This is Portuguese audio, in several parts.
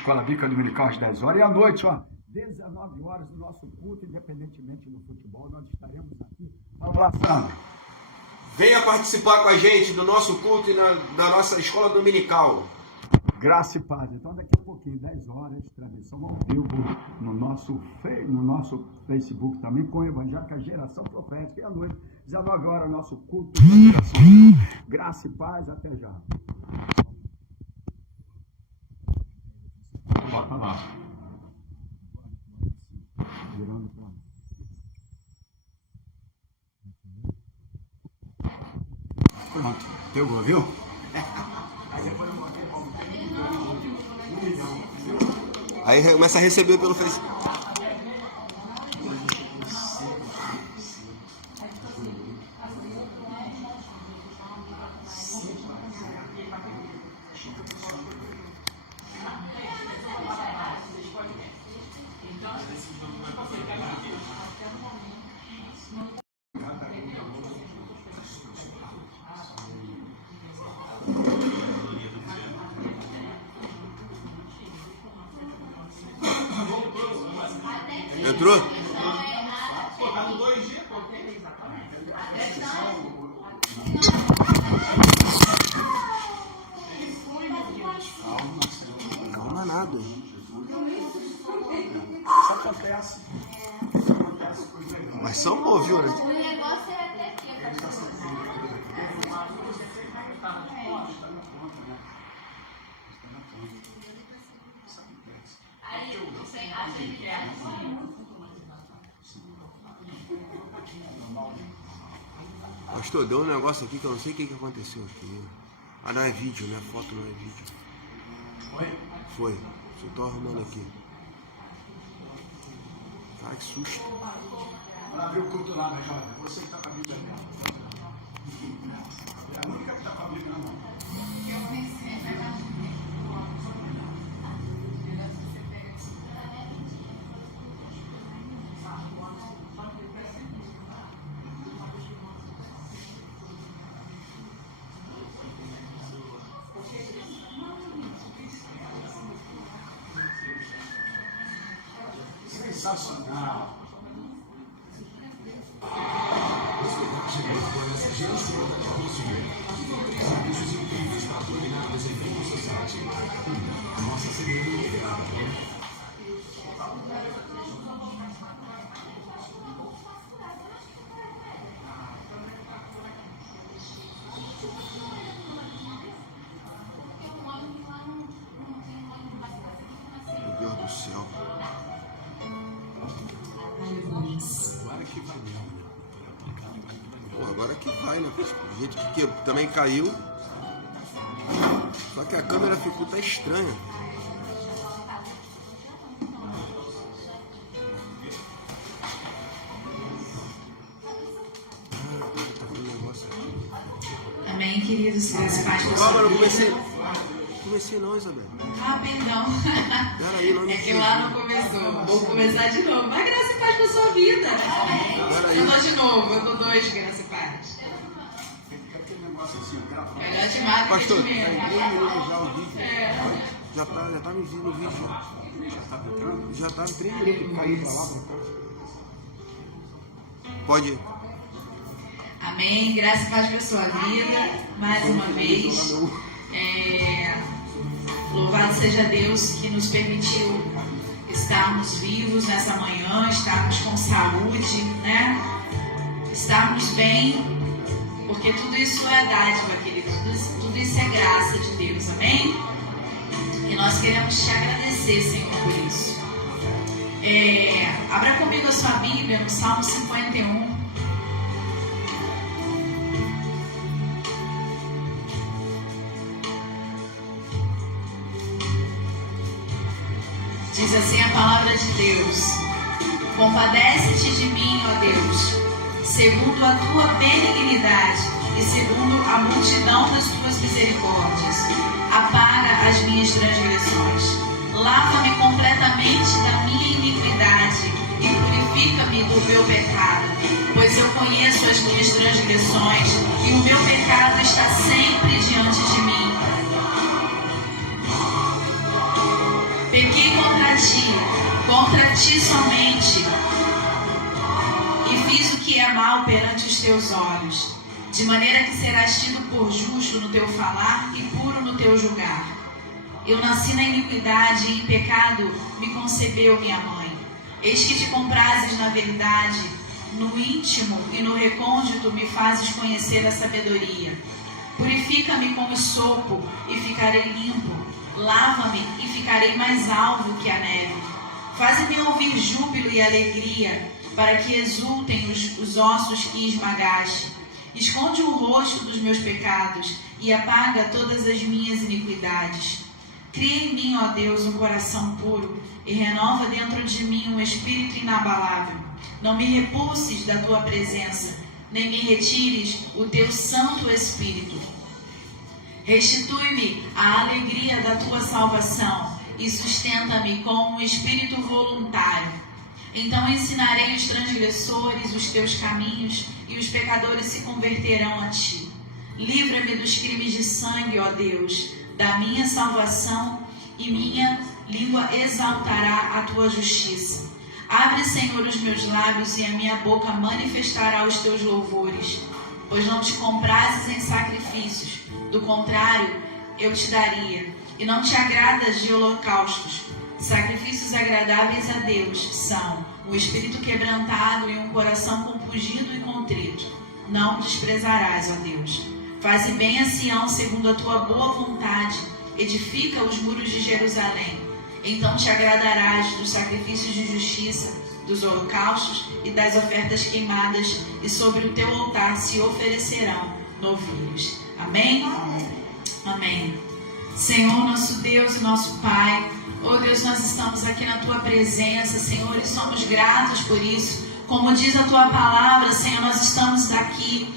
Escola Bíblica Dominical às 10 horas. E à noite, ó, 19 horas, do nosso culto, independentemente do futebol, nós estaremos aqui abraçando. Venha participar com a gente do nosso culto e da nossa escola dominical. Graça e paz. Então, daqui a pouquinho, 10 horas, transmissão ao vivo no nosso Facebook também, com a Evangélica Geração Profética. E à noite, 19 horas, nosso culto de oração. Graça e paz, até já. Bota lá. Virando pra lá. Pronto, pegou, viu? Aí começa a receber pelo Facebook. Entrou? Calma nada. Isso acontece. Mas são bons, viu, né? O negócio é até aqui. Pastor, deu um negócio aqui que eu não sei o que aconteceu aqui. Ah, não é vídeo, né? Foto não é vídeo. Foi. Só tô arrumando aqui. Cara, que susto. Para ver o culto lá, né, jovem? Você que está com a Bíblia mesmo. É a única que está com a Bíblia na mão. Sensacional. Meu Deus do céu. Pô, agora que vai, né? Do jeito que também caiu. Só que a câmera ficou tá estranha. Amém, queridos, graças a Deus. Ó, mas não comecei não, Isabel. Ah, perdão. Peraí, não me É que lá não começou. Vou começar de novo. Mas graça e paz pra sua vida. Peraí. Eu dou de novo, eu dou 2 graça e paz. Melhor demais do que Pastor, de menos. 3 minutos já o vídeo. Já tá no vídeo. Já tá em 3 minutos. Caiu pra lá, pra cá. Pode ir. Amém, graça e paz para sua vida. Mais uma vez. Louvado seja Deus que nos permitiu estarmos vivos nessa manhã, estarmos com saúde, né? Estarmos bem, porque tudo isso é dádiva, querido. Tudo isso é graça de Deus, amém? E nós queremos te agradecer, Senhor, por isso. Abra comigo a sua Bíblia no Salmo 51. Diz assim a palavra de Deus: compadece-te de mim, ó Deus, segundo a tua benignidade e segundo a multidão das tuas misericórdias. Apaga as minhas transgressões. Lava-me completamente da minha iniquidade e purifica-me do meu pecado, pois eu conheço as minhas transgressões e o meu pecado está sempre diante de mim. contra ti somente, e fiz o que é mal perante os teus olhos, de maneira que serás tido por justo no teu falar e puro no teu julgar. Eu nasci na iniquidade e em pecado me concebeu minha mãe. Eis que te comprases na verdade, no íntimo e no recôndito me fazes conhecer a sabedoria. Purifica-me com esopo e ficarei limpo. Lava-me e ficarei mais alvo que a neve. Faze-me ouvir júbilo e alegria, para que exultem os ossos que esmagaste. Esconde o rosto dos meus pecados e apaga todas as minhas iniquidades. Cria em mim, ó Deus, um coração puro e renova dentro de mim um espírito inabalável. Não me repulses da tua presença, nem me retires o teu Santo Espírito. Restitui-me a alegria da tua salvação e sustenta-me com um espírito voluntário. Então ensinarei os transgressores os teus caminhos e os pecadores se converterão a ti. Livra-me dos crimes de sangue, ó Deus, da minha salvação, e minha língua exaltará a tua justiça. Abre, Senhor, os meus lábios e a minha boca manifestará os teus louvores. Pois não te comprases em sacrifícios, do contrário, eu te daria. E não te agradas de holocaustos. Sacrifícios agradáveis a Deus são um espírito quebrantado e um coração compungido e contrito. Não desprezarás, ó Deus. Faze bem a Sião segundo a tua boa vontade. Edifica os muros de Jerusalém. Então te agradarás dos sacrifícios de justiça, dos holocaustos e das ofertas queimadas, e sobre o teu altar se oferecerão novilhos. Amém? Amém. Senhor, nosso Deus e nosso Pai, oh Deus, nós estamos aqui na tua presença, Senhor, e somos gratos por isso. Como diz a tua palavra, Senhor, nós estamos aqui.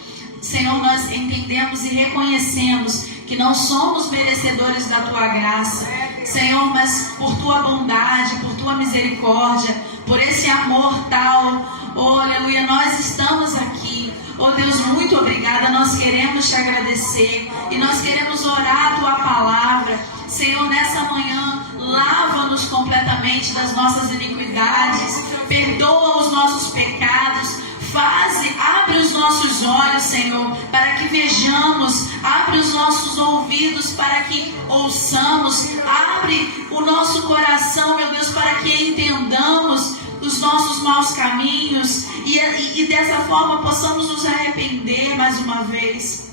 Senhor, nós entendemos e reconhecemos que não somos merecedores da tua graça, Senhor, mas por tua bondade, por tua misericórdia, por esse amor tal, oh aleluia, nós estamos aqui. Oh Deus, muito obrigada, nós queremos te agradecer e nós queremos orar a tua palavra. Senhor, nessa manhã, lava-nos completamente das nossas iniquidades, perdoa os nossos pecados, abre os nossos olhos, Senhor, para que vejamos, abre os nossos ouvidos para que ouçamos, abre o nosso coração, meu Deus, para que entendamos os nossos maus caminhos e dessa forma possamos nos arrepender mais uma vez.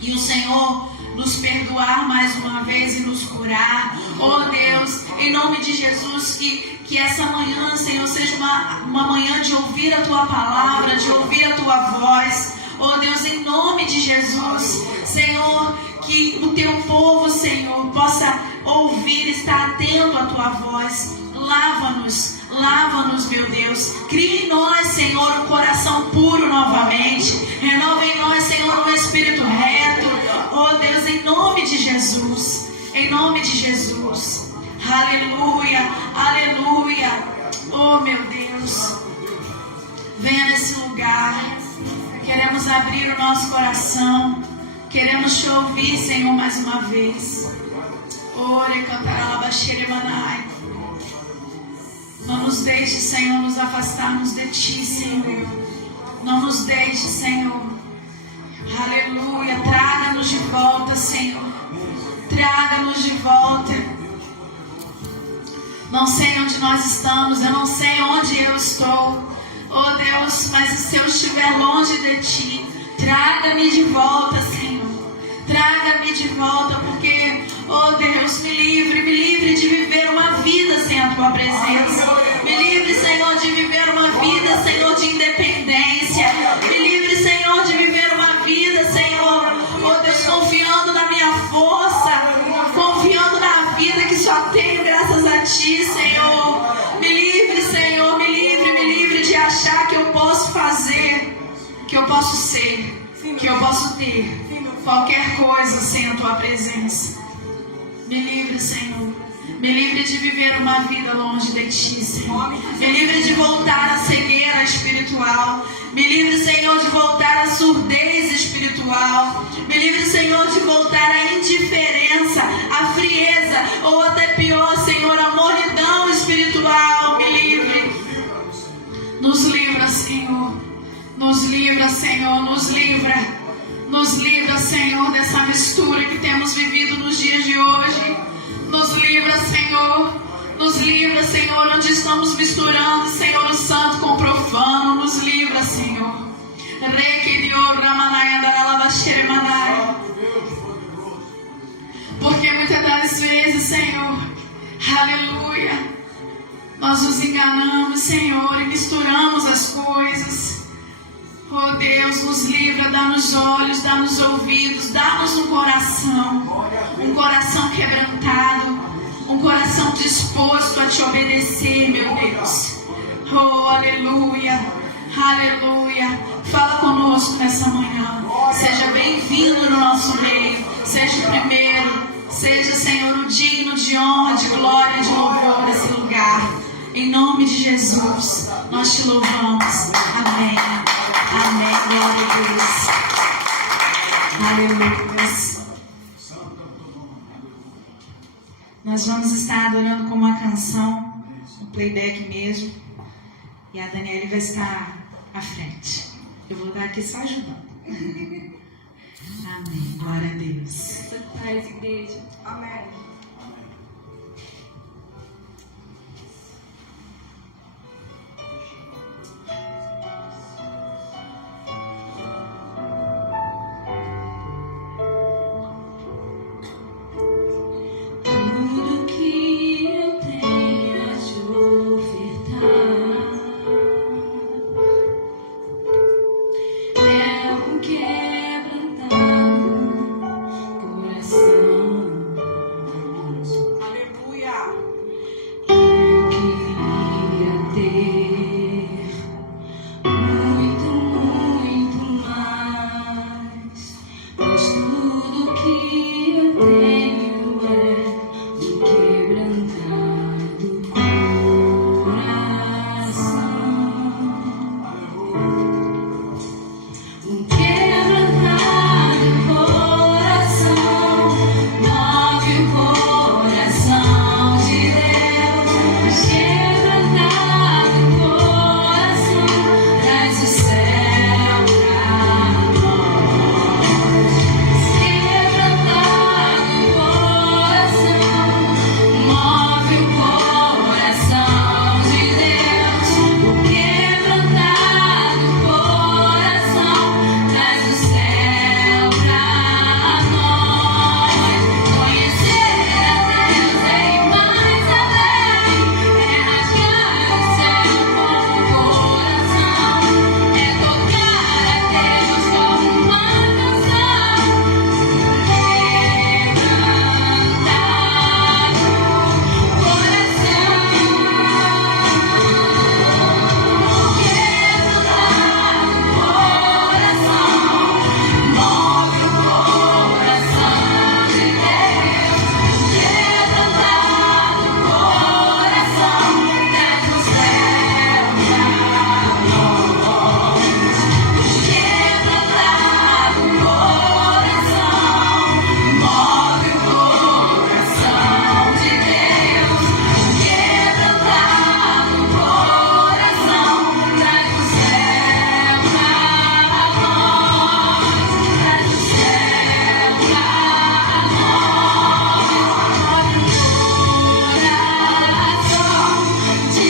E o Senhor nos perdoar mais uma vez e nos curar. Oh Deus, em nome de Jesus, que essa manhã, Senhor, seja uma manhã de ouvir a Tua palavra, de ouvir a Tua voz. Oh Deus, em nome de Jesus, Senhor, que o Teu povo, Senhor, possa ouvir, estar atento à Tua voz. Lava-nos, meu Deus. Cria em nós, Senhor, um coração puro novamente. Renova em nós, Senhor, um espírito reto. Oh Deus, em nome de Jesus. Em nome de Jesus. Aleluia, aleluia. Oh meu Deus. Venha nesse lugar. Queremos abrir o nosso coração. Queremos te ouvir, Senhor, mais uma vez. Ore, cantaralabaxere manai. Não nos deixe, Senhor, nos afastarmos de Ti, Senhor. Não nos deixe, Senhor. Aleluia. Traga-nos de volta, Senhor. Traga-nos de volta. Não sei onde nós estamos, eu não sei onde eu estou. Oh Deus, mas se eu estiver longe de Ti, traga-me de volta, Senhor. Traga-me de volta, porque, oh Deus, me livre de viver uma vida sem a Tua presença. Me livre, Senhor, de viver uma vida, Senhor, de independência. Me livre, Senhor, de viver uma vida, Senhor, oh Deus, confiando na minha força, confiando na vida que só tenho graças a Ti, Senhor. Me livre, Senhor, me livre de achar que eu posso fazer, que eu posso ser, que eu posso ter qualquer coisa sem a Tua presença. Me livre, Senhor. Me livre de viver uma vida longe de Ti, Senhor. Me livre de voltar à cegueira espiritual. Me livre, Senhor, de voltar à surdez espiritual. Me livre, Senhor, de voltar à indiferença, à frieza, ou até pior, Senhor, à mornidão espiritual. Me Senhor, nos livra. Nos livra, Senhor, dessa mistura que temos vivido nos dias de hoje. Nos livra, Senhor. Nos livra, Senhor, onde estamos misturando, Senhor, o santo com o profano. Nos livra, Senhor. Porque muitas das vezes, Senhor, aleluia, nós nos enganamos, Senhor, e misturamos as coisas. Oh Deus, nos livra, dá-nos olhos, dá-nos ouvidos, dá-nos um coração quebrantado, um coração disposto a te obedecer, meu Deus. Oh, aleluia, aleluia. Fala conosco nessa manhã. Seja bem-vindo no nosso meio. Seja o primeiro. Seja, Senhor, o digno de honra, de glória, de louvor nesse lugar. Em nome de Jesus, nós te louvamos. Amém. Amém. Glória a Deus. Aleluia. Nós vamos estar adorando com uma canção, um playback mesmo. E a Daniela vai estar à frente. Eu vou estar aqui só ajudando. Amém. Glória a Deus. Paz, igreja. Amém. Tudo que eu tenho a te ofertar é um quebrantado coração. Aleluia. Eu queria ter muito, muito mais, mas tudo que eu tenho é um quebrantado coração. Um quebrantado coração move o coração de Deus. Quebrantado coração traz o céu pra nós. Quebrantado coração move o coração de Deus. O quebrantado coração traz o céu pra nós. Conhecer a Deus é ir mais além, é rasgar o céu com o coração, é tocar a Deus com uma canção. Quebrantado coração, move o coração de Deus. Quebrantado coração traz o céu pra nós. Quebrantado coração move o coração de Deus. Quebrantado coração traz o céu pra nós. Traz o céu pra nós. Coração de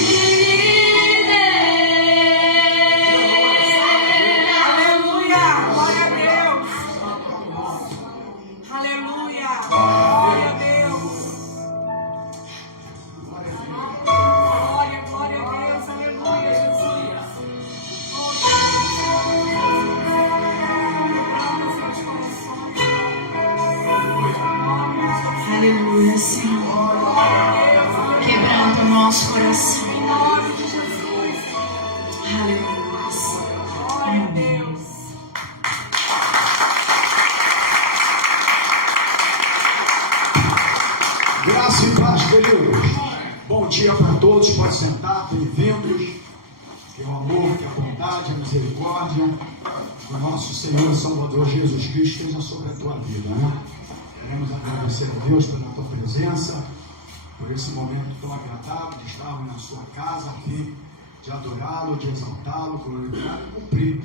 Aleluia. Glória a Deus. Aleluia. Glória a Deus. Glória, glória a Deus. Aleluia, Jesus. Aleluia, Senhor. Quebranta o nosso coração. Aleluia. Amém. Graça e paz, queridos. Bom dia para todos, pode sentar, bem-vindos. Que o amor, que a bondade, a misericórdia do nosso Senhor e Salvador Jesus Cristo esteja sobre a tua vida, né? Queremos agradecer a Deus pela tua presença, por esse momento tão agradável de estarmos na sua casa, a fim de adorá-lo, de exaltá-lo, glorificá-lo e cumprir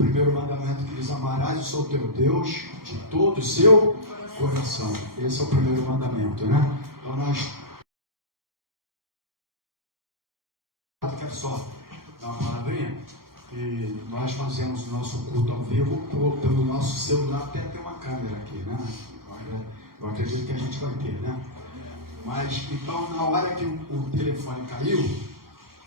primeiro mandamento que diz: amarás o Senhor teu Deus de todo o seu coração. Esse é o primeiro mandamento, né? Então nós... Quero só dar uma palavrinha. E nós fazemos o nosso culto ao vivo pelo nosso celular. Até tem uma câmera aqui, né? Eu acredito que a gente vai ter, né? Mas, então, na hora que o telefone caiu,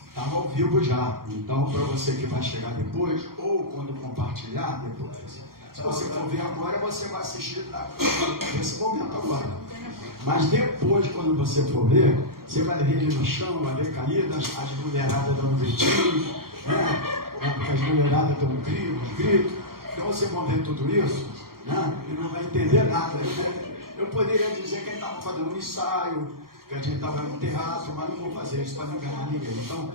estava ao vivo já. Então, para você que vai chegar depois, ou quando compartilhar depois, se você for ver agora, você vai assistir nesse momento agora. Mas depois, quando você for ver, você vai ver ele no chão, vai ver caídas, as mulheradas dando gritinho, né? Porque as mulheradas dão grito. Então, você vai ver tudo isso, né? E não vai entender nada. Eu poderia dizer que a gente estava fazendo um ensaio, que a gente estava no teatro, mas não vou fazer isso para não enganar ninguém. Então,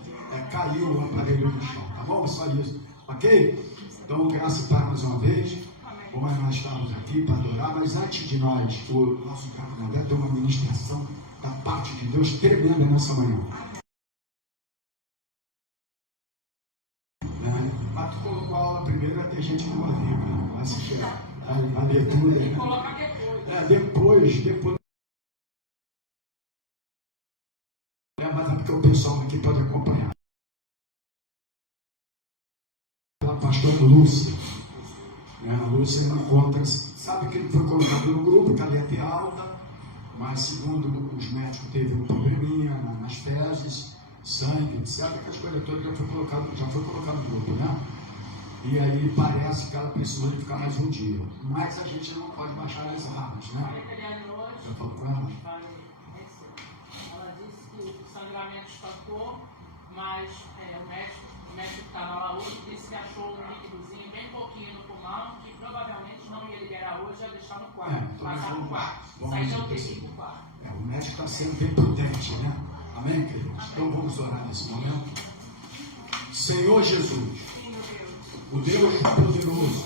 caiu o aparelho no chão, tá bom? Só isso, ok? Então, graças a Deus mais uma vez. Hoje nós estamos aqui para adorar, mas antes de nós, o nosso Bernadette tem uma ministração da parte de Deus tremenda nessa manhã. Mas tu colocou a aula primeiro, vai ter gente que não vai vir, né? Vai assistir a abertura. Tem que colocar depois. Depois. Mas é porque o pessoal aqui pode acompanhar. A pastora Lúcia. A Lúcia não conta, sabe que ele foi colocado no grupo, que ela ia ter alta, mas segundo os médicos teve um probleminha nas fezes, sangue, etc. Que as coisas todas já foi colocado no grupo, né? E aí parece que ela precisou de ficar mais um dia. Mas a gente não pode baixar as armas, né? Já falou com ela? Ela disse que o sangramento estancou, mas o médico que está na laúde disse que achou um líquidozinho bem pouquinho no pulmão, que provavelmente não ia liberar hoje, ia deixar no quarto, passar no quarto, sair da UTI para o quarto. O médico está sendo bem prudente, né? Amém, queridos? Então vamos orar nesse momento. Senhor Jesus, o Deus poderoso,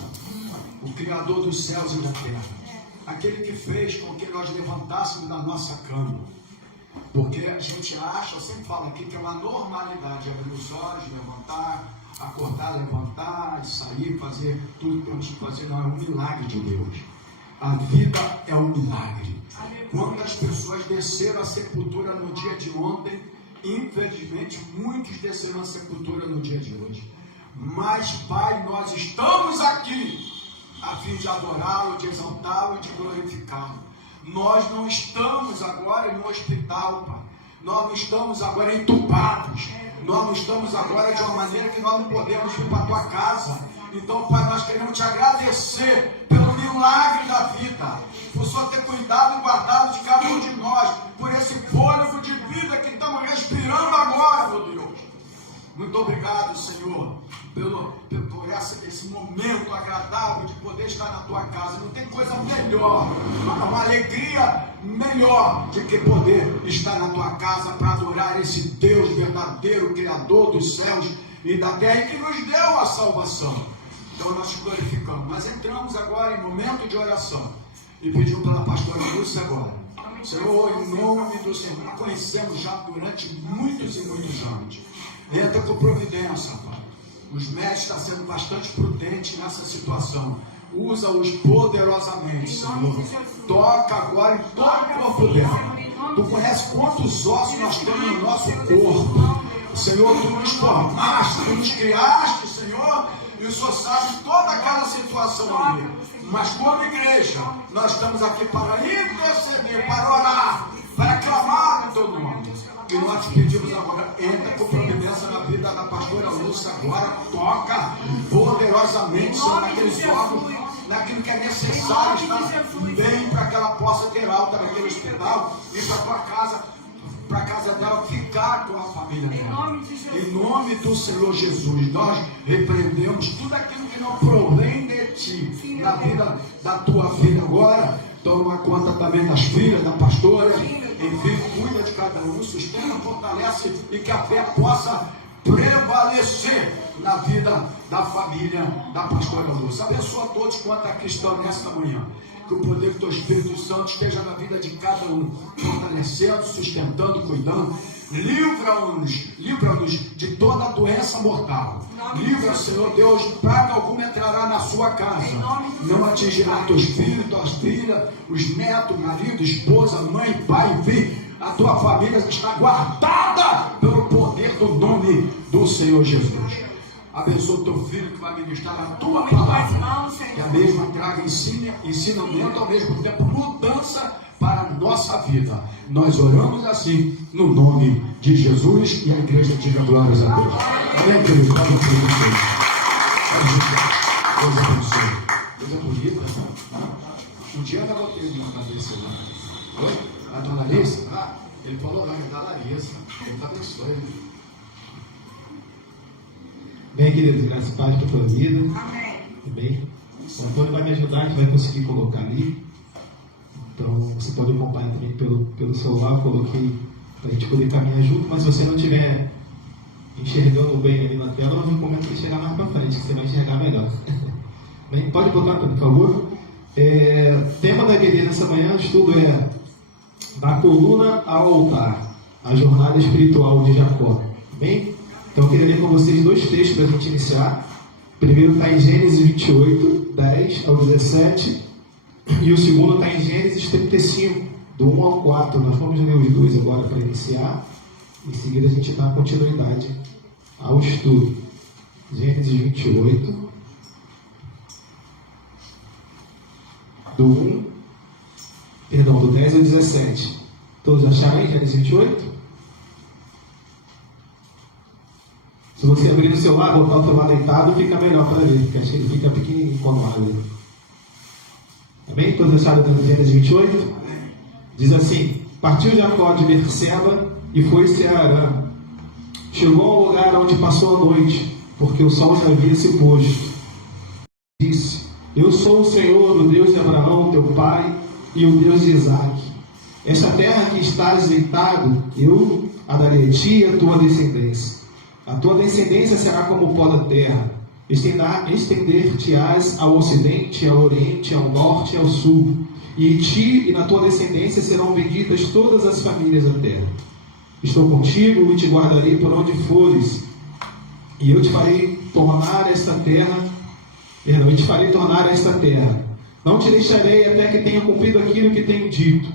o Criador dos céus e da terra, aquele que fez com que nós levantássemos da nossa cama, porque a gente acha, eu sempre falo aqui, que é uma normalidade abrir os olhos, levantar, acordar, levantar, sair, fazer tudo que temos que fazer. Não, é um milagre de Deus. A vida é um milagre. Quantas pessoas desceram à sepultura no dia de ontem, infelizmente muitos desceram à sepultura no dia de hoje. Mas, Pai, nós estamos aqui a fim de adorá-lo, de exaltá-lo e de glorificá-lo. Nós não estamos agora no hospital, Pai. Nós não estamos agora entubados. Nós não estamos agora de uma maneira que nós não podemos ir para a tua casa. Então, Pai, nós queremos te agradecer pelo milagre da vida, por só ter cuidado e guardado de cada um de nós, por esse fôlego de vida que estamos respirando agora, meu Deus. Muito obrigado, Senhor, por esse momento agradável de poder estar na tua casa. Não tem coisa melhor, uma alegria melhor de que poder estar na tua casa para adorar esse Deus verdadeiro, Criador dos céus e da terra, e que nos deu a salvação. Então nós te glorificamos. Nós entramos agora em momento de oração e pedimos pela pastora Lúcia agora. Senhor, em nome do Senhor, nós conhecemos já durante muitos e muitos anos. Entra com providência, Pai. Os médicos estão sendo bastante prudentes nessa situação. Usa-os poderosamente, Senhor. Toca agora em todo o corpo dela. Tu conheces quantos ossos nós temos no nosso corpo. Senhor, tu nos formaste, tu nos criaste, Senhor. E o Senhor sabe toda aquela situação ali. Mas como igreja, nós estamos aqui para interceder, para orar, para clamar no teu nome. E nós pedimos agora, entra com providência na vida da pastora Lúcia agora, toca poderosamente, Senhor, naqueles órgãos, naquilo que é necessário estar bem para que ela possa ter alta naquele hospital e para a casa dela ficar com a família dela. Em nome do Senhor Jesus, nós repreendemos tudo aquilo que não provém de ti, na vida da tua filha agora. Toma conta também das filhas da pastora. Enfim, cuida de cada um, sustenta, fortalece e que a fé possa prevalecer na vida da família da pastora Lúcia. Abençoa todos quanto aqui estão nesta manhã. Que o poder do teu Espírito Santo esteja na vida de cada um, fortalecendo, sustentando, cuidando. Livra-nos de toda a doença mortal. Livra, Senhor Deus, praga alguma entrará na sua casa. Não atingirá teus filhos, tuas filhas, os netos, marido, esposa, mãe, pai, filho. A tua família está guardada pelo poder do nome do Senhor Jesus. Abençoa o teu filho que vai ministrar a tua palavra. Que a mesma traga ensinamento, ao mesmo tempo mudança para a nossa vida. Nós oramos assim no nome de Jesus e a igreja diga glórias a Deus. Amém, querido? Deus abençoe. Deus abençoe. Coisa bonita. Um dia eu botei uma cabeça lá. Oi? A dona Larissa? Ele falou lá, da Larissa. Deus abençoe. Bem, queridos, graças e paz para a tua vida. Amém. Bem, o Antônio vai me ajudar, a gente vai conseguir colocar ali. Então, você pode acompanhar também pelo celular, eu coloquei para a gente poder caminhar junto, mas se você não estiver enxergando bem ali na tela, eu recomendo que chegar mais para frente, que você vai enxergar melhor. Bem, pode botar, por favor. Tema da igreja nessa manhã, o estudo é da coluna ao altar, a jornada espiritual de Jacó. Bem? Então eu queria ler com vocês dois textos para a gente iniciar. O primeiro está em Gênesis 28, 10 ao 17. E o segundo está em Gênesis 35, do 1 ao 4. Nós vamos ler os dois agora para iniciar. Em seguida a gente dá continuidade ao estudo. Gênesis 28, do 10 ao 17. Todos acharam aí Gênesis 28? Se você abrir no celular, botar o celular deitado, fica melhor para ler, porque acho que ele fica pequenininho quando abre. Amém? Todos acharam do Gênesis 28? Diz assim: partiu Jacó de Berseba e foi-se a Arã. Chegou ao lugar onde passou a noite, porque o sol já havia se posto. Disse: eu sou o Senhor, o Deus de Abraão, teu pai, e o Deus de Isaque. Esta terra que estás deitado, eu a darei a ti e a tua descendência. A tua descendência será como o pó da terra. Estender-te-ás ao ocidente, ao oriente, ao norte e ao sul. E em ti e na tua descendência serão benditas todas as famílias da terra. Estou contigo e te guardarei por onde fores. E eu te farei tornar esta terra. Não te deixarei até que tenha cumprido aquilo que tenho dito.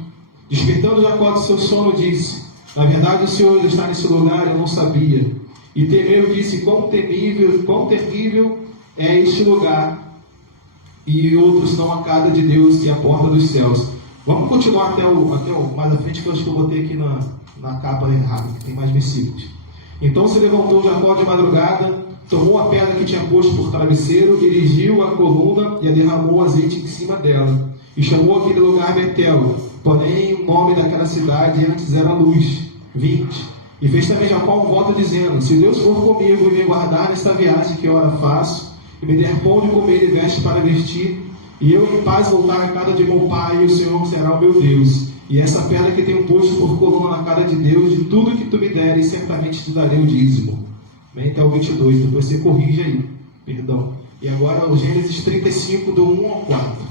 Despertando Jacó do seu sono, disse: na verdade o Senhor está nesse lugar, eu não sabia. E temeu, disse: quão terrível é este lugar. E outros não a casa de Deus e a porta dos céus. Vamos continuar até o mais à frente, que eu acho que eu botei aqui na capa errada, que tem mais versículos. Então se levantou Jacó de madrugada, tomou a pedra que tinha posto por travesseiro, dirigiu a coluna e a derramou azeite em cima dela. E chamou aquele lugar Betel, porém o nome daquela cidade antes era Luz. 20. E fez também Jacó um voto dizendo: se Deus for comigo e me guardar nesta viagem que ora faço, e me der pão de comer e veste para vestir, e eu em paz voltar à casa de meu pai, e o Senhor será o meu Deus. E essa pedra que tenho posto por coluna na casa de Deus, de tudo que tu me deres, certamente te darei o dízimo. Vem até o 22, depois você corrige aí. Perdão. E agora o Gênesis 35, do 1 ao 4.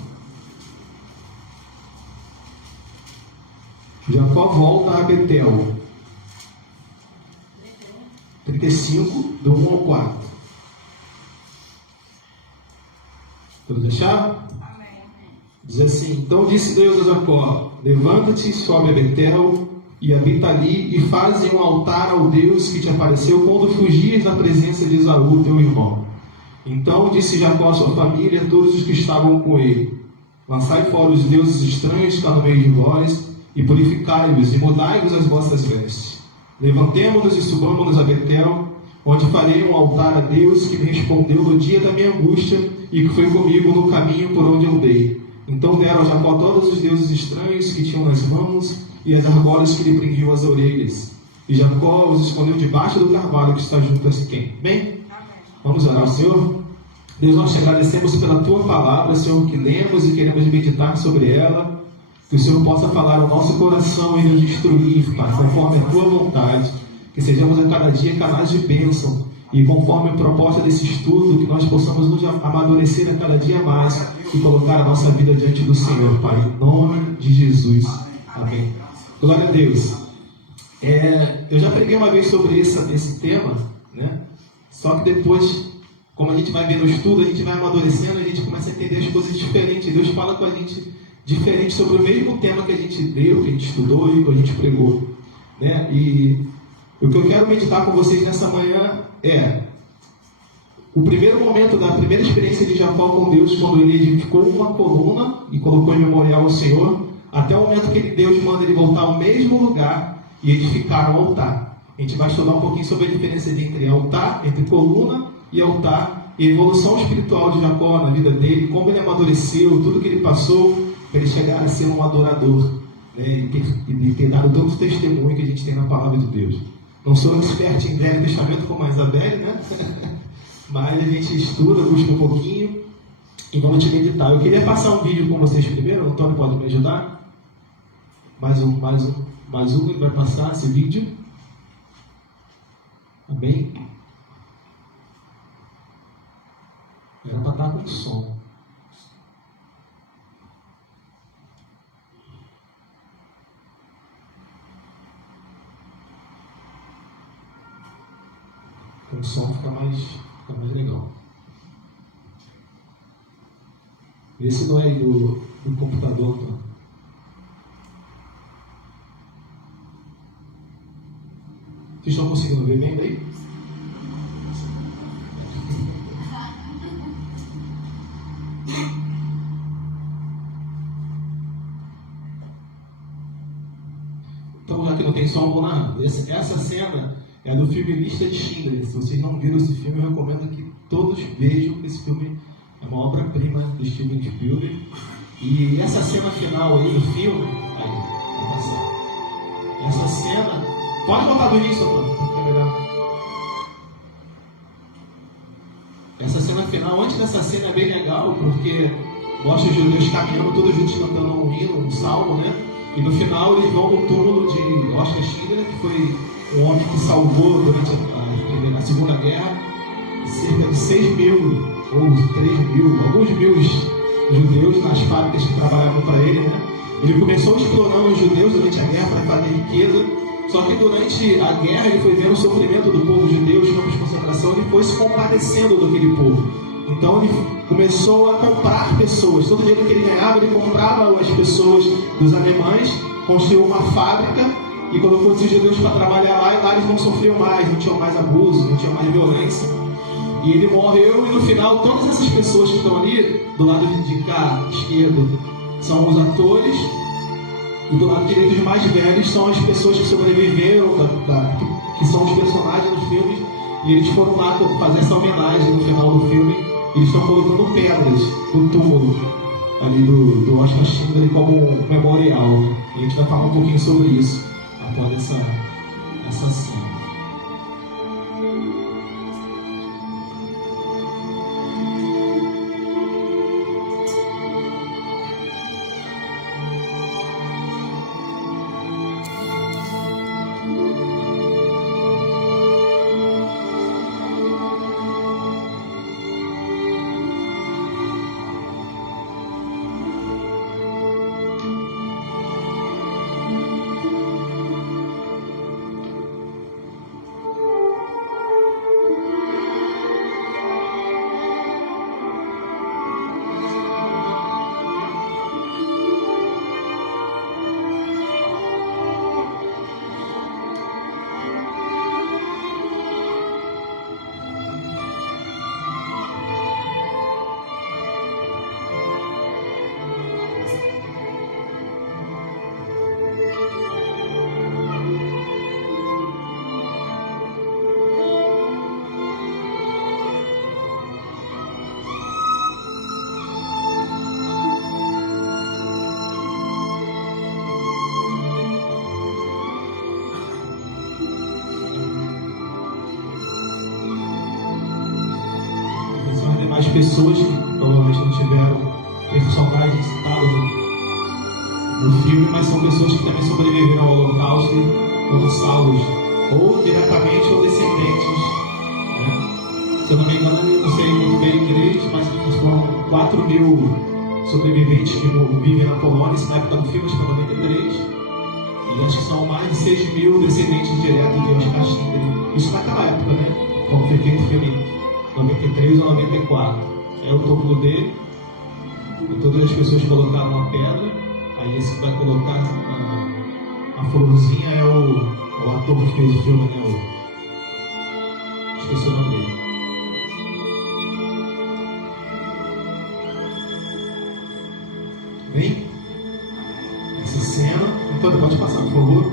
Jacó volta a Betel. 35, do 1 ao 4. Todos acharam? Amém. Diz assim: então disse Deus a Jacó: levanta-te, sobe a Betel, e habita ali, e faze um altar ao Deus que te apareceu quando fugias da presença de Esaú, teu irmão. Então disse Jacó à sua família, a todos os que estavam com ele: lançai fora os deuses estranhos que há no meio de vós, e purificai-os, e mudai-vos as vossas vestes. Levantemo-nos e subamos-nos a Betel, onde farei um altar a Deus que me respondeu no dia da minha angústia e que foi comigo no caminho por onde andei. Então deram a Jacó todos os deuses estranhos que tinham nas mãos e as argolas que lhe prendiam as orelhas. E Jacó os escondeu debaixo do carvalho que está junto a Siquém. Bem? Vamos orar ao Senhor. Deus, nós te agradecemos pela tua palavra, Senhor, que lemos e queremos meditar sobre ela. Que o Senhor possa falar ao nosso coração e nos instruir, Pai, conforme a tua vontade. Que sejamos a cada dia canais de bênção. E conforme a proposta desse estudo, que nós possamos nos amadurecer a cada dia mais e colocar a nossa vida diante do Senhor, Pai, em nome de Jesus. Amém. Glória a Deus. Eu já preguei uma vez sobre esse tema, né? Só que depois, como a gente vai vendo o estudo, a gente vai amadurecendo, a gente começa a entender as coisas diferentes. Deus fala com a gente diferente sobre o mesmo tema que a gente leu, que a gente estudou e que a gente pregou, né? E o que eu quero meditar com vocês nessa manhã é o primeiro momento da primeira experiência de Jacó com Deus, quando ele edificou uma coluna e colocou em memorial ao Senhor, até o momento que Deus manda ele voltar ao mesmo lugar e edificar um altar. A gente vai estudar um pouquinho sobre a diferença entre altar, entre coluna e altar, e a evolução espiritual de Jacó na vida dele, como ele amadureceu, tudo que ele passou para ele chegar a ser um adorador, né? E ter dado tanto testemunho que a gente tem na palavra de Deus. Não sou expert em Velho Testamento como a Isabelle, né? Mas a gente estuda, busca um pouquinho e vamos te meditar. Eu queria passar um vídeo com vocês primeiro. O Antônio pode me ajudar? Mais um, ele vai passar esse vídeo. Amém? Era para estar com som. Com som fica mais legal. Esse não é do computador, tá? Vocês estão conseguindo ver bem daí? Então, já que não tem som, vou narrar. Essa cena é do filme Lista de Schindler. Se vocês não viram esse filme, eu recomendo que todos vejam. Esse filme é uma obra-prima do Steven Spielberg. E essa cena final aí do filme, aí, vai passar. Essa cena, pode botar do início, mano, é melhor. Essa cena final, antes dessa cena é bem legal, porque mostra os judeus caminhando, todos juntos cantando um hino, um salmo, né? E no final eles vão no túmulo de Oskar Schindler, que foi um homem que salvou durante a Segunda Guerra cerca de 6 mil ou 3 mil, alguns mil judeus nas fábricas que trabalhavam para ele, né? Ele começou explorando os judeus durante a guerra para fazer riqueza, só que durante a guerra ele foi vendo o sofrimento do povo judeu, os campos de concentração, ele foi se compadecendo daquele povo. Então ele começou a comprar pessoas. Todo dinheiro que ele ganhava, ele comprava as pessoas dos alemães, construiu uma fábrica e colocou esses judeus para trabalhar lá, e lá eles não sofriam mais, não tinham mais abuso, não tinham mais violência. E ele morreu, e no final todas essas pessoas que estão ali, do lado de cá, esquerdo, são os atores, e do lado direito os mais velhos são as pessoas que sobreviveram, que são os personagens dos filmes, e eles foram lá fazer essa homenagem no final do filme. Eles estão colocando pedras no túmulo ali do Oskar Schindler como um memorial, né? E a gente vai falar um pouquinho sobre isso após essa cena. As pessoas que provavelmente não tiveram personagens citados no filme, mas são pessoas que também sobreviveram ao Holocausto como salvos, ou diretamente ou descendentes, né? Se eu não me engano, eu não sei muito bem inglês, mas foram 4 mil sobreviventes que vivem na Polônia, isso na época do filme, acho que foi 93, E acho que são mais de 6 mil descendentes diretos de Oscar Schindler. Isso naquela época, né? Quando foi feito o filme 93 ou 94. É o túmulo dele. E todas as pessoas colocaram uma pedra. Aí esse que vai colocar a florzinha é o ator que fez o filme, né? Esqueci o nome dele. Bem, essa cena. Antônio, pode passar, por favor.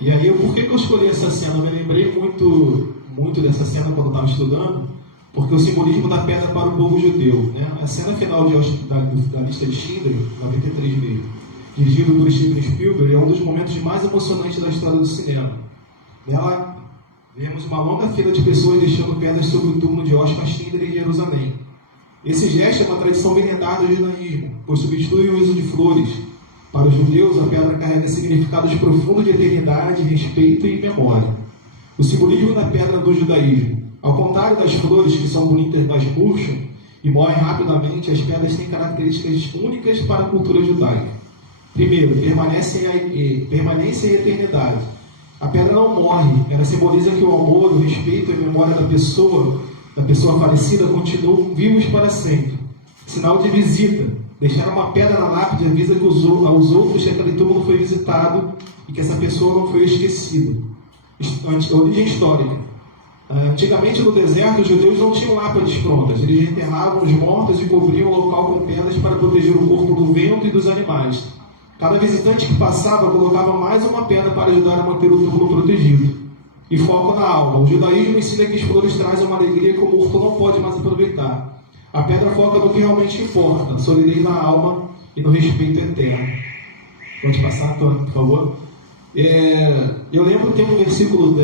E aí, por que eu escolhi essa cena? Eu me lembrei muito dessa cena quando eu estava estudando, porque o simbolismo da pedra para o povo judeu, né? A cena final da lista de Schindler, 93 mesmo, dirigido por Steven Spielberg, é um dos momentos mais emocionantes da história do cinema. Nela, vemos uma longa fila de pessoas deixando pedras sobre o túmulo de Oscar Schindler em Jerusalém. Esse gesto é uma tradição milenar do judaísmo, pois substitui o uso de flores. Para os judeus, a pedra carrega significados profundos de eternidade, respeito e memória. O simbolismo da pedra do judaísmo. Ao contrário das flores, que são bonitas, mas murcham e morrem rapidamente, as pedras têm características únicas para a cultura judaica. Primeiro, permanência e eternidade. A pedra não morre, ela simboliza que o amor, o respeito e a memória da pessoa falecida continuam vivos para sempre. Sinal de visita. Deixar uma pedra na lápide avisa aos outros que aquele túmulo foi visitado e que essa pessoa não foi esquecida. Origem histórica. Antigamente no deserto, os judeus não tinham lápides prontas. Eles enterravam os mortos e cobriam o local com pedras para proteger o corpo do vento e dos animais. Cada visitante que passava colocava mais uma pedra para ajudar a manter o túmulo protegido. E foco na alma. O judaísmo ensina que as flores trazem uma alegria que o morto não pode mais aproveitar. A pedra foca no que realmente importa, solidez na alma e no respeito eterno. Pode passar, Antônio, por favor? Eu lembro que tem um versículo,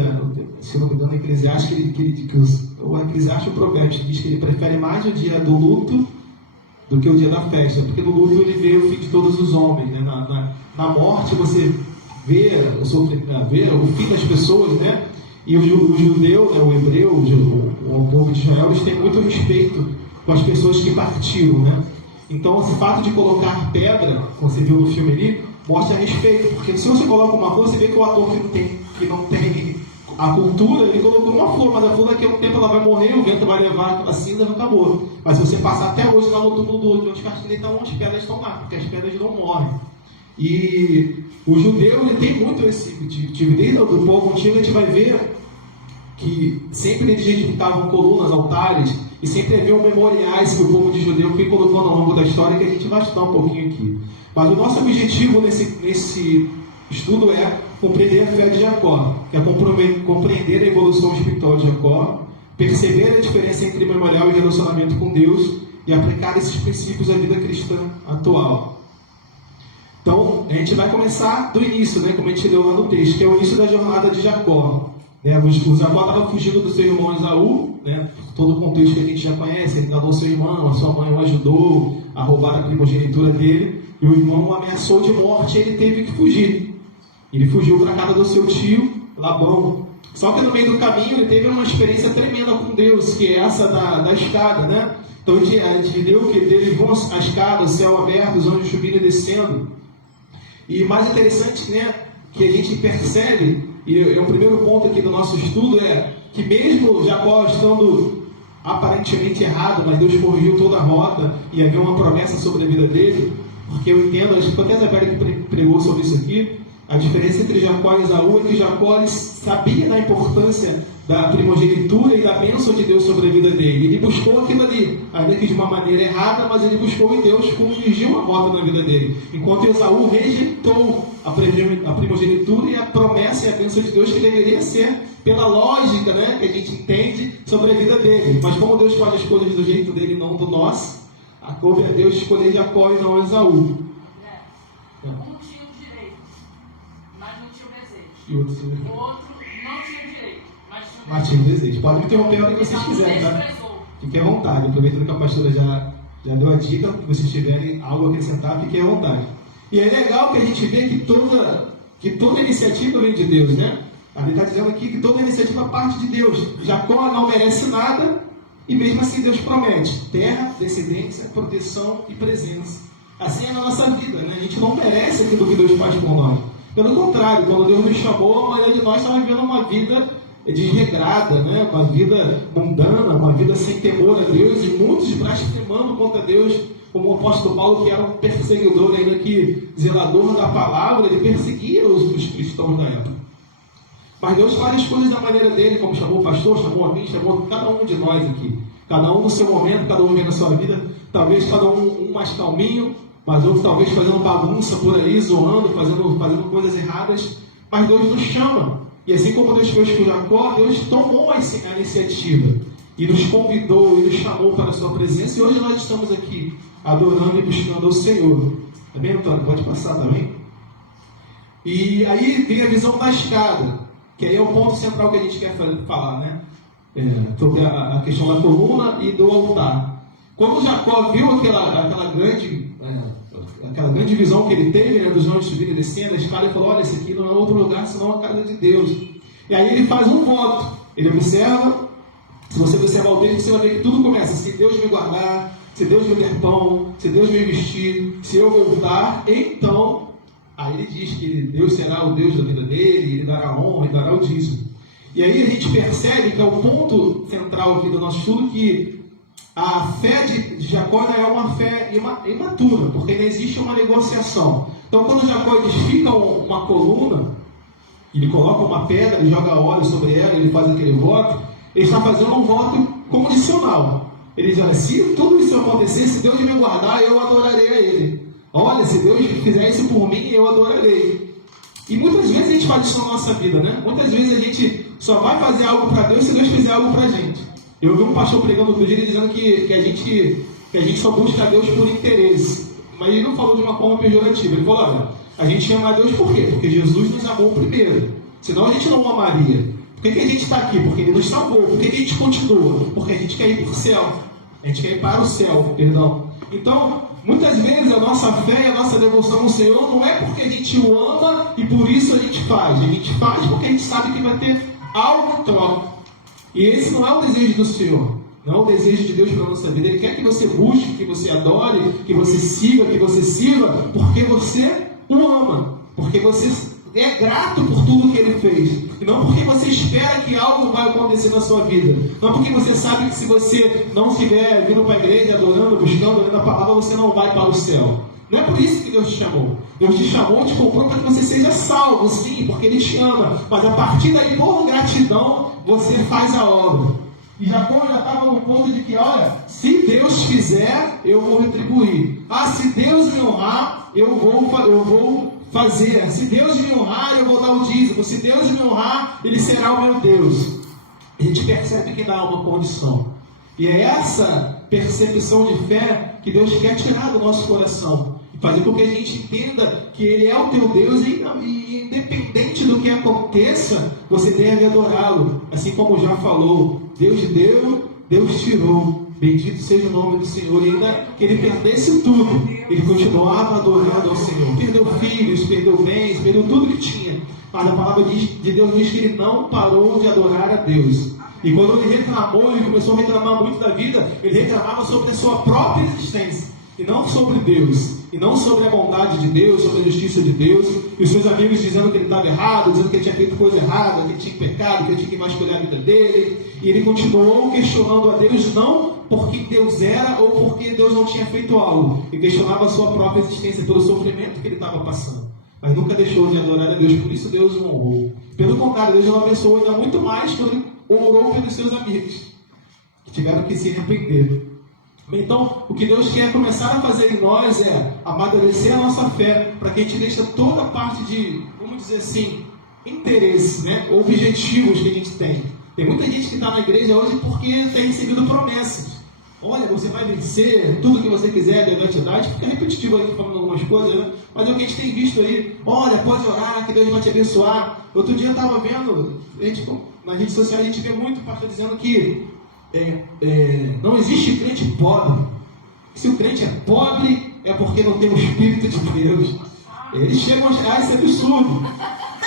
se não me engano, Eclesiastes, o Eclesiastes Provérbios diz que ele prefere mais o dia do luto do que o dia da festa, porque no luto ele vê o fim de todos os homens, né? Na morte você vê o fim das pessoas, né? E o judeu, né, o hebreu, o povo de Israel, eles têm muito respeito com as pessoas que partiram, né? Então, esse fato de colocar pedra, como você viu no filme ali, mostra respeito, porque se você coloca uma flor, você vê que o ator que não tem a cultura, ele colocou uma flor, mas a flor daqui a um tempo ela vai morrer, o vento vai levar aquela cinza e acabou. Mas se você passar até hoje lá no túmulo de Oscar Schindler, então as pedras estão lá, porque as pedras não morrem. E o judeu, ele tem muito esse tipo, desde o povo antigo a gente vai ver que sempre eles edificavam colunas, altares, e sempre haviam memoriais que o povo de judeu foi colocando ao longo da história, que a gente vai estudar um pouquinho aqui. Mas o nosso objetivo nesse estudo é compreender a fé de Jacó, que é compreender a evolução espiritual de Jacó, perceber a diferença entre memorial e relacionamento com Deus e aplicar esses princípios à vida cristã atual. Então, a gente vai começar do início, né, como a gente leu lá no texto, que é o início da jornada de Jacó. O Jacó estava fugindo do seu irmão Esaú, né? Todo o contexto que a gente já conhece, ele enganou seu irmão, a sua mãe o ajudou a roubar a primogenitura dele, e o irmão o ameaçou de morte e ele teve que fugir. Ele fugiu para a casa do seu tio, Labão. Só que no meio do caminho ele teve uma experiência tremenda com Deus, que é essa da escada, né? Então a gente viu que dele vão a escada, o céu aberto, os anjos subindo e descendo. E mais interessante, né, que a gente percebe, e o primeiro ponto aqui do nosso estudo é que mesmo Jacó estando aparentemente errado, mas Deus corrigiu toda a rota e havia uma promessa sobre a vida dele, porque eu entendo, acho que foi até a Isabela que pregou sobre isso aqui, a diferença entre Jacó e Esaú é que Jacó sabia da importância da primogenitura e da bênção de Deus sobre a vida dele. Ele buscou aquilo ali, ainda que de uma maneira errada, mas ele buscou em Deus, corrigiu a rota na vida dele. Enquanto Esaú rejeitou a primogenitura e a promessa e a bênção de Deus que deveria ser pela lógica, né, que a gente entende sobre a vida dele. Mas como Deus faz as coisas do jeito dele e não do nosso, coube a Deus escolher Jacó e não Esaú. Um tinha o direito, mas não tinha o desejo. E outro não tinha o direito, mas tinha o desejo. Podem me interromper a hora que vocês quiserem, tá? Fiquem à vontade. Aproveitando que a pastora já deu a dica, se vocês tiverem algo a acrescentar, fiquem à vontade. E é legal que a gente vê que toda iniciativa vem de Deus, né? A Bíblia está dizendo aqui que toda iniciativa parte de Deus. Jacó não merece nada e mesmo assim Deus promete terra, descendência, proteção e presença. Assim é na nossa vida, né? A gente não merece aquilo que Deus faz por nós. Pelo contrário, quando Deus nos chamou, a maioria de nós estava vivendo uma vida desregrada, né? Uma vida mundana, uma vida sem temor a Deus, e muitos blasfemando contra Deus, como o apóstolo Paulo, que era um perseguidor, ainda que zelador da palavra, ele perseguia os cristãos da época. Mas Deus faz as coisas da maneira dele, como chamou o pastor, chamou a mim, chamou cada um de nós aqui. Cada um no seu momento, cada um vivendo a sua vida, talvez cada um mais calminho, mas outro talvez fazendo bagunça por aí, zoando, fazendo coisas erradas. Mas Deus nos chama. E assim como Deus fez com Jacó, Deus tomou a iniciativa e nos convidou e nos chamou para a sua presença. E hoje nós estamos aqui adorando e buscando o Senhor. Tá bem, Antônio? Pode passar também. E aí vem a visão da escada, que aí é o ponto central que a gente quer falar, né? Sobre a questão da coluna e do altar. Quando Jacó viu aquela grande visão que ele teve, né, dos anjos subindo e descendo a escada, ele falou: olha, esse aqui não é outro lugar senão a casa de Deus. E aí ele faz um voto. Ele observa, se você observar o texto, você vai ver que tudo começa: se Deus me guardar, se Deus me der pão, se Deus me vestir, se eu voltar, então... Aí ele diz que Deus será o Deus da vida dele, ele dará honra, ele dará o dízimo. E aí a gente percebe que é o ponto central aqui do nosso estudo, que a fé de Jacó é uma fé imatura, porque ainda existe uma negociação. Então quando Jacó edifica uma coluna, ele coloca uma pedra, ele joga óleo sobre ela, ele faz aquele voto, ele está fazendo um voto condicional. Ele diz: olha, se tudo isso acontecer, se Deus me guardar, eu adorarei a ele. Olha, se Deus fizer isso por mim, eu adorarei. E muitas vezes a gente faz isso na nossa vida, né? Muitas vezes a gente só vai fazer algo para Deus se Deus fizer algo para a gente. Eu vi um pastor pregando outro dia dizendo que a gente só busca a Deus por interesse. Mas ele não falou de uma forma pejorativa. Ele falou: olha, a gente ama a Deus por quê? Porque Jesus nos amou primeiro. Senão a gente não amaria. Por que a gente está aqui? Porque Ele nos salvou. Por que a gente continua? Porque a gente quer ir para o céu. A gente quer ir para o céu, perdão. Então, muitas vezes a nossa fé e a nossa devoção ao Senhor não é porque a gente o ama e por isso a gente faz. A gente faz porque a gente sabe que vai ter algo em troca. E esse não é o desejo do Senhor. Não é o desejo de Deus para a nossa vida. Ele quer que você busque, que você adore, que você siga, que você sirva, porque você o ama. Porque você é grato por tudo que Ele fez. E não porque você espera que algo vai acontecer na sua vida. Não porque você sabe que se você não estiver vindo para a igreja, adorando, buscando, lendo a palavra, você não vai para o céu. Não é por isso que Deus te chamou. Deus te chamou, te comprou para que você seja salvo, sim, porque Ele te ama. Mas a partir daí, por gratidão, você faz a obra. E Jacó já estava no ponto de que, olha, se Deus fizer, eu vou retribuir. Ah, se Deus me honrar, eu vou fazer. Se Deus me honrar, eu vou dar o dízimo. Se Deus me honrar, Ele será o meu Deus. A gente percebe que dá uma condição. E é essa percepção de fé que Deus quer tirar do nosso coração. E fazer com que a gente entenda que Ele é o teu Deus e independente do que aconteça, você deve adorá-lo. Assim como já falou, Deus deu, Deus tirou. Bendito seja o nome do Senhor. E ainda que Ele perdesse tudo, Ele continuava adorando ao Senhor. Perdeu filhos, perdeu bens, perdeu tudo que tinha. Mas a palavra de Deus diz que Ele não parou de adorar a Deus. E quando Ele reclamou, Ele começou a reclamar muito da vida, Ele reclamava sobre a sua própria existência. E não sobre Deus. E não sobre a bondade de Deus, sobre a justiça de Deus. E os seus amigos dizendo que ele estava errado, dizendo que ele tinha feito coisa errada, que ele tinha pecado, que ele tinha que vasculhar a vida dele. E ele continuou questionando a Deus, não por quem Deus era ou porque Deus não tinha feito algo. E questionava a sua própria existência pelo sofrimento que ele estava passando. Mas nunca deixou de adorar a Deus, por isso Deus o honrou. Pelo contrário, Deus o abençoou ainda muito mais quando ele orou pelos seus amigos, que tiveram que se arrepender. Então, o que Deus quer começar a fazer em nós é amadurecer a nossa fé, para que a gente deixe toda a parte de, vamos dizer assim, interesse, né? Objetivos que a gente tem. Tem muita gente que está na igreja hoje porque tem recebido promessas. Olha, você vai vencer tudo que você quiser, Deus vai te dar. A gente fica repetitivo aí falando algumas coisas, né? Mas é o que a gente tem visto aí. Olha, pode orar, que Deus vai te abençoar. Outro dia eu estava vendo, nas redes sociais a gente vê muito pastor dizendo que não existe crente pobre. Se o crente é pobre, é porque não tem o Espírito de Deus. Eles chegam a achar esse absurdo,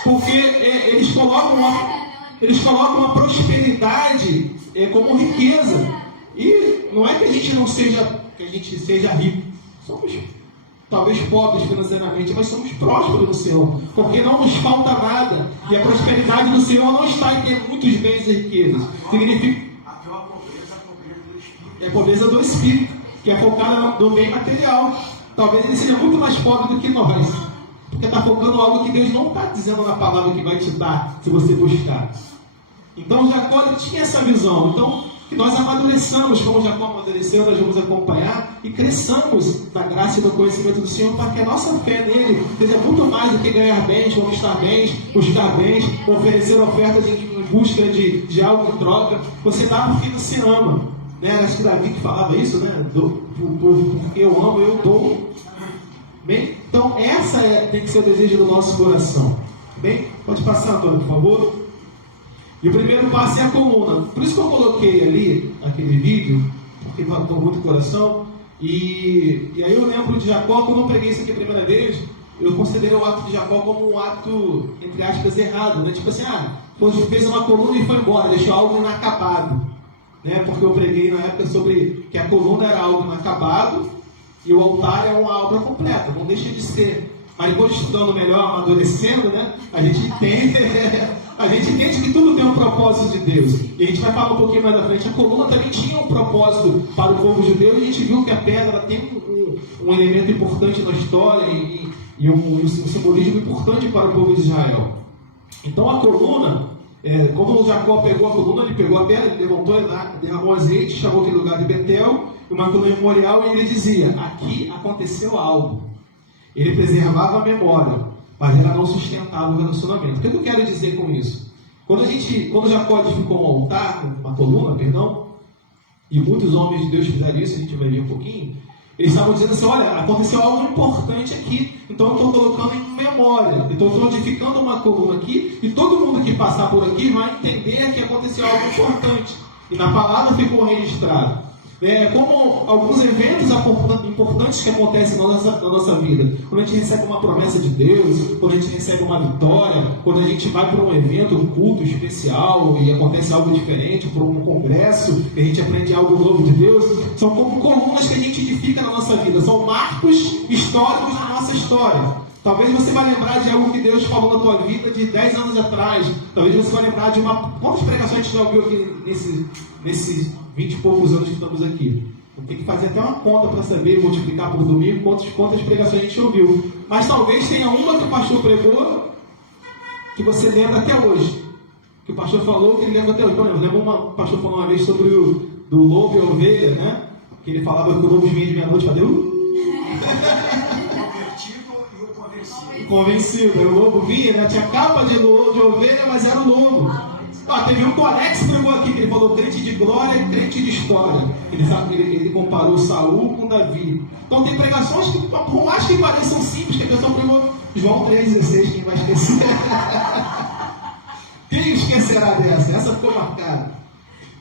porque eles colocam uma prosperidade como riqueza. E não é que a gente seja rico. talvez pobres financeiramente, mas somos prósperos no Senhor, porque não nos falta nada, e a prosperidade do Senhor não está em ter muitos bens e riquezas. Significa é a pobreza do espírito, que é focada no bem material. Talvez ele seja muito mais pobre do que nós, porque está focando em algo que Deus não está dizendo na palavra que vai te dar, se você buscar. Então Jacó tinha essa visão. Então, que nós amadureçamos, como Jacó amadureceu, nós vamos acompanhar e cresçamos na graça e no conhecimento do Senhor, para que a nossa fé nele seja muito mais do que ganhar bens, conquistar bens, buscar bens, oferecer ofertas em busca de algo em troca. Você dá porque você ama, né? Acho que Davi que falava isso, né? Porque eu amo, eu dou. Bem, então essa tem que ser o desejo do nosso coração. Bem, pode passar, Antônio, por favor. E o primeiro passo é a coluna. Por isso que eu coloquei ali aquele vídeo, porque marcou muito o coração. E aí eu lembro de Jacó, quando eu peguei isso aqui a primeira vez, eu considerei o ato de Jacó como um ato, entre aspas, errado, né? Tipo assim, fez uma coluna e foi embora, deixou algo inacabado, né? Porque eu preguei na época sobre que a coluna era algo inacabado e o altar é uma obra completa, não deixa de ser. Mas depois, estudando melhor, amadurecendo, né? A gente entende que tudo tem um propósito de Deus. E a gente vai falar um pouquinho mais à frente. A coluna também tinha um propósito para o povo judeu, e a gente viu que a pedra tem um elemento importante na história e um simbolismo importante para o povo de Israel. Então a coluna, quando o Jacó pegou a coluna, ele pegou a pedra, ele levantou, derramou azeite, chamou aquele lugar de Betel, uma coluna memorial, e ele dizia: aqui aconteceu algo. Ele preservava a memória, mas ela não sustentava o relacionamento. O que eu quero dizer com isso? Quando Jacó edificou um altar, uma coluna, perdão, e muitos homens de Deus fizeram isso, a gente vai ver um pouquinho, eles estavam dizendo assim: olha, aconteceu algo importante aqui, então eu estou colocando em memória, então eu estou edificando uma coluna aqui, e todo mundo que passar por aqui vai entender que aconteceu algo importante, e na palavra ficou registrado. Como alguns eventos importantes que acontecem na nossa vida. Quando a gente recebe uma promessa de Deus, quando a gente recebe uma vitória, quando a gente vai para um evento, um culto especial e acontece algo diferente, para um congresso, que a gente aprende algo novo de Deus, são como colunas que a gente edifica na nossa vida, são marcos históricos na nossa história. Talvez você vai lembrar de algo que Deus falou na tua vida de 10 anos atrás. Talvez você vai lembrar de quantas pregações a gente já ouviu aqui nesses 20 e poucos anos que estamos aqui. Eu tenho que fazer até uma conta para saber, multiplicar por domingo, quantas pregações a gente ouviu. Mas talvez tenha uma que o pastor pregou que você lembra até hoje. Que o pastor falou que ele lembra até hoje. Por exemplo, o pastor falou uma vez sobre do lobo e a ovelha, né? Que ele falava que o lobo vinha de meia-noite para Deus. Convencido, o lobo vinha, né? Tinha capa de ovelha, mas era o lobo. Teve um que o Alex pregou aqui, que ele falou crente de glória e crente de história. Ele comparou Saul com Davi. Então tem pregações que, por mais que pareçam simples, que a pessoa pregou João 3,16, quem vai esquecer? Quem esquecerá dessa? Essa ficou marcada.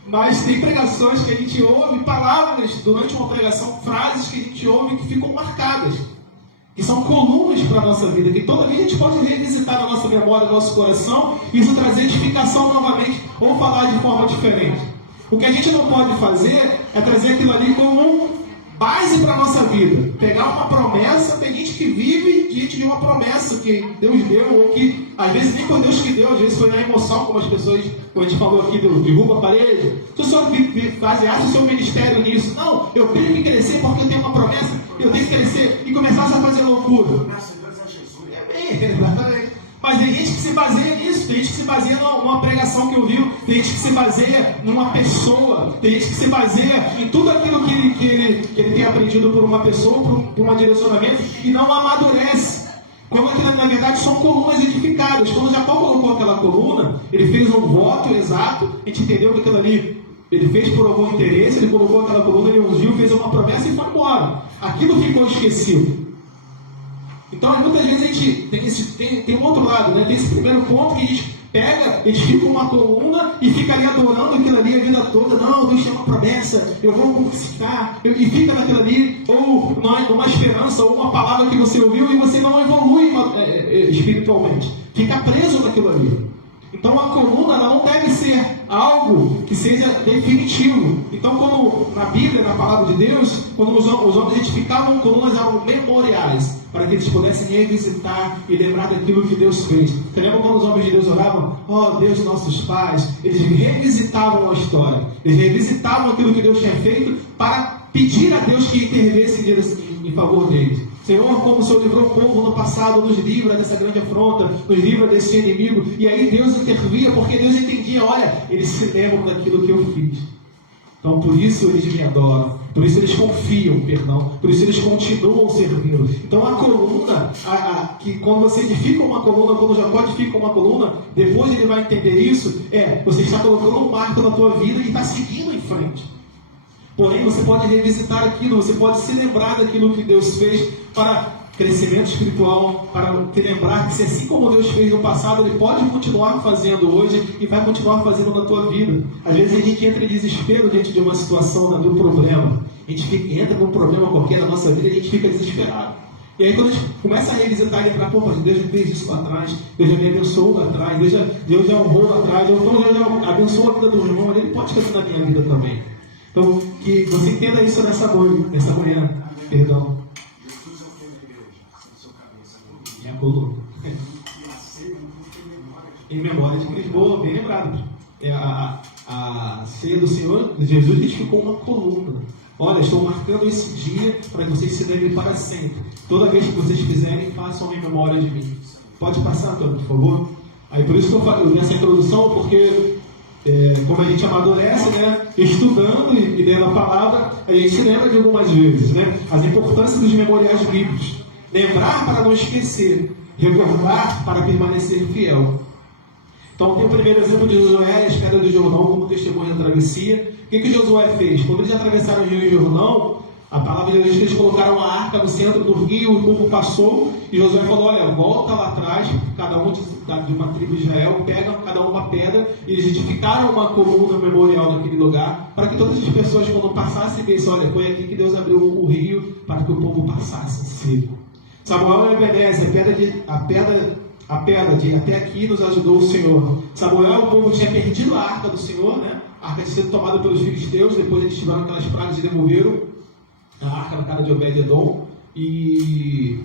Mas tem pregações que a gente ouve, palavras durante uma pregação, frases que a gente ouve que ficam marcadas, que são colunas para a nossa vida, que toda vez a gente pode revisitar na nossa memória, no nosso coração, e isso trazer edificação novamente, ou falar de forma diferente. O que a gente não pode fazer é trazer aquilo ali como base para a nossa vida. Pegar uma promessa, tem gente que vive diante de uma promessa que Deus deu, ou que às vezes nem foi Deus que deu, às vezes foi na emoção, como as pessoas, como a gente falou aqui do derruba a parede. Se o senhor baseasse o seu ministério nisso, não, eu tenho que crescer porque eu tenho uma promessa, eu tenho que crescer, e começasse a fazer loucura. Exatamente. Mas tem gente que se baseia nisso, tem gente que se baseia numa pregação que ouviu, tem gente que se baseia numa pessoa, tem gente que se baseia em tudo aquilo que ele tem aprendido por uma pessoa, por um direcionamento, e não amadurece. Como que na verdade são colunas edificadas. Quando Jacó colocou aquela coluna, ele fez um voto exato, a gente entendeu que aquilo ali ele fez por algum interesse, ele colocou aquela coluna, ele ungiu, fez uma promessa e foi embora. Aquilo ficou esquecido. Então, muitas vezes a gente tem um outro lado, né? Tem esse primeiro ponto que a gente pega, edifica uma coluna e fica ali adorando aquilo ali a vida toda. Não, Deus tem uma promessa, eu vou conquistar, e fica naquilo ali, ou numa esperança, ou uma palavra que você ouviu e você não evolui espiritualmente. Fica preso naquilo ali. Então, a coluna ela não deve ser algo que seja definitivo. Então, quando na Bíblia, na palavra de Deus, quando os homens edificavam colunas, eram memoriais, para que eles pudessem revisitar e lembrar daquilo que Deus fez. Você lembra quando os homens de Deus oravam? Ó Deus de nossos pais. Eles revisitavam a história. Eles revisitavam aquilo que Deus tinha feito para pedir a Deus que intervesse em favor deles. Senhor, como o Senhor livrou o povo no passado, nos livra dessa grande afronta, nos livra desse inimigo. E aí Deus intervia, porque Deus entendia, olha, eles se lembram daquilo que eu fiz. Então por isso eles me adoram, por isso eles confiam, por isso eles continuam servindo. Então a coluna, que quando você edifica uma coluna, quando Jacó edifica uma coluna, depois ele vai entender isso, você está colocando um marco na tua vida e está seguindo em frente. Porém, você pode revisitar aquilo, você pode se lembrar daquilo que Deus fez para crescimento espiritual, para te lembrar que se assim como Deus fez no passado, Ele pode continuar fazendo hoje e vai continuar fazendo na tua vida. Às vezes a gente entra em desespero diante de uma situação, de um problema. A gente entra num problema qualquer na nossa vida e a gente fica desesperado. E aí quando a gente começa a revisitar e lembrar, pô, mas Deus já fez isso lá atrás, Deus já me abençoou lá atrás, Deus já honrou lá atrás, então Deus já abençoou a vida do irmão, Ele pode fazer na minha vida também. Então, que você entenda isso nessa manhã, perdão. Minha coluna. Em memória de Cristo, boa, bem lembrado. A ceia do Senhor, Jesus, edificou uma coluna. Olha, estou marcando esse dia para que vocês se lembrem para sempre. Toda vez que vocês fizerem, façam em memória de mim. Pode passar, Antônio, por favor? Aí por isso que eu falei nessa introdução, porque como a gente amadurece, né, estudando e lendo a palavra, a gente se lembra de algumas vezes, né, as importâncias dos memoriais bíblicos. Lembrar para não esquecer, recordar para permanecer fiel. Então tem o primeiro exemplo de Josué, a pedras do Jordão, como testemunho da travessia. O que Josué fez? Quando eles atravessaram o Rio Jordão, a palavra de Deus diz que eles colocaram a arca no centro do rio, o povo passou, e Josué falou, olha, volta lá atrás, cada um de uma tribo de Israel, pega cada uma pedra, e eles edificaram uma coluna memorial naquele lugar, para que todas as pessoas, quando passassem, vissem, olha, foi aqui que Deus abriu o rio, para que o povo passasse seco. Samuel e Ebenezer, a pedra de até aqui nos ajudou o Senhor. Samuel, o povo tinha perdido a arca do Senhor, né? A arca tinha sido tomada pelos filisteus, depois eles tiveram aquelas pragas e devolveram a arca na cara de Obed-Edom, e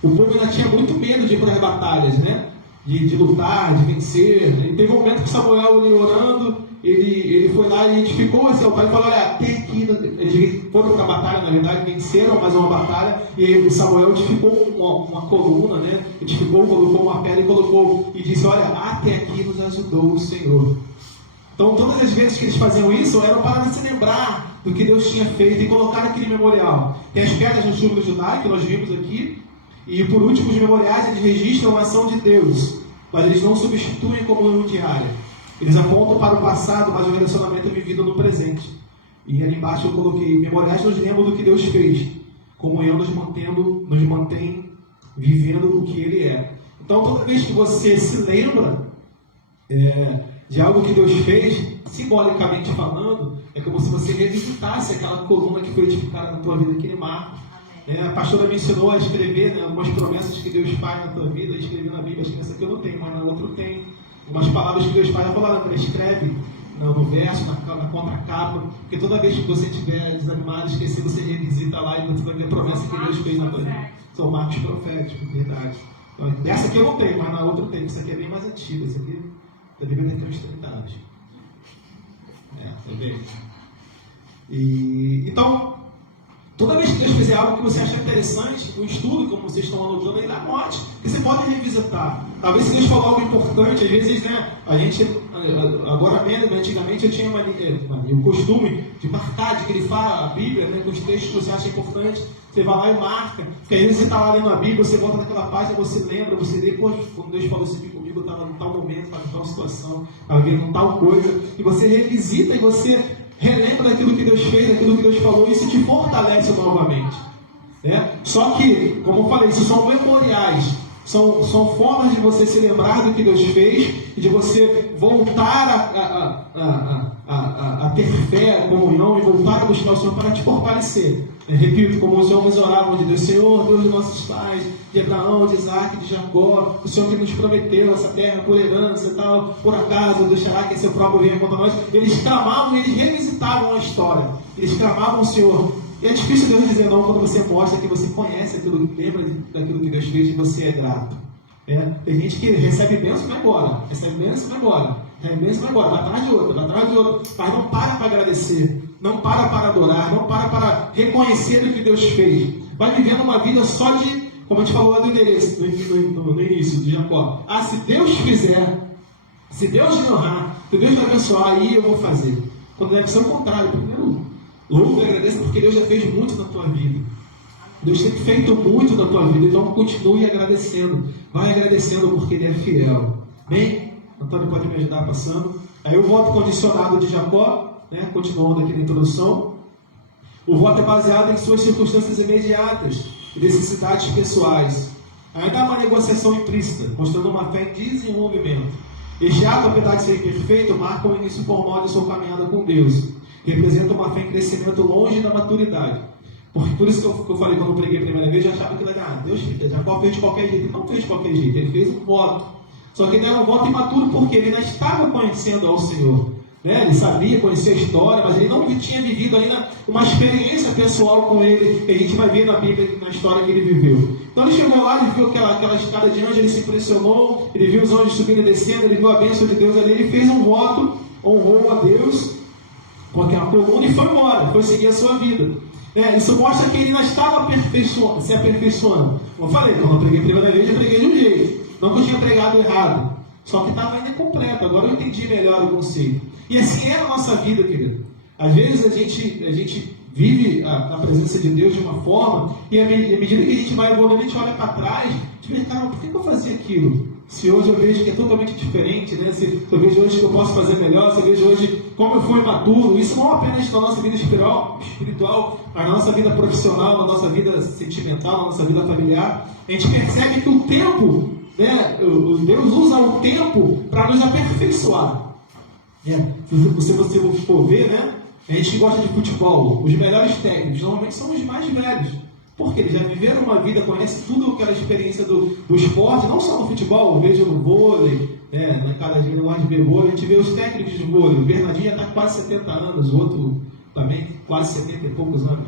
o povo ainda tinha muito medo de ir para as batalhas, né? De lutar, de vencer. E teve um momento que Samuel, ele orando, ele foi lá e edificou esse pai e falou, olha, até aqui, eles foram para a batalha, na verdade, venceram mais uma batalha, e aí Samuel edificou uma coluna, né? Edificou, colocou uma pedra e colocou, e disse, olha, até aqui nos ajudou o Senhor. Então, todas as vezes que eles faziam isso, era para se lembrar do que Deus tinha feito e colocar naquele memorial. Tem as pedras no estilo judaico, que nós vimos aqui, e por último, os memoriais, eles registram a ação de Deus, mas eles não substituem comunhão diária. Eles apontam para o passado, mas o relacionamento é vivido no presente. E ali embaixo eu coloquei, memoriais nos lembram do que Deus fez, comunhão nos mantém vivendo o que Ele é. Então, toda vez que você se lembra de algo que Deus fez, simbolicamente falando, é como se você revisitasse aquela coluna que foi edificada na tua vida, aquele marco. A pastora me ensinou a escrever, né, algumas promessas que Deus faz na tua vida, escrever na Bíblia, acho que essa aqui eu não tenho, mas na outra eu tenho. Algumas palavras que Deus faz, ela falou, escreve no verso, na contracapa, porque toda vez que você estiver desanimado, esquecido, você revisita lá e você vai ver a promessa que Deus fez na tua vida. São marcos proféticos, verdade. Então, essa aqui eu não tenho, mas na outra eu tenho. Essa aqui é bem mais antiga, essa aqui da Bíblia tem uns 30 anos. Também. Então, toda vez que Deus fizer algo que você achar interessante, um estudo, como vocês estão anotando aí, anote, que você pode revisitar. Talvez se Deus falar algo importante, às vezes, né, a gente, agora mesmo, antigamente eu tinha o costume de marcar, de grifar a Bíblia, né, com os textos que você acha importante, você vai lá e marca, porque às vezes você está lá lendo a Bíblia, você volta naquela página, você lembra, você vê, pô, quando Deus falou isso comigo, eu estava em tal momento, estava em tal situação, estava vendo tal coisa, e você revisita e você relembra daquilo que Deus fez, daquilo que Deus falou, e isso te fortalece novamente. Né? Só que, como eu falei, isso são memoriais. São formas de você se lembrar do que Deus fez e de você voltar a ter fé, comunhão e voltar a buscar o Senhor para te fortalecer. Repito, como os homens oravam de Deus: Senhor, Deus dos nossos pais, de Abraão, de Isaac, de Jacó, o Senhor que nos prometeu essa terra por herança e tal, por acaso deixará que esse próprio venha contra nós. Eles clamavam, eles revisitavam a história, eles clamavam o Senhor. E é difícil Deus dizer não quando você mostra que você conhece aquilo, lembra daquilo que Deus fez e você é grato. Tem gente que recebe bênção e vai embora, recebe bênção e vai embora, recebe bênção e vai embora, vai atrás de outra, vai atrás de outra, mas não para agradecer, não para adorar, não para reconhecer o que Deus fez. Vai vivendo uma vida só de, como a gente falou lá no início de Jacó: se Deus fizer, se Deus me honrar, se Deus me abençoar, aí eu vou fazer. Quando deve ser o contrário. Primeiro, louvo e agradeço porque Deus já fez muito na tua vida. Deus tem feito muito na tua vida, então continue agradecendo. Vai agradecendo porque Ele é fiel. Bem, Antônio pode me ajudar passando. Aí o voto condicionado de Jacó, continuando aqui na introdução. O voto é baseado em suas circunstâncias imediatas e necessidades pessoais. Ainda há uma negociação implícita, mostrando uma fé em desenvolvimento. Este ato, apesar de ser imperfeito, marca o início formal de sua caminhada com Deus. Representa uma fé em crescimento longe da maturidade. Por isso que eu falei quando eu preguei a primeira vez, eu achava que Deus Jacó fez de qualquer jeito. Ele não fez de qualquer jeito, ele fez um voto. Só que ele era um voto imaturo porque ele ainda estava conhecendo ao Senhor. Ele sabia, conhecia a história, mas ele não tinha vivido ainda uma experiência pessoal com Ele, que a gente vai ver na Bíblia, na história que ele viveu. Então ele chegou lá, ele viu aquela escada de anjo, ele se impressionou, ele viu os anjos subindo e descendo, ele viu a bênção de Deus ali, ele fez um voto, honrou a Deus com aquela coluna e foi embora, foi seguir a sua vida. Isso mostra que ele ainda estava se aperfeiçoando. Como eu falei, quando eu preguei a primeira vez, eu preguei de um jeito, não que eu tinha pregado errado, só que estava ainda incompleto. Agora eu entendi melhor o conceito. E assim é a nossa vida, querido. Às vezes a gente vive na presença de Deus de uma forma, e à medida que a gente vai evoluindo, a gente olha para trás, a gente vê: cara, por que eu fazia aquilo? Se hoje eu vejo que é totalmente diferente, se eu vejo hoje que eu posso fazer melhor, se eu vejo hoje como eu fui maduro, isso não apenas na nossa vida espiritual, mas na nossa vida profissional, na nossa vida sentimental, na nossa vida familiar. A gente percebe que o tempo, Deus usa o tempo para nos aperfeiçoar. Se você for ver, a gente gosta de futebol, os melhores técnicos normalmente são os mais velhos, porque eles já viveram uma vida, conhecem tudo aquela experiência do esporte, não só no futebol. Eu vejo no vôlei, na cada dia eu gosto de ver vôlei, a gente vê os técnicos de vôlei. O Bernardinho já está com quase 70 anos, o outro também quase 70 e poucos anos,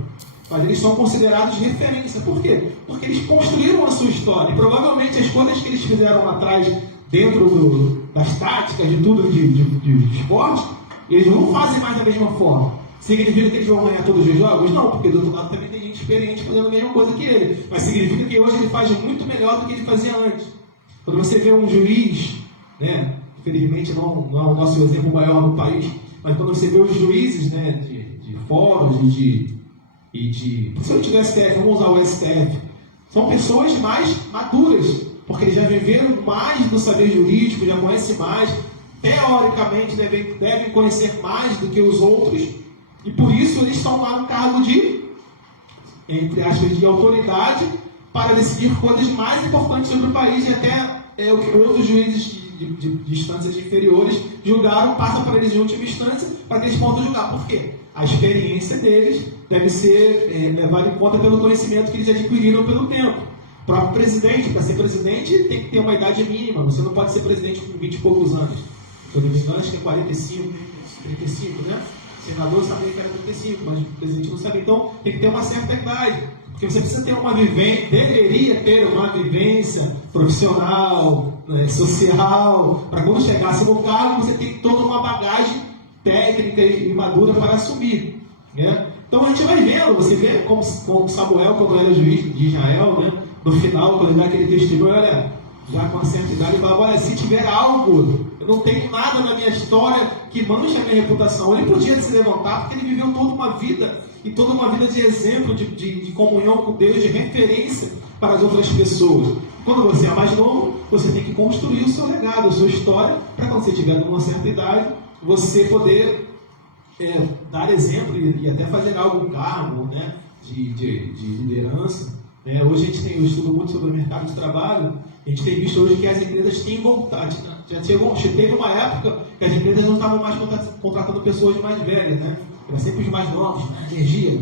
mas eles são considerados referência. Por quê? Porque eles construíram a sua história, e provavelmente as coisas que eles fizeram lá atrás, dentro das táticas, de tudo de esporte, eles não fazem mais da mesma forma. Significa que eles vão ganhar todos os jogos? Não, porque do outro lado também tem gente experiente fazendo a mesma coisa que ele. Mas significa que hoje ele faz muito melhor do que ele fazia antes. Quando você vê um juiz, infelizmente não é o nosso exemplo maior no país, mas quando você vê os juízes de fóruns principalmente do STF, vamos usar o STF, são pessoas mais maduras, porque eles já viveram mais do saber jurídico, já conhecem mais, teoricamente devem conhecer mais do que os outros, e por isso eles estão lá no cargo de, entre aspas, de autoridade, para decidir coisas mais importantes sobre o país, e até o que outros juízes de instâncias inferiores julgaram, passa para eles de última instância, para que eles possam julgar. Por quê? A experiência deles deve ser levada em conta pelo conhecimento que eles adquiriram pelo tempo. O próprio presidente, para ser presidente, tem que ter uma idade mínima. Você não pode ser presidente com 20 e poucos anos. Se eu não me engano, acho que é 35, né? O senador sabia que era 35, mas o presidente não sabia. Então, tem que ter uma certa idade. Porque você precisa ter uma vivência, deveria ter uma vivência profissional, social, para quando chegasse no cargo, você tem toda uma bagagem técnica e madura para assumir. Então, a gente vai vendo, você vê como Samuel, quando era juiz de Israel, no final, quando ele dá aquele testemunho, olha, já com uma certa idade, ele fala: olha, se tiver algo, eu não tenho nada na minha história que manche a minha reputação. Ele podia se levantar porque ele viveu toda uma vida, e toda uma vida de exemplo, de comunhão com Deus, de referência para as outras pessoas. Quando você é mais novo, você tem que construir o seu legado, a sua história, para quando você tiver numa certa idade, você poder dar exemplo e até fazer algum cargo de liderança. Hoje eu estudo muito sobre o mercado de trabalho, a gente tem visto hoje que as empresas têm voltado. Teve uma época que as empresas não estavam mais contratando pessoas mais velhas, né? Era sempre os mais novos, né? Energia.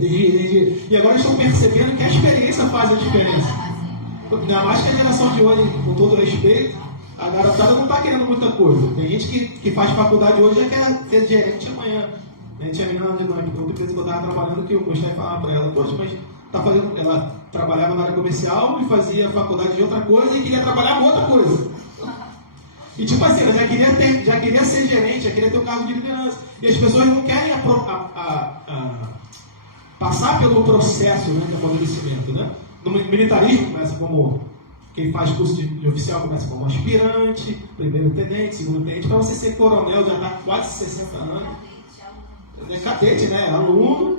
E agora estão percebendo que a experiência faz a diferença. Ainda mais que a geração de hoje, com todo respeito, a garotada não está querendo muita coisa. Tem gente que faz faculdade hoje e já quer ser gerente amanhã. Tinha menina de noite, outra empresa que eu estava trabalhando, que eu gostei de falar para ela, poxa, mas ela trabalhava na área comercial e fazia faculdade de outra coisa e queria trabalhar com outra coisa. E tipo assim, ela já queria ser gerente, já queria ter um cargo de liderança. E as pessoas não querem passar pelo processo, né, de amadurecimento, né? No militarismo começa como quem faz curso de oficial começa como aspirante, primeiro tenente, segundo tenente. Para você ser coronel já está quase 60 anos. É cadete, né? Aluno.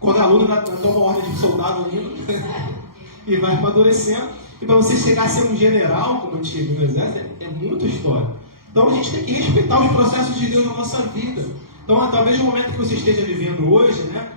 Quando é aluno, toma ordem de soldado ainda e vai amadurecendo. E para você chegar a ser um general, como a gente teve no exército, é muita história. Então a gente tem que respeitar os processos de Deus na nossa vida. Então, talvez no momento que você esteja vivendo hoje, né,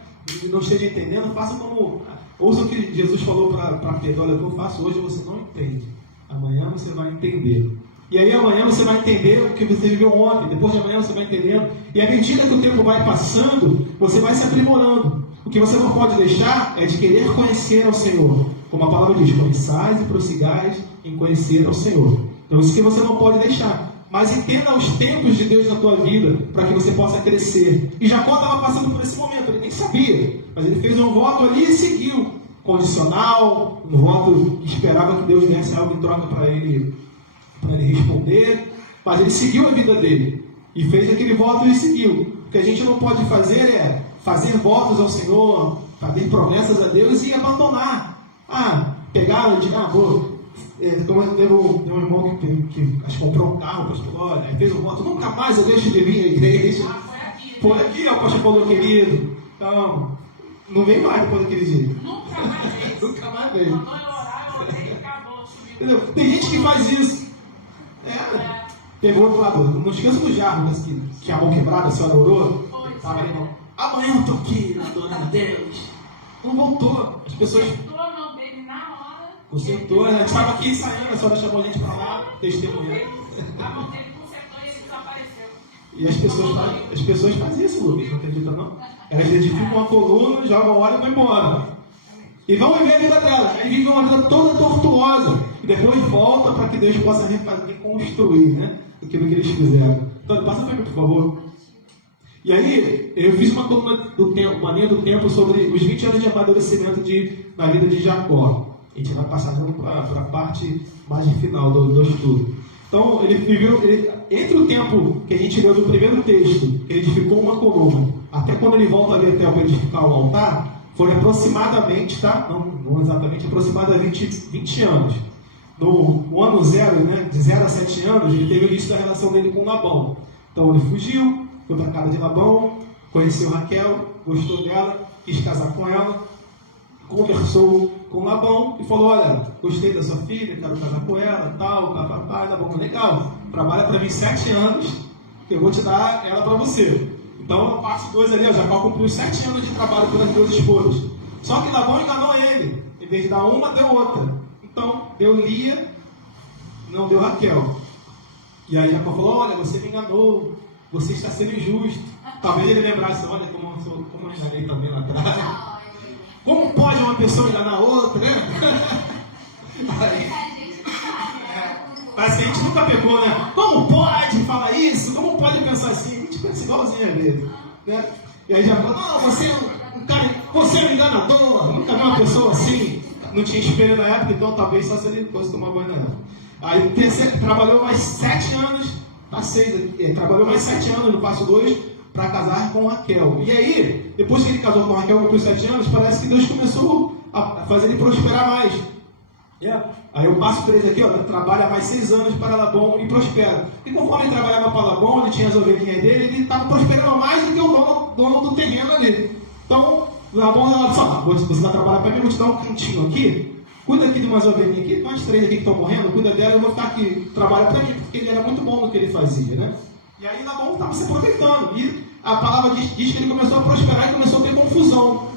e não esteja entendendo, faça como. Ouça o que Jesus falou para Pedro: olha, o que eu faço hoje você não entende. Amanhã você vai entender. E aí amanhã você vai entender o que você viveu ontem. Depois de amanhã você vai entendendo. E à medida que o tempo vai passando, você vai se aprimorando. O que você não pode deixar é de querer conhecer ao Senhor. Como a palavra diz: começais e prossigais em conhecer ao Senhor. Então isso que você não pode deixar. Mas entenda os tempos de Deus na tua vida, para que você possa crescer. E Jacó estava passando por esse momento, ele nem sabia. Mas ele fez um voto ali e seguiu. Condicional, um voto que esperava que Deus desse algo em troca para ele responder. Mas ele seguiu a vida dele. E fez aquele voto e seguiu. O que a gente não pode fazer é fazer votos ao Senhor, fazer promessas a Deus e abandonar. Pegar e dizer, como teve um irmão que acho que comprou um carro, o pastor, olha, fez um voto: nunca mais eu deixo de vir à igreja. Foi aqui, o pastor falou, querido. Então, não vem mais depois daquele dia. Nunca mais veio. Mandou eu orar, eu orei, acabou. Entendeu? Tem gente que faz isso. Teve outro lado, não esqueça do Jarro, que tinha a mão quebrada, a senhora orou. Estava ali, amanhã eu estou aqui, adorando a Deus. Não voltou. As pessoas. Consertou, a gente estava aqui saindo, a senhora chamou a gente para lá, testemunhando. A mão dele consertou e ele desapareceu. E as pessoas fazem isso, Lucas, não acredita não? Elas edificam uma coluna, jogam óleo e vão embora. E vão viver a vida delas. Aí vivem uma vida toda tortuosa. E depois volta para que Deus possa reconstruir, né, aquilo que eles fizeram. Então, passa para mim, por favor. E aí, eu fiz uma coluna do tempo, uma linha do tempo sobre os 20 anos de amadurecimento na vida de Jacó. A gente vai passar para a parte mais final do estudo. Então, ele viveu, entre o tempo que a gente leu do primeiro texto, que ele edificou uma coluna, até quando ele volta ali até para edificar o altar, foi aproximadamente, tá? Não exatamente, aproximadamente 20 anos. No ano zero, né, de 0 a 7 anos, ele teve o início da relação dele com Labão. Então, ele fugiu, foi para a casa de Labão, conheceu Raquel, gostou dela, quis casar com ela, conversou com Labão e falou: olha, gostei da sua filha, quero casar com ela, tal, papai, Labão, legal, trabalha para mim 7 anos, eu vou te dar ela para você. Então, a parte 2 ali, Jacó cumpriu 7 anos de trabalho pelas 2 esposas. Só que Labão enganou ele, em vez de dar uma, deu outra. Então, deu Lia, não deu Raquel. E aí Jacó falou: olha, você me enganou, você está sendo injusto. Talvez ele lembrasse: olha, como eu enganei também lá atrás. Como pode uma pessoa enganar a outra, né? Parece que a gente nunca pegou, né? Como pode falar isso? Como pode pensar assim? A gente pensa igualzinho a ele, né? E aí já falou: não, você é um enganador. Nunca vi uma pessoa assim. Não tinha espelho na época, então talvez só se ele fosse tomar banho na época. Aí trabalhou mais 7 anos, trabalhou mais 7 anos no passo 2, para casar com Raquel. E aí, depois que ele casou com Raquel por 7 anos, parece que Deus começou a fazer ele prosperar mais. Aí o passo 3 aqui, trabalha mais 6 anos para Labão e prospera. E conforme ele trabalhava para Labão, ele tinha as ovelhinhas dele, ele estava prosperando mais do que o dono do terreno ali. Então, Labão disse: você vai trabalhar para mim, eu vou te dar um cantinho aqui, cuida aqui de umas ovelhinhas aqui, tem umas 3 aqui que estão morrendo, cuida dela, eu vou ficar aqui, trabalha para mim, porque ele era muito bom no que ele fazia, né? E aí Labão estava se aproveitando. E a palavra diz que ele começou a prosperar e começou a ter confusão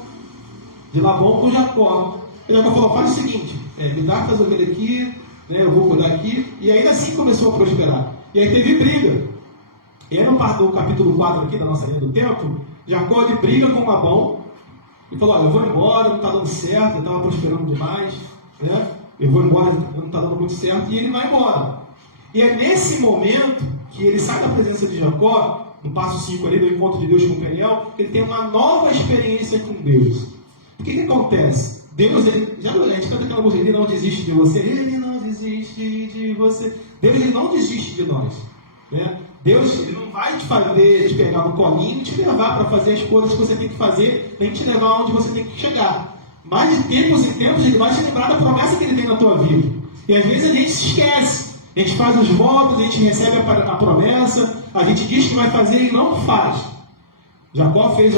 de Labão com Jacó. E Jacó falou, faz o seguinte, me dá as ovelhas aqui, né, eu vou cuidar aqui. E ainda assim começou a prosperar. E aí teve briga. E aí no capítulo 4 aqui da nossa linha do tempo, Jacó de briga com Labão e falou, olha, eu vou embora, não está dando certo, eu estava prosperando demais, né? Eu vou embora, não está dando muito certo, e ele vai embora. E é nesse momento que ele sai da presença de Jacó, no passo 5 ali do encontro de Deus com Peniel, ele tem uma nova experiência com Deus. O que acontece? Deus, a gente canta aquela música, ele não desiste de você, ele não desiste de você. Deus, ele não desiste de nós, né? Deus, ele não vai te pegar no colinho e te levar para fazer as coisas que você tem que fazer, nem te levar onde você tem que chegar. Mas de tempos em tempos, ele vai te lembrar da promessa que ele tem na tua vida. E às vezes a gente se esquece. A gente faz os votos, a gente recebe a promessa, a gente diz que vai fazer e não faz. Jacó fez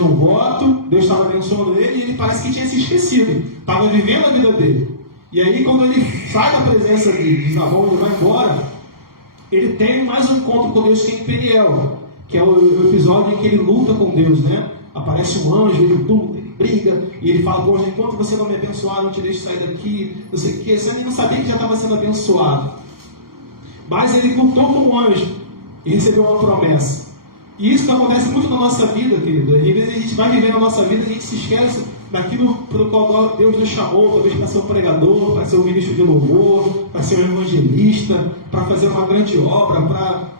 um voto, Deus estava abençoando ele e ele parece que tinha se esquecido. Estava vivendo a vida dele. E aí, quando ele sai da presença de Labão, ele vai embora, ele tem mais um encontro com Deus que é em Peniel, que é o episódio em que ele luta com Deus, né? Aparece um anjo, ele luta, ele briga, e ele fala, poxa, enquanto você não me abençoar, não te deixe sair daqui, não sei o que. Ele não sabia que já estava sendo abençoado. Mas ele lutou com o anjo e recebeu uma promessa. E isso acontece muito na nossa vida, querido. Às vezes a gente vai vivendo a nossa vida e a gente se esquece daquilo pelo qual Deus nos chamou, talvez para ser um pregador, para ser um ministro de louvor, para ser um evangelista, para fazer uma grande obra,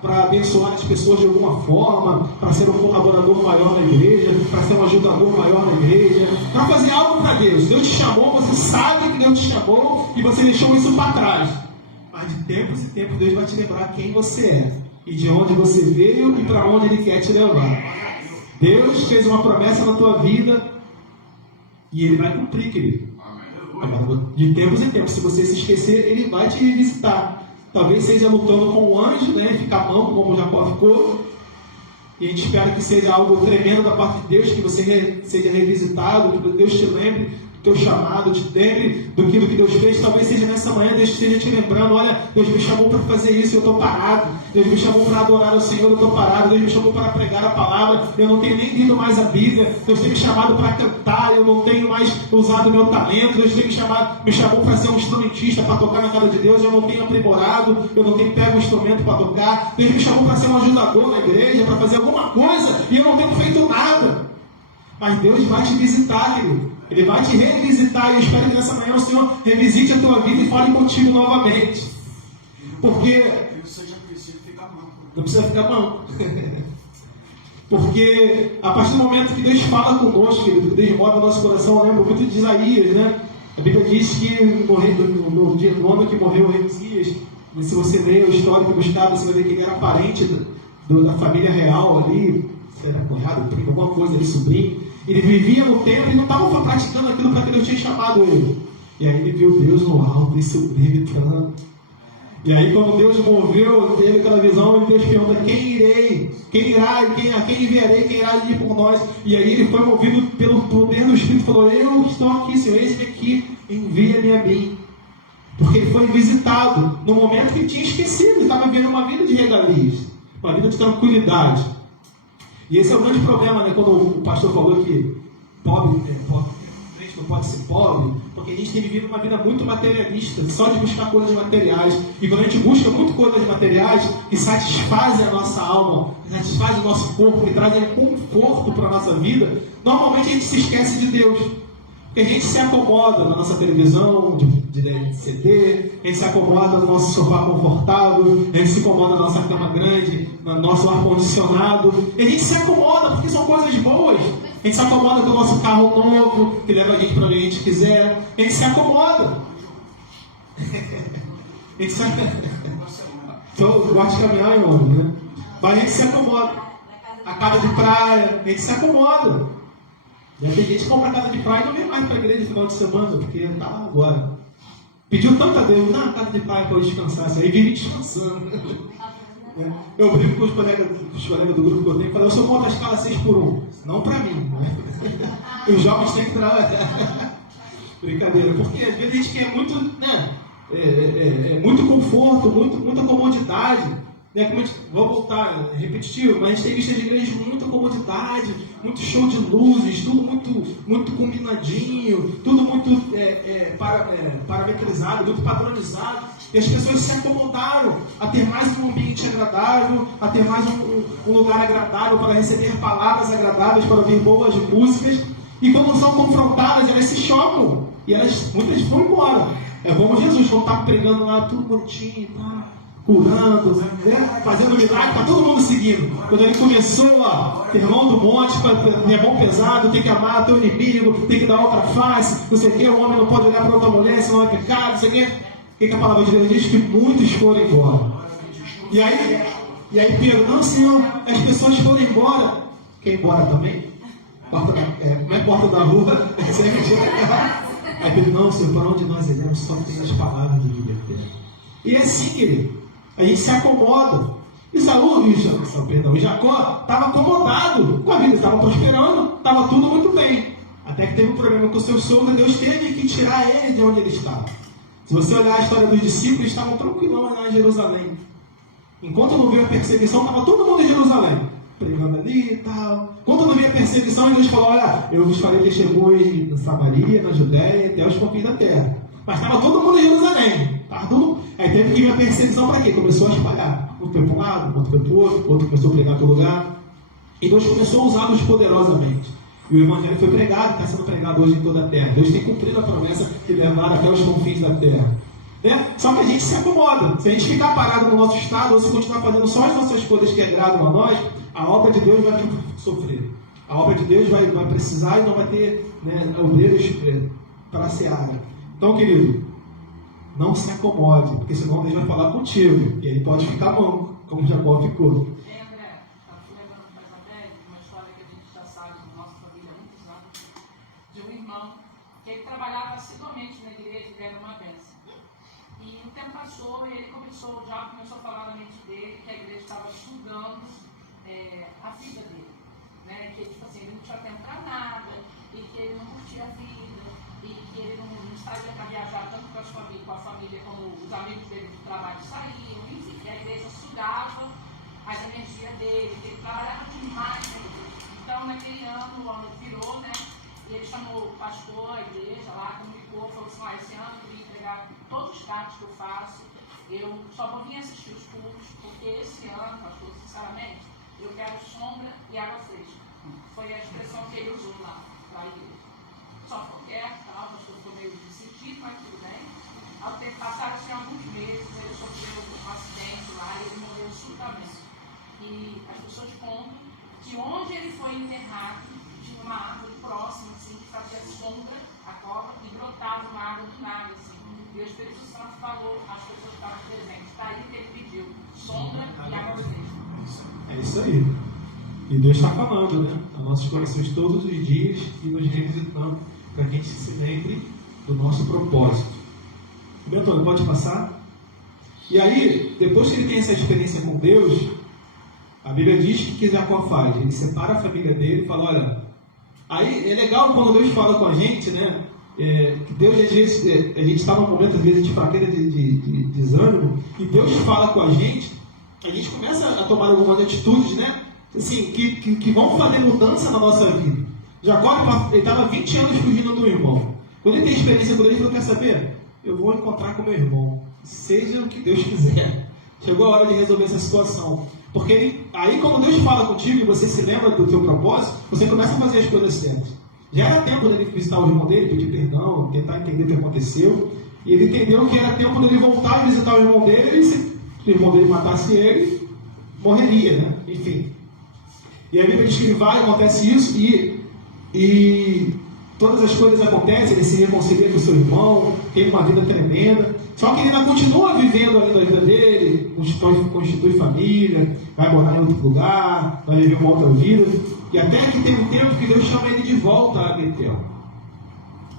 para abençoar as pessoas de alguma forma, para ser um colaborador maior na igreja, para ser um ajudador maior na igreja, para fazer algo para Deus. Deus te chamou, você sabe que Deus te chamou e você deixou isso para trás. Mas de tempos em tempos Deus vai te lembrar quem você é e de onde você veio e para onde Ele quer te levar. Deus fez uma promessa na tua vida e Ele vai cumprir, querido. Agora, de tempos em tempos, se você se esquecer, Ele vai te revisitar. Talvez seja lutando com o anjo, né, ficar manco como Jacó ficou. E a gente espera que seja algo tremendo da parte de Deus, que você seja revisitado, que Deus te lembre teu chamado, te lembre do que Deus fez. Talvez seja nessa manhã, Deus esteja te lembrando, olha, Deus me chamou para fazer isso, eu estou parado. Deus me chamou para adorar o Senhor, eu estou parado. Deus me chamou para pregar a palavra, eu não tenho nem lido mais a Bíblia. Deus tem me chamado para cantar, eu não tenho mais usado o meu talento. Deus tem me chamou para ser um instrumentista, para tocar na casa de Deus, eu não tenho aprimorado, eu não tenho pego um instrumento para tocar. Deus me chamou para ser um ajudador na igreja, para fazer alguma coisa, e eu não tenho feito nada. Mas Deus vai te visitar, querido. Ele vai te revisitar, e eu espero que nessa manhã o Senhor revisite a tua vida e fale contigo novamente. Porque não precisa ficar manco. Porque a partir do momento que Deus fala conosco, querido, que Deus move o nosso coração, eu lembro muito de Isaías, né? A Bíblia diz que no ano que morreu o rei Uzias, e se você ler o histórico do estado, você vai ver que ele era parente da família real ali, era cunhado, primo, alguma coisa ali, sobrinho. Ele vivia no templo e não estava praticando aquilo para que Deus tinha chamado ele. E aí ele viu Deus no alto e subiu gritando. E aí quando Deus moveu, teve aquela visão, e Deus pergunta, quem irei? Quem irá? A quem enviarei? Quem irá ir por nós? E aí ele foi movido pelo poder do Espírito e falou, eu estou aqui, Senhor, eis-me aqui, envia-me a mim. Porque ele foi visitado no momento que ele tinha esquecido, estava vivendo uma vida de regalias, uma vida de tranquilidade. E esse é o grande problema, né? Quando o pastor falou que pobre não pode ser pobre, porque a gente tem vivido uma vida muito materialista, só de buscar coisas materiais. E quando a gente busca muito coisas materiais que satisfazem a nossa alma, que satisfazem o nosso corpo, que trazem conforto para a nossa vida, normalmente a gente se esquece de Deus. Porque a gente se acomoda na nossa televisão, de CD, a gente se acomoda no nosso sofá confortável, a gente se acomoda na nossa cama grande, no nosso ar-condicionado. A gente se acomoda porque são coisas boas. A gente se acomoda com o nosso carro novo, que leva a gente para onde a gente quiser. A gente se acomoda. A gente se acomoda. Eu gosto de caminhar em homem, né? Mas a gente se acomoda. A casa de praia, a gente se acomoda. E aí tem gente que compra a casa de praia e não vem mais para a igreja no final de semana, porque está lá agora. Pediu tanto a Deus, a casa de praia para eu descansar, aí vive descansando. Eu brinco com os colegas do grupo que eu tenho e falo, eu sou contra a escala 6x1, não para mim. Né? Os jovens têm que trabalhar. Brincadeira, porque às vezes a gente quer muito, né? Muito conforto, muita comodidade. Né? Como vou voltar, repetitivo, mas a gente tem visto as igrejas com muita comodidade, muito show de luzes, tudo muito combinadinho, tudo muito parametrizado, muito padronizado. E as pessoas se acomodaram a ter mais um ambiente agradável, a ter mais um lugar agradável para receber palavras agradáveis, para ouvir boas músicas. E quando são confrontadas, elas se chocam. E muitas foram embora. É como Jesus, quando está pregando lá, tudo bonitinho, tá, curando, né, fazendo milagre, está todo mundo seguindo. Quando ele começou a Sermão do Monte, sermão pesado, tem que amar teu inimigo, tem que dar outra face, não sei o que, o homem não pode olhar para outra mulher, senão é pecado, não sei o que. O que a palavra de Deus diz? Que muitos foram embora. E aí Pedro, não, Senhor, as pessoas foram embora. Quer ir embora também? Não é porta da rua. Aí Pedro, não, Senhor, para onde nós iremos? Só tem as palavras de vida eterna. E assim, querido, a gente se acomoda. E Jacó estava acomodado com a vida, estava prosperando, estava tudo muito bem. Até que teve um problema com o seu sogro, Deus teve que tirar ele de onde ele estava. Se você olhar a história dos discípulos, eles estavam tranquilos lá em Jerusalém. Enquanto não veio a perseguição, estava todo mundo em Jerusalém, pregando ali e tal. Quando não veio a perseguição, Deus falou, olha, eu vos farei testemunhos na Samaria, na Judéia, até os confins da terra. Mas estava todo mundo em Jerusalém. Aí teve que vir a perseguição para quê? Começou a espalhar. Um foi para um lado, outro foi para o outro começou a pregar em todo lugar. E Deus começou a usá-los poderosamente. E o Evangelho foi pregado, está sendo pregado hoje em toda a terra. Deus tem cumprido a promessa de levar até os confins da terra. Né? Só que a gente se acomoda. Se a gente ficar parado no nosso estado, ou se continuar fazendo só as nossas coisas que agradam a nós, a obra de Deus vai sofrer. A obra de Deus vai precisar e não vai ter, né, obreiros para a seara. Então, querido, não se acomode, porque senão Deus vai falar contigo. E aí pode ficar bom, como Jacó ficou. Ele trabalhava assiduamente na igreja, ele era uma bênção. E o tempo passou e ele começou a falar na mente dele que a igreja estava sugando a vida dele. Né? Que tipo assim, ele não tinha tempo para nada, e que ele não curtia a vida, e que ele não saía para viajar tanto com a família como os amigos dele do trabalho saíam, enfim, que a igreja sugava as energias dele, que ele trabalhava demais na igreja. Então, naquele ano, o ano virou, né? E ele chamou o pastor, a igreja lá, comunicou, falou assim, esse ano eu queria entregar todos os cartos que eu faço, eu só vou vir assistir os cultos, porque esse ano, pastor, sinceramente, eu quero sombra e água fresca. Foi a expressão que ele usou lá para a igreja. Só ficou quieto, tal, o pastor ficou meio sentido, mas tudo bem. Ao tempo passado, assim, alguns meses, ele sofreu um acidente lá e ele morreu subitamente. E as pessoas contam que onde ele foi enterrado, tinha uma árvore próxima, assim, que fazia sombra à cova e brotava uma água do nada, assim. E o Espírito Santo falou, as pessoas estavam presentes. Está aí que ele pediu sombra e água fresca. É isso aí. E Deus está falando, né? A nossos corações todos os dias e nos revisitando para que a gente se lembre do nosso propósito. Antônio, pode passar? E aí, depois que ele tem essa experiência com Deus, a Bíblia diz que Jacó faz. Ele separa a família dele e fala, olha... Aí é legal quando Deus fala com a gente, né? Que Deus, às vezes, a gente está num momento, às vezes, de fraqueza, de desânimo, e Deus fala com a gente começa a tomar algumas atitudes, né? Assim, que vão fazer mudança na nossa vida. Jacó, ele estava 20 anos fugindo do irmão. Quando ele tem experiência com Deus, ele falou, quer saber? Eu vou encontrar com meu irmão, seja o que Deus quiser. Chegou a hora de resolver essa situação. Porque aí quando Deus fala contigo e você se lembra do teu propósito, você começa a fazer as coisas certas. Já era tempo dele visitar o irmão dele, pedir perdão, tentar entender o que aconteceu. E ele entendeu que era tempo dele voltar a visitar o irmão dele, e se o irmão dele matasse ele, morreria, né? Enfim. E a Bíblia diz que ele vai, acontece isso, e todas as coisas acontecem, ele se reconcilia com o seu irmão, tem uma vida tremenda. Só que ele ainda continua vivendo ainda a vida dele, constitui família, vai morar em outro lugar, vai viver uma outra vida. E até que tem um tempo que Deus chama ele de volta a Betel.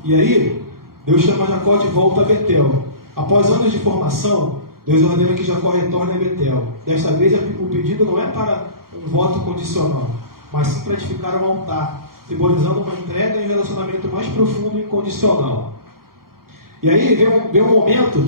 E aí, Deus chama Jacó de volta a Betel. Após anos de formação, Deus ordena que Jacó retorne a Betel. Desta vez, o pedido não é para um voto condicional, mas sim para edificar um altar, simbolizando uma entrega e um relacionamento mais profundo e incondicional. E aí vem um momento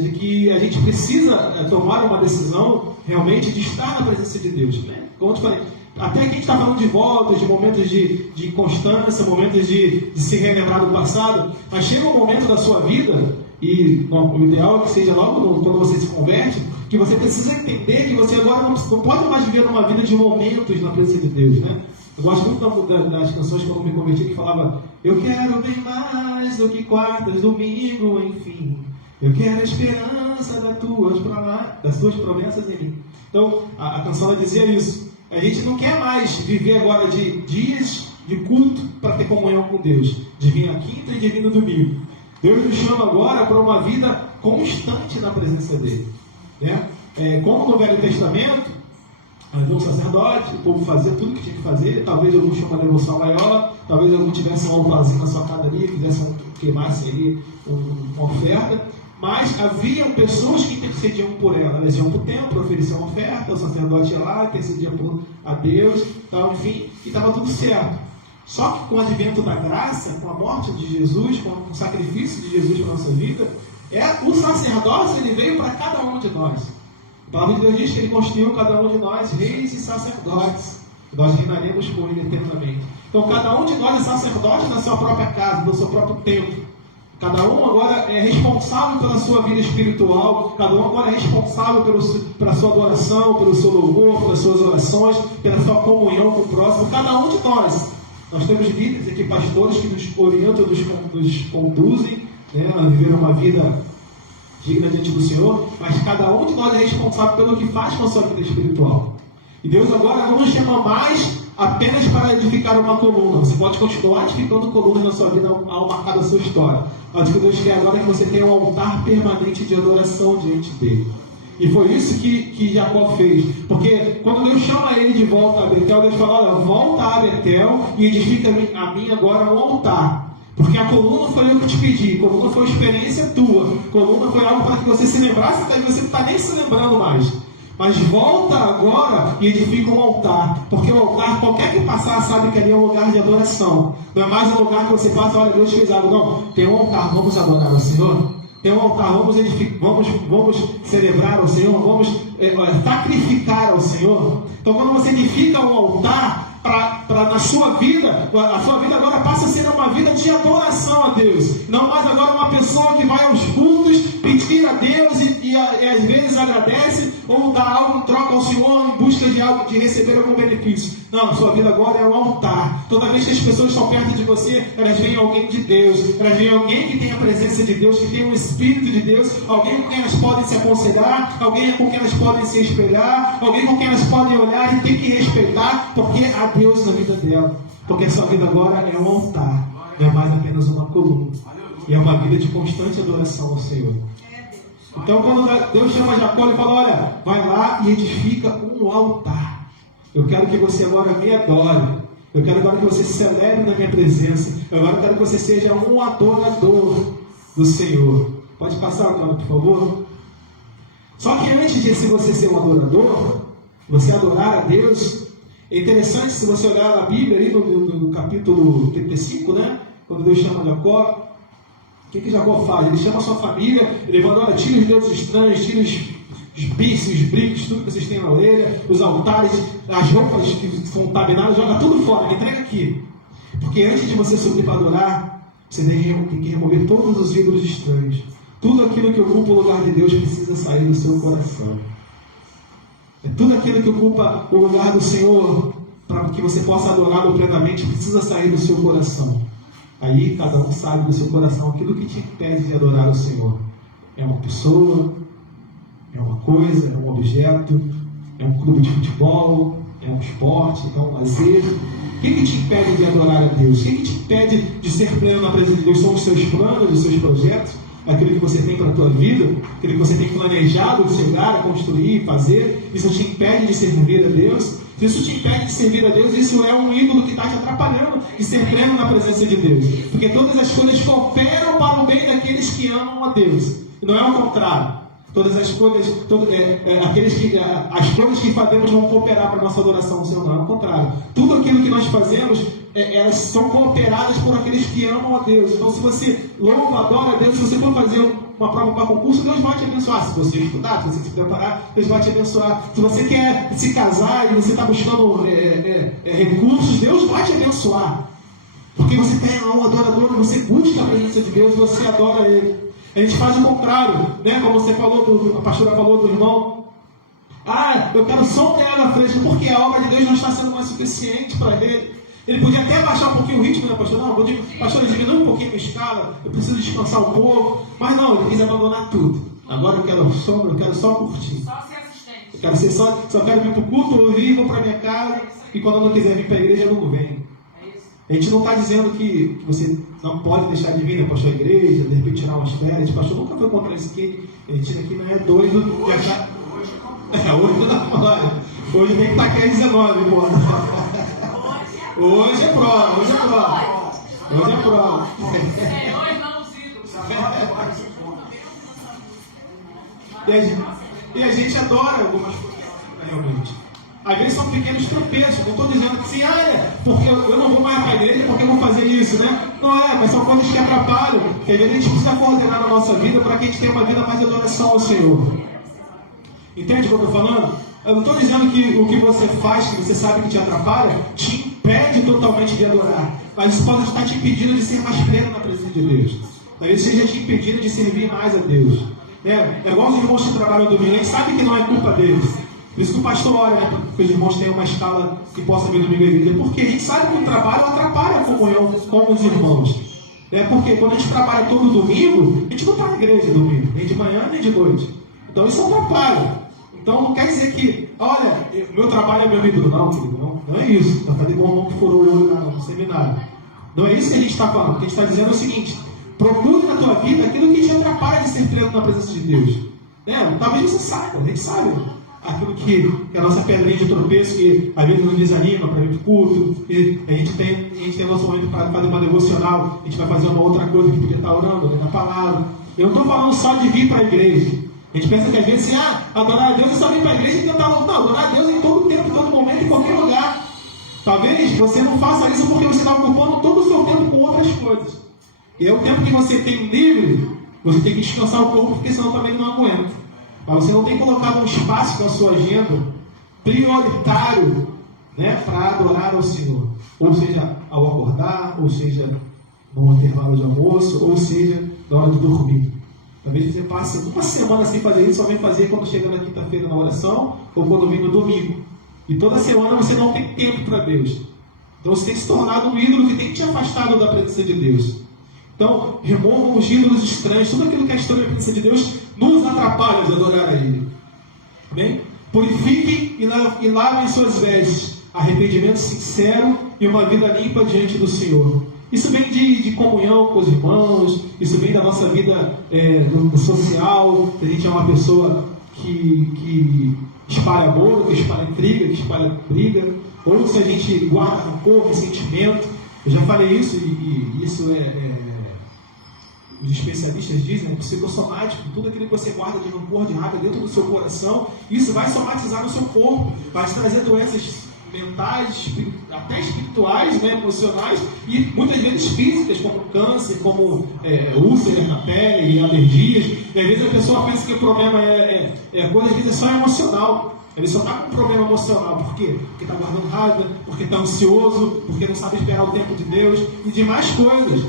de que a gente precisa tomar uma decisão realmente de estar na presença de Deus, né? Como eu te falei, até aqui a gente está falando de voltas, de momentos de constância, momentos de se relembrar do passado, mas chega um momento da sua vida, e o ideal é que seja logo quando você se converte, que você precisa entender que você agora não pode mais viver uma vida de momentos na presença de Deus, né? Eu gosto muito das canções que eu me converti, que falava: eu quero bem mais do que quartas, domingo, enfim. Eu quero a esperança das tuas promessas em mim. Então, a canção ela dizia isso. A gente não quer mais viver agora de dias de culto para ter comunhão com Deus, de vir na quinta e de vir no domingo. Deus nos chama agora para uma vida constante na presença dele, né? Como no Velho Testamento, havia um sacerdote, o povo fazia tudo que tinha que fazer. Talvez algum tinha uma devoção maior, talvez algum tivesse um altarzinho na sua casa ali, queimasse ali uma oferta. Mas haviam pessoas que intercediam por ela. Elas iam para o templo, ofereciam uma oferta, o sacerdote ia lá, intercedia a Deus, tal, enfim, e estava tudo certo. Só que com o advento da graça, com a morte de Jesus, com o sacrifício de Jesus para a nossa vida, o sacerdócio ele veio para cada um de nós. A palavra de Deus diz que ele constituiu cada um de nós reis e sacerdotes. Nós reinaremos com ele eternamente. Então cada um de nós é sacerdote na sua própria casa, no seu próprio templo. Cada um agora é responsável pela sua vida espiritual, cada um agora é responsável pela sua adoração, pelo seu louvor, pelas suas orações, pela sua comunhão com o próximo. Cada um de nós. Nós temos líderes aqui, pastores, que nos orientam, nos conduzem, né, a viver uma vida digna diante do Senhor, mas cada um de nós é responsável pelo que faz com a sua vida espiritual. E Deus agora não nos chama mais apenas para edificar uma coluna. Você pode continuar edificando colunas na sua vida ao marcar a sua história. Mas o que Deus quer agora é que você tenha um altar permanente de adoração diante dele. E foi isso que Jacó fez. Porque quando Deus chama ele de volta a Betel, Deus fala: olha, volta a Betel e edifica a mim agora um altar. Porque a coluna foi eu que te pedi, a coluna foi uma experiência tua, a coluna foi algo para que você se lembrasse, até que você não está nem se lembrando mais. Mas volta agora e edifica um altar, porque o altar, qualquer que passar sabe que ali é um lugar de adoração. Não é mais um lugar que você passa, olha, Deus fez algo. Não, tem um altar, vamos adorar o Senhor. Tem um altar, vamos edificar, vamos celebrar o Senhor, vamos sacrificar ao Senhor. Então quando você edifica um altar, para na sua vida, a sua vida agora passa a ser uma vida de adoração a Deus. Não mais agora uma pessoa que vai aos cultos, pedir a Deus e às vezes agradece ou dá algo em troca ao Senhor em busca de algo, de receber algum benefício. Não, a sua vida agora é um altar. Toda vez que as pessoas estão perto de você, elas veem alguém de Deus, elas veem alguém que tem a presença de Deus, que tem o Espírito de Deus, alguém com quem elas podem se aconselhar, alguém com quem elas podem se espelhar, alguém com quem elas podem olhar e ter que respeitar, porque há Deus na vida dela. Porque a sua vida agora é um altar, não é mais apenas uma coluna. E é uma vida de constante adoração ao Senhor. Então quando Deus chama Jacó, ele fala: olha, vai lá e edifica um altar. Eu quero que você agora me adore. Eu quero agora que você se celebre na minha presença. Eu agora quero que você seja um adorador do Senhor. Pode passar agora, por favor? Só que antes de você ser um adorador, você adorar a Deus, é interessante se você olhar na Bíblia, ali no capítulo 35, né? Quando Deus chama Jacó, o que Jacó faz? Ele chama a sua família, ele manda: olha, tira os deuses estranhos, tira os bíceos, os brincos, tudo que vocês têm na orelha, os altares, as roupas que são tabernáculos, joga tudo fora, entrega aqui. Porque antes de você subir para adorar, você tem que remover todos os ídolos estranhos. Tudo aquilo que ocupa o lugar de Deus precisa sair do seu coração. Tudo aquilo que ocupa o lugar do Senhor, para que você possa adorá-lo plenamente, precisa sair do seu coração. Aí cada um sabe do seu coração aquilo que te impede de adorar o Senhor. É uma pessoa, é uma coisa, é um objeto, é um clube de futebol, é um esporte, é um lazer. O que te impede de adorar a Deus? O que te impede de ser pleno na presença de Deus? São os seus planos, os seus projetos, aquilo que você tem para a tua vida, aquilo que você tem planejado de chegar, a construir, fazer. Isso te impede de servir a Deus? Se isso te impede de servir a Deus, isso é um ídolo que está te atrapalhando de ser pleno na presença de Deus. Porque todas as coisas cooperam para o bem daqueles que amam a Deus. E não é o contrário. Todas as coisas, as coisas que fazemos vão cooperar para a nossa adoração ao Senhor. Não é o contrário. Tudo aquilo que nós fazemos elas são cooperadas por aqueles que amam a Deus. Então, se você louva, adora a Deus, se você for fazer uma prova para concurso, Deus vai te abençoar. Se você estudar, se você se preparar, Deus vai te abençoar. Se você quer se casar e você está buscando recursos, Deus vai te abençoar. Porque você tem um adorador, você busca a presença de Deus, você adora Ele. A gente faz o contrário, né? Como você falou, a pastora falou do irmão. Eu quero só um teatro na frente, porque a obra de Deus não está sendo mais suficiente para ele. Ele podia até baixar um pouquinho o ritmo, né, pastor? Não, pastor, diminui um pouquinho a escala, eu preciso descansar um pouco. Mas não, ele quis abandonar tudo. Agora eu quero só curtir. Só ser assistente. Eu quero ser só quero vir para o culto, ouvir, vou para minha casa, e quando eu não quiser vir para a igreja, eu não venho. A gente não está dizendo que você não pode deixar de vir, né, pastor, a igreja, de repente tirar umas férias. Pastor nunca foi contra isso aqui. A gente aqui não é doido. Hoje não pode. Hoje tem que estar aqui às 19, pô. Hoje é prova. Hoje não os ídolos. E a gente adora algumas coisas, realmente. Às vezes são pequenos tropeços. Não estou dizendo que assim, porque eu não vou mais para a igreja porque eu vou fazer isso, né? Não mas são coisas que atrapalham. Que às vezes a gente precisa coordenar na nossa vida para que a gente tenha uma vida mais de adoração ao Senhor. Entende o que eu estou falando? Eu não estou dizendo que o que você faz, que você sabe que te atrapalha, te impede totalmente de adorar. Mas isso pode estar te impedindo de ser mais pleno na presença de Deus. Talvez seja te impedindo de servir mais a Deus. É igual os irmãos que trabalham domingo, a gente sabe que não é culpa deles. Por isso que o pastor ora, né? Porque os irmãos tenham uma escala que possa vir domingo à igreja. Porque a gente sabe que o trabalho atrapalha a comunhão com os irmãos. Porque quando a gente trabalha todo domingo, a gente não está na igreja domingo, nem de manhã nem de noite. Então isso atrapalha. Então não quer dizer que, olha, meu trabalho é meu ídolo. Não, querido, não é isso. Não fazer igual o irmão que furou o olho no seminário. Não é isso que a gente está falando. O que a gente está dizendo é o seguinte: procure na tua vida aquilo que te atrapalha de ser pleno na presença de Deus. Talvez você saiba, a gente sabe. Aquilo que é a nossa pedrinha de tropeço, que às vezes nos desanima para ir para o culto, e a gente tem nosso momento para fazer uma devocional, a gente vai fazer uma outra coisa que podia estar orando, lendo a palavra. Eu não estou falando só de vir para a igreja. A gente pensa que às vezes adorar a Deus é só vir para a igreja e tentar. Não, adorar a Deus em todo tempo, em todo momento, em qualquer lugar. Talvez você não faça isso porque você está ocupando todo o seu tempo com outras coisas. E é o tempo que você tem livre, você tem que descansar o corpo, porque senão também não aguenta. Mas você não tem colocado um espaço na sua agenda prioritário, né, para adorar ao Senhor. Ou seja, ao acordar, ou seja, no intervalo de almoço, ou seja, na hora de dormir. Talvez você passe uma semana sem fazer isso, só vem fazer quando chega na quinta-feira na oração, ou quando vem no domingo. E toda semana você não tem tempo para Deus. Então você tem se tornado um ídolo que tem te afastado da presença de Deus. Então, removam os ídolos estranhos, tudo aquilo que é a história da presença de Deus nos atrapalha de adorar a Ele. Amém? Purifiquem e lavem suas vestes, arrependimento sincero e uma vida limpa diante do Senhor. Isso vem de comunhão com os irmãos, isso vem da nossa vida do social. Se a gente é uma pessoa que espalha amor, que espalha intriga, que espalha briga, ou se a gente guarda rancor, ressentimento. Eu já falei isso, e isso os especialistas dizem, psicossomático, tudo aquilo que você guarda de rancor, de raiva dentro do seu coração, isso vai somatizar no seu corpo, vai trazer doenças mentais, até espirituais, né, emocionais, e muitas vezes físicas, como câncer, como úlceras na pele, alergias. E às vezes a pessoa pensa que o problema é coisa, às vezes é só emocional. Ele só está com um problema emocional. Por quê? Porque está guardando raiva, porque está ansioso, porque não sabe esperar o tempo de Deus e demais coisas.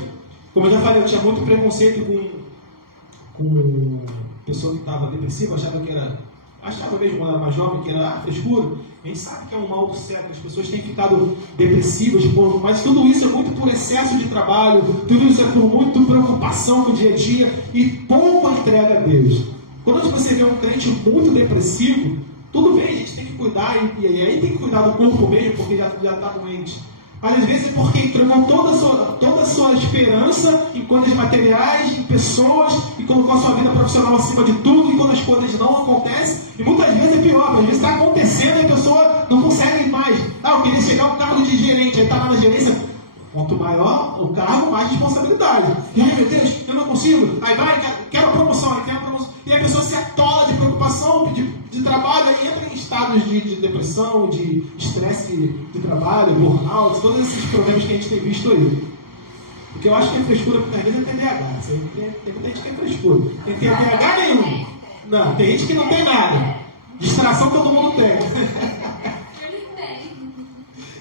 Como eu já falei, eu tinha muito preconceito com pessoa que estava depressiva, achava mesmo quando era mais jovem que era frescura. A gente sabe que é um mal do século, as pessoas têm ficado depressivas, mas tudo isso é muito por excesso de trabalho, tudo isso é por muita preocupação com o dia a dia e pouco entrega a Deus. Quando você vê um crente muito depressivo, tudo bem, a gente tem que cuidar, e aí tem que cuidar do corpo mesmo, porque já está doente. Às vezes é porque entregou toda a sua esperança em coisas materiais, em pessoas, e colocou a sua vida profissional acima de tudo, e quando as coisas não acontecem, e muitas vezes é pior, às vezes está acontecendo e a pessoa não consegue mais. Eu queria chegar ao cargo de gerente, aí está lá na gerência, Quanto maior o cargo, mais responsabilidade. E aí, meu Deus, eu não consigo. Aí vai, quero a promoção, aí quero a promoção. E a pessoa se atola de preocupação, de trabalho, aí entra em estados de depressão, de estresse de trabalho, burnout, todos esses problemas que a gente tem visto aí. Porque eu acho que é frescura, porque às vezes é TDAH. Tem muita gente que é frescura. Tem TDAH nenhum. Não, tem gente que não tem nada. Distração todo mundo tem.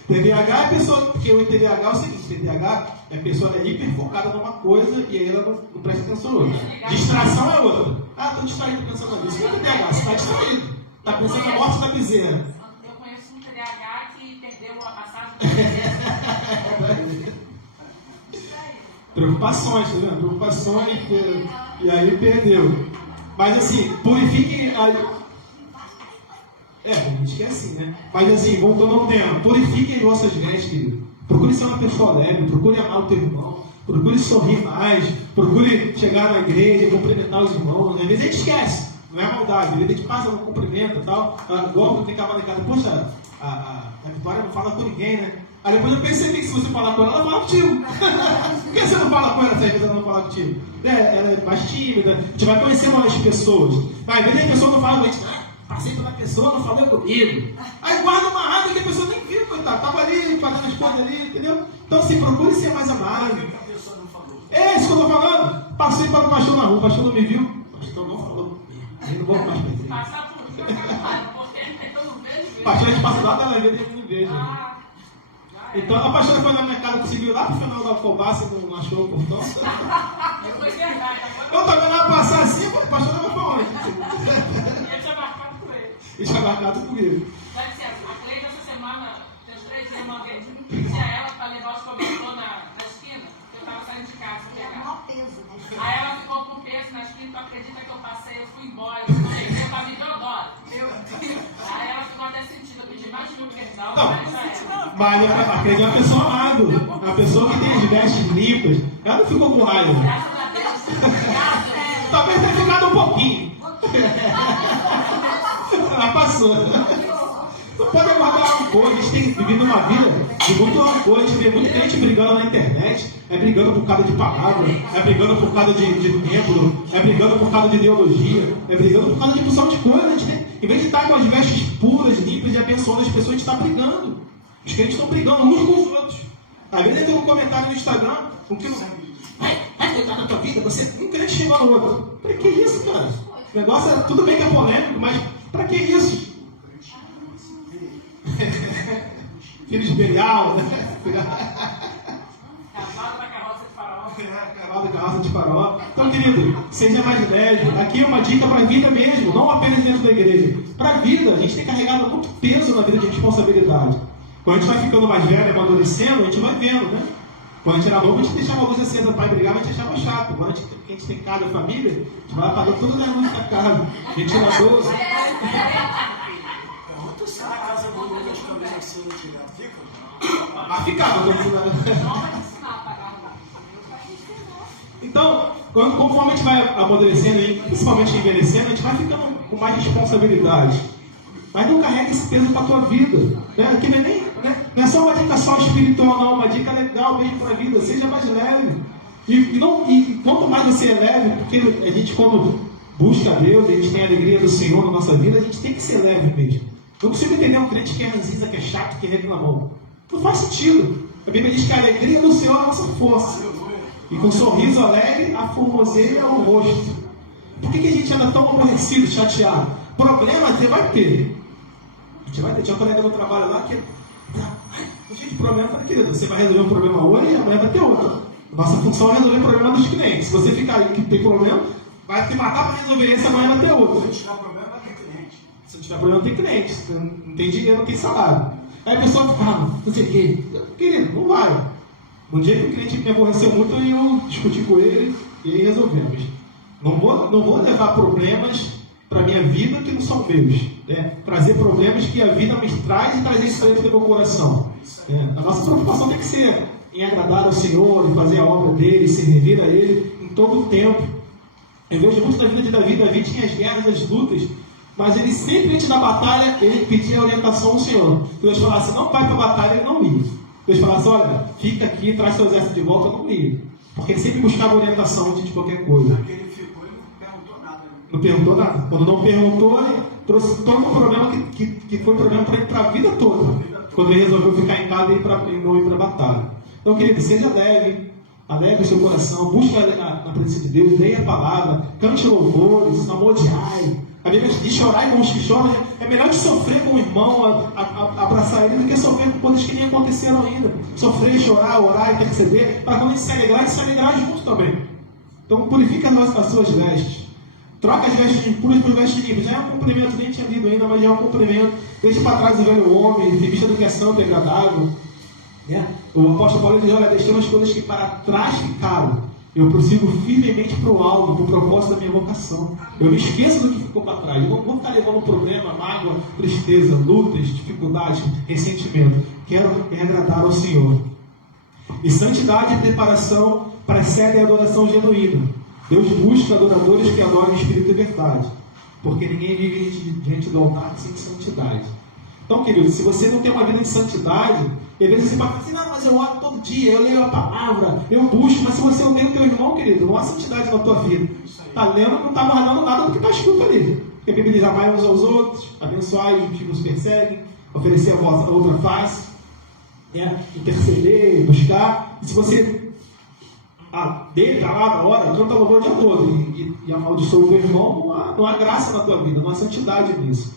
TDAH é a pessoa, porque o TDAH é o seguinte, TDAH é a pessoa hiper focada numa coisa e aí ela não presta atenção em outra. Distração é outra. Ah, estou distraído pensando nisso. Isso não é TDAH, você está distraído. Está pensando na morte da bezerra. Eu conheço um TDAH que perdeu a passagem. Preocupações, tá vendo? Preocupações, e aí perdeu. Mas assim, purifiquem a... a gente quer assim, né? Mas assim, voltando ao tema, purifiquem as vossas vestes, querido. Procure ser uma pessoa leve, procure amar o teu irmão, procure sorrir mais, procure chegar na igreja, cumprimentar os irmãos. Às vezes a gente esquece, não é maldade, às vezes a gente passa, não cumprimenta e tal. Igual quando tem cavalo em casa, poxa, a Vitória não fala com ninguém, né? Aí depois eu percebi que se você falar com ela, ela fala contigo. Por que você não fala com ela se às vezes ela não fala contigo? Ela é mais tímida, a gente vai conhecer mais pessoas. Mas às vezes a pessoa não fala com a gente, passei pela pessoa, não falou comigo. Aí guarda uma raiva que a pessoa nem viu, coitado. Estava ali, fazendo as coisas ali, entendeu? Então, assim, procure ser mais amável. É isso que eu estou falando. Passei para o pastor na rua, o pastor não me viu. O pastor não falou. Eu não vou mais para ele. Passar por isso, porque eu não vejo. Pastor, a gente passa lá da vida e eu não vejo. Então, a pastora foi na minha casa, conseguiu lá pro final da Alcobaça, não achou o portão. Foi verdade. Eu também não ia passar assim, o pastor não vai pra onde? Ele tinha marcado com ele. Ele tinha marcado comigo. Dá licença, a Cleide essa semana, tem uns 3 dias, uma vez, disse a ela para levar os cobertores na esquina, que eu estava saindo de casa. Aí ela ficou com peso na esquina, tu acredita que eu passei, eu fui embora, eu estava em Deodoro. Aí ela ficou até sentida, eu pedi mais de mil perdão, mas a Cleide é uma pessoa amável, uma pessoa que tem as vestes limpas, ela não ficou com raiva. Graças a Deus. Talvez tenha ficado um pouquinho. Ela passou. Não pode aguardar rancor, a gente tem vivido uma vida de muito rancor, a gente vê muita gente brigando na internet, brigando por causa de palavra, brigando por causa de templo, brigando por causa de ideologia, brigando por causa de porção de coisa. A gente tem, em vez de estar com as vestes puras, limpas e abençoando as pessoas, a gente está brigando. Os crentes estão brigando uns com os outros. Às vezes tem um comentário no Instagram, um que não vai cuidar da tua vida, você um crente chegou no outro. Pra que isso, cara? O negócio é, tudo bem que é polêmico, mas pra que isso? Filhos de Belial, né? Cavalo da carroça de Faraó. Cavalo da carroça de Faraó. Então, querido, seja mais leve. Aqui é uma dica para a vida mesmo, não apenas dentro da igreja. Para a vida, a gente tem carregado muito peso na vida de responsabilidade. Quando a gente vai ficando mais velho, amadurecendo, a gente vai vendo, né? Quando a gente era novo, a gente deixava a luz acesa, o pai brigava, a gente achava chato. Agora a gente tem casa, família, a gente vai apagando toda a luz da casa. A gente tira 12. A casa do Lucas também assim, Ficava. Então, conforme a gente vai amadurecendo, principalmente envelhecendo, a gente vai ficando com mais responsabilidade. Mas não carrega esse peso para a tua vida. Né? Aqui não é só uma dica só espiritual, não. Uma dica legal mesmo para a vida. Seja mais leve. E quanto mais você é leve, porque a gente, quando busca a Deus, a gente tem a alegria do Senhor na nossa vida, a gente tem que ser leve mesmo. Não consigo entender um crente que é ranzinza, que é chato, que reclamou. Não faz sentido. A Bíblia diz que a alegria do Senhor é a nossa força. E com um sorriso alegre, a formoseia o rosto. Por que a gente anda tão aborrecido, chateado? Problema você vai ter. A gente vai ter. Tinha um colega no trabalho lá que... Gente, problema tá, querido. Você vai resolver um problema hoje e amanhã vai ter outro. Nossa função é resolver o problema dos clientes. Se você ficar aí que tem problema, vai te matar para resolver esse, amanhã vai ter outro. Se tiver problema, vai ter cliente. Se não tiver problema, tem cliente. Se não tem dinheiro, não tem salário. Aí a pessoa fica, não sei o quê. Querido, não vai. Um dia que o cliente me aborreceu muito e eu discuti com ele e aí resolvemos. Não vou levar problemas para a minha vida que não são meus. Trazer problemas que a vida me traz e trazer isso para dentro do meu coração. A nossa preocupação tem que ser em agradar ao Senhor, em fazer a obra dele, servir a ele em todo o tempo. Eu vejo muito na vida de Davi. Davi tinha as guerras, as lutas, mas ele sempre, antes da batalha, ele pedia a orientação ao Senhor. Deus falasse, não vai para a batalha, ele não ia. Deus falasse, olha, fica aqui, traz seu exército de volta, eu não ia. Porque ele sempre buscava orientação antes de qualquer coisa. Porque ele ficou e não perguntou nada. Né? Não perguntou nada. Quando não perguntou, ele trouxe todo um problema que foi problema para ele para a vida toda. Quando ele resolveu ficar em casa e não ir para a batalha. Então, querido, seja leve, alegre o seu coração, busque na presença de Deus, leia a palavra, cante louvores, namodiai. A Bíblia diz chorar com os que choram. É melhor de sofrer com o irmão, abraçar ele, do que sofrer com coisas que nem aconteceram ainda. Sofrer, chorar, orar, interceder, para quando a gente se alegrar junto também. Então purifica as suas vestes. Troca as vestes impuras por vestes limpas. Já é um cumprimento, nem tinha lido ainda, mas já é um cumprimento. Deixa para trás o velho homem, revista do que é santo e agradável. O apóstolo Paulo diz, olha, deixando as coisas que para trás ficaram. Eu prossigo firmemente para o alvo, para o propósito da minha vocação. Eu me esqueço do que ficou para trás. Eu não vou ficar levando problema, mágoa, tristeza, lutas, dificuldades, ressentimento. Quero me agradar ao Senhor. E santidade e preparação precedem a adoração genuína. Deus busca adoradores que adorem o Espírito e verdade. Porque ninguém vive diante do altar sem santidade. Então, querido, se você não tem uma vida de santidade, às vezes você vai falar assim, não, mas eu oro todo dia, eu leio a palavra, eu busco, mas se você odeia o teu irmão, querido, não há santidade na tua vida. Está lendo, não está guardando nada do que está escrito ali. Porque a Bíblia diz, amai uns aos outros, abençoai os que nos perseguem, oferecer a vossa outra face, interceder, buscar. E se você está lá na hora, canta louvor o dia todo e amaldiçoa o teu irmão, não há graça na tua vida, não há santidade nisso.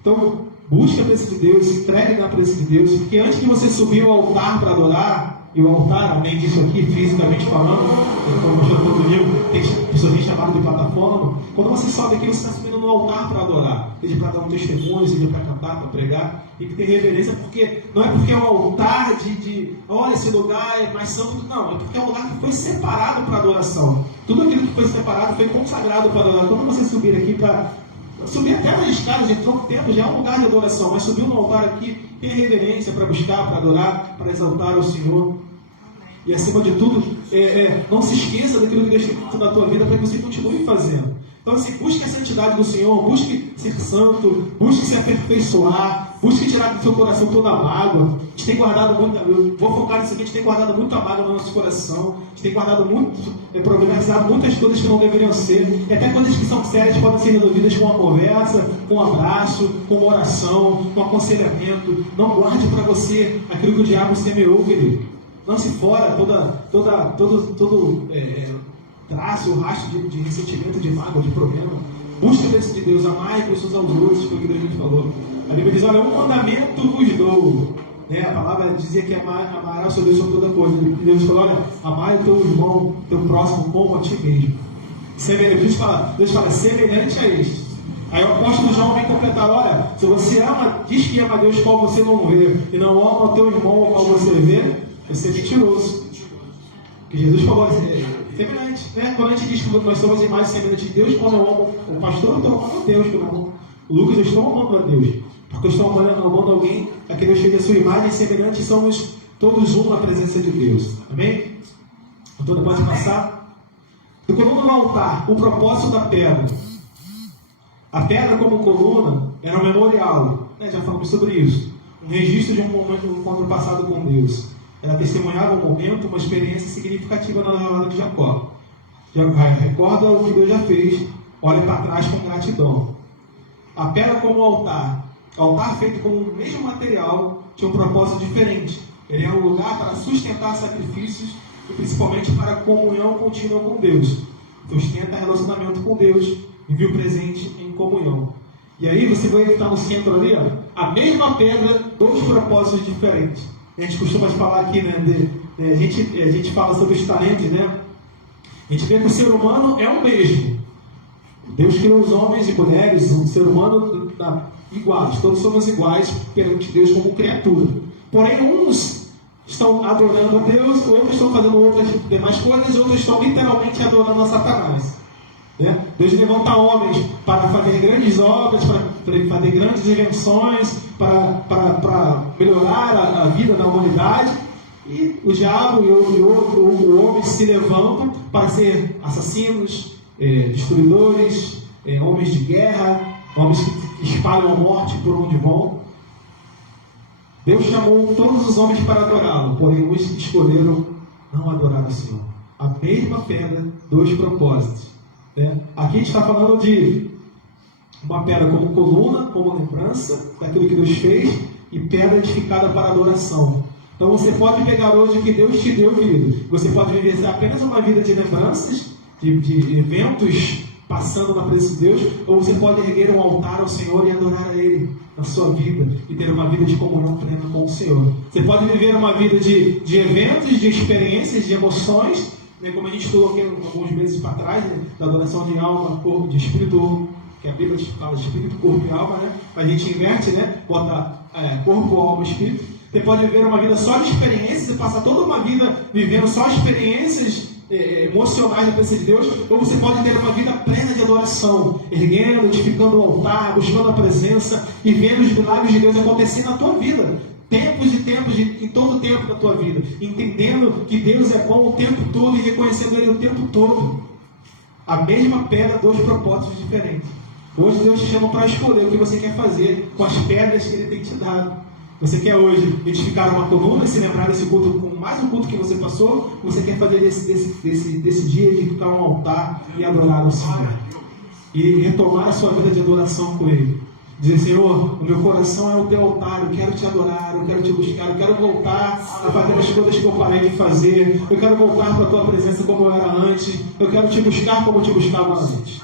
Então, busque a presença de Deus, se entregue na presença de Deus, porque antes de você subir ao altar para adorar, e o altar, além disso aqui, fisicamente falando, como o pastor Danilo tem pessoas chamadas de plataforma, quando você sobe aqui, você está subindo no altar para adorar, seja para dar um testemunho, seja para cantar, para pregar, tem que ter reverência, porque não é porque é um altar olha, esse lugar é mais santo, não, é porque é um lugar que foi separado para adoração. Tudo aquilo que foi separado foi consagrado para adorar. Quando você subir aqui para subir até nas escadas de todo tempo já é um lugar de adoração, mas subir no altar aqui tem reverência para buscar, para adorar, para exaltar o Senhor. E acima de tudo, não se esqueça daquilo que Deus tem feito na tua vida para que você continue fazendo. Então, assim, busque a santidade do Senhor, busque ser santo, busque se aperfeiçoar, busque tirar do seu coração toda a mágoa. A gente tem guardado muito, eu vou focar nisso aqui, a gente tem guardado muita mágoa no nosso coração, a gente tem guardado muito, problematizado muitas coisas que não deveriam ser, e até coisas que são sérias podem ser resolvidas com uma conversa, com um abraço, com uma oração, com um aconselhamento. Não guarde para você aquilo que o diabo semeou, querido. Lance fora todo traço, o rastro de ressentimento, de mágoa, de problema. Busque a presença de Deus, amai uns aos outros, foi o que a gente falou. A Bíblia diz, olha, um mandamento vos dou. A palavra dizia que amarás o seu Deus sobre toda coisa. E Deus falou, olha, amai o teu irmão, teu próximo, como a ti mesmo. Deus fala, semelhante a este. Aí o apóstolo João vem completar, olha, se você diz que ama a Deus qual você não vê, e não ama o teu irmão qual você vê, você é mentiroso. Porque Jesus falou assim, semelhante, Quando a gente diz que nós somos imagens semelhantes de Deus, quando eu amo o pastor, eu estou amando a Deus, o Lucas, eu estou amando a Deus. Porque eu estou amando alguém a que Deus fez a sua imagem semelhante, somos todos um na presença de Deus. Amém? Então pode passar. Do coluna no altar, o propósito da pedra. A pedra como coluna era um memorial. Já falamos sobre isso. Um registro de um encontro passado com Deus. Ela testemunhava um momento, uma experiência significativa na jornada de Jacó. Recorda o que Deus já fez, olha para trás com gratidão. A pedra como altar. Altar feito com o mesmo material tinha um propósito diferente. Ele era um lugar para sustentar sacrifícios e principalmente para comunhão contínua com Deus. Sustenta relacionamento com Deus e viu presente em comunhão. E aí você vai estar no centro ali, a mesma pedra, dois propósitos diferentes. A gente costuma falar aqui, a gente fala sobre os talentos, A gente vê que o ser humano é o mesmo. Deus criou os homens e mulheres, o ser humano iguais, todos somos iguais perante Deus como criatura. Porém, uns estão adorando a Deus, outros estão fazendo outras demais coisas, outros estão literalmente adorando a Satanás. Deus levanta homens para fazer grandes obras, para fazer grandes invenções, para melhorar a vida da humanidade, e o diabo e o homem se levantam para ser assassinos, destruidores, homens de guerra, homens que espalham a morte por onde vão. Deus chamou todos os homens para adorá-lo, porém uns escolheram não adorar o Senhor. A mesma pedra, dois propósitos. Né? Aqui a gente está falando de uma pedra como coluna, como lembrança daquilo que Deus fez, e pedra edificada para adoração. Então você pode pegar hoje o que Deus te deu, querido. Você pode viver apenas uma vida de lembranças, de eventos passando na presença de Deus, ou você pode erguer um altar ao Senhor e adorar a Ele na sua vida e ter uma vida de comunhão plena com o Senhor. Você pode viver uma vida de eventos, de experiências, de emoções, né, como a gente falou aqui alguns meses para trás, né, da adoração de alma, corpo, de espírito, que a Bíblia fala de espírito, corpo e alma, né? A gente inverte, né? Bota corpo, alma e espírito. Você pode viver uma vida só de experiências, você passa toda uma vida vivendo só experiências emocionais da presença de Deus, ou você pode ter uma vida plena de adoração, erguendo, edificando o altar, buscando a presença e vendo os milagres de Deus acontecer na tua vida. Tempos e tempos, em todo o tempo da tua vida, entendendo que Deus é bom o tempo todo e reconhecendo Ele o tempo todo. A mesma pedra, dois propósitos diferentes. Hoje Deus te chama para escolher o que você quer fazer com as pedras que Ele tem te dado. Você quer hoje edificar uma coluna e se lembrar desse culto com mais um culto que você passou? Ou você quer fazer desse dia edificar um altar e adorar o Senhor? E retomar a sua vida de adoração com Ele. Dizer, Senhor, o meu coração é o teu altar, eu quero te adorar, eu quero te buscar, eu quero voltar a fazer as coisas que eu parei de fazer, eu quero voltar para a tua presença como eu era antes, eu quero te buscar como eu te buscava antes.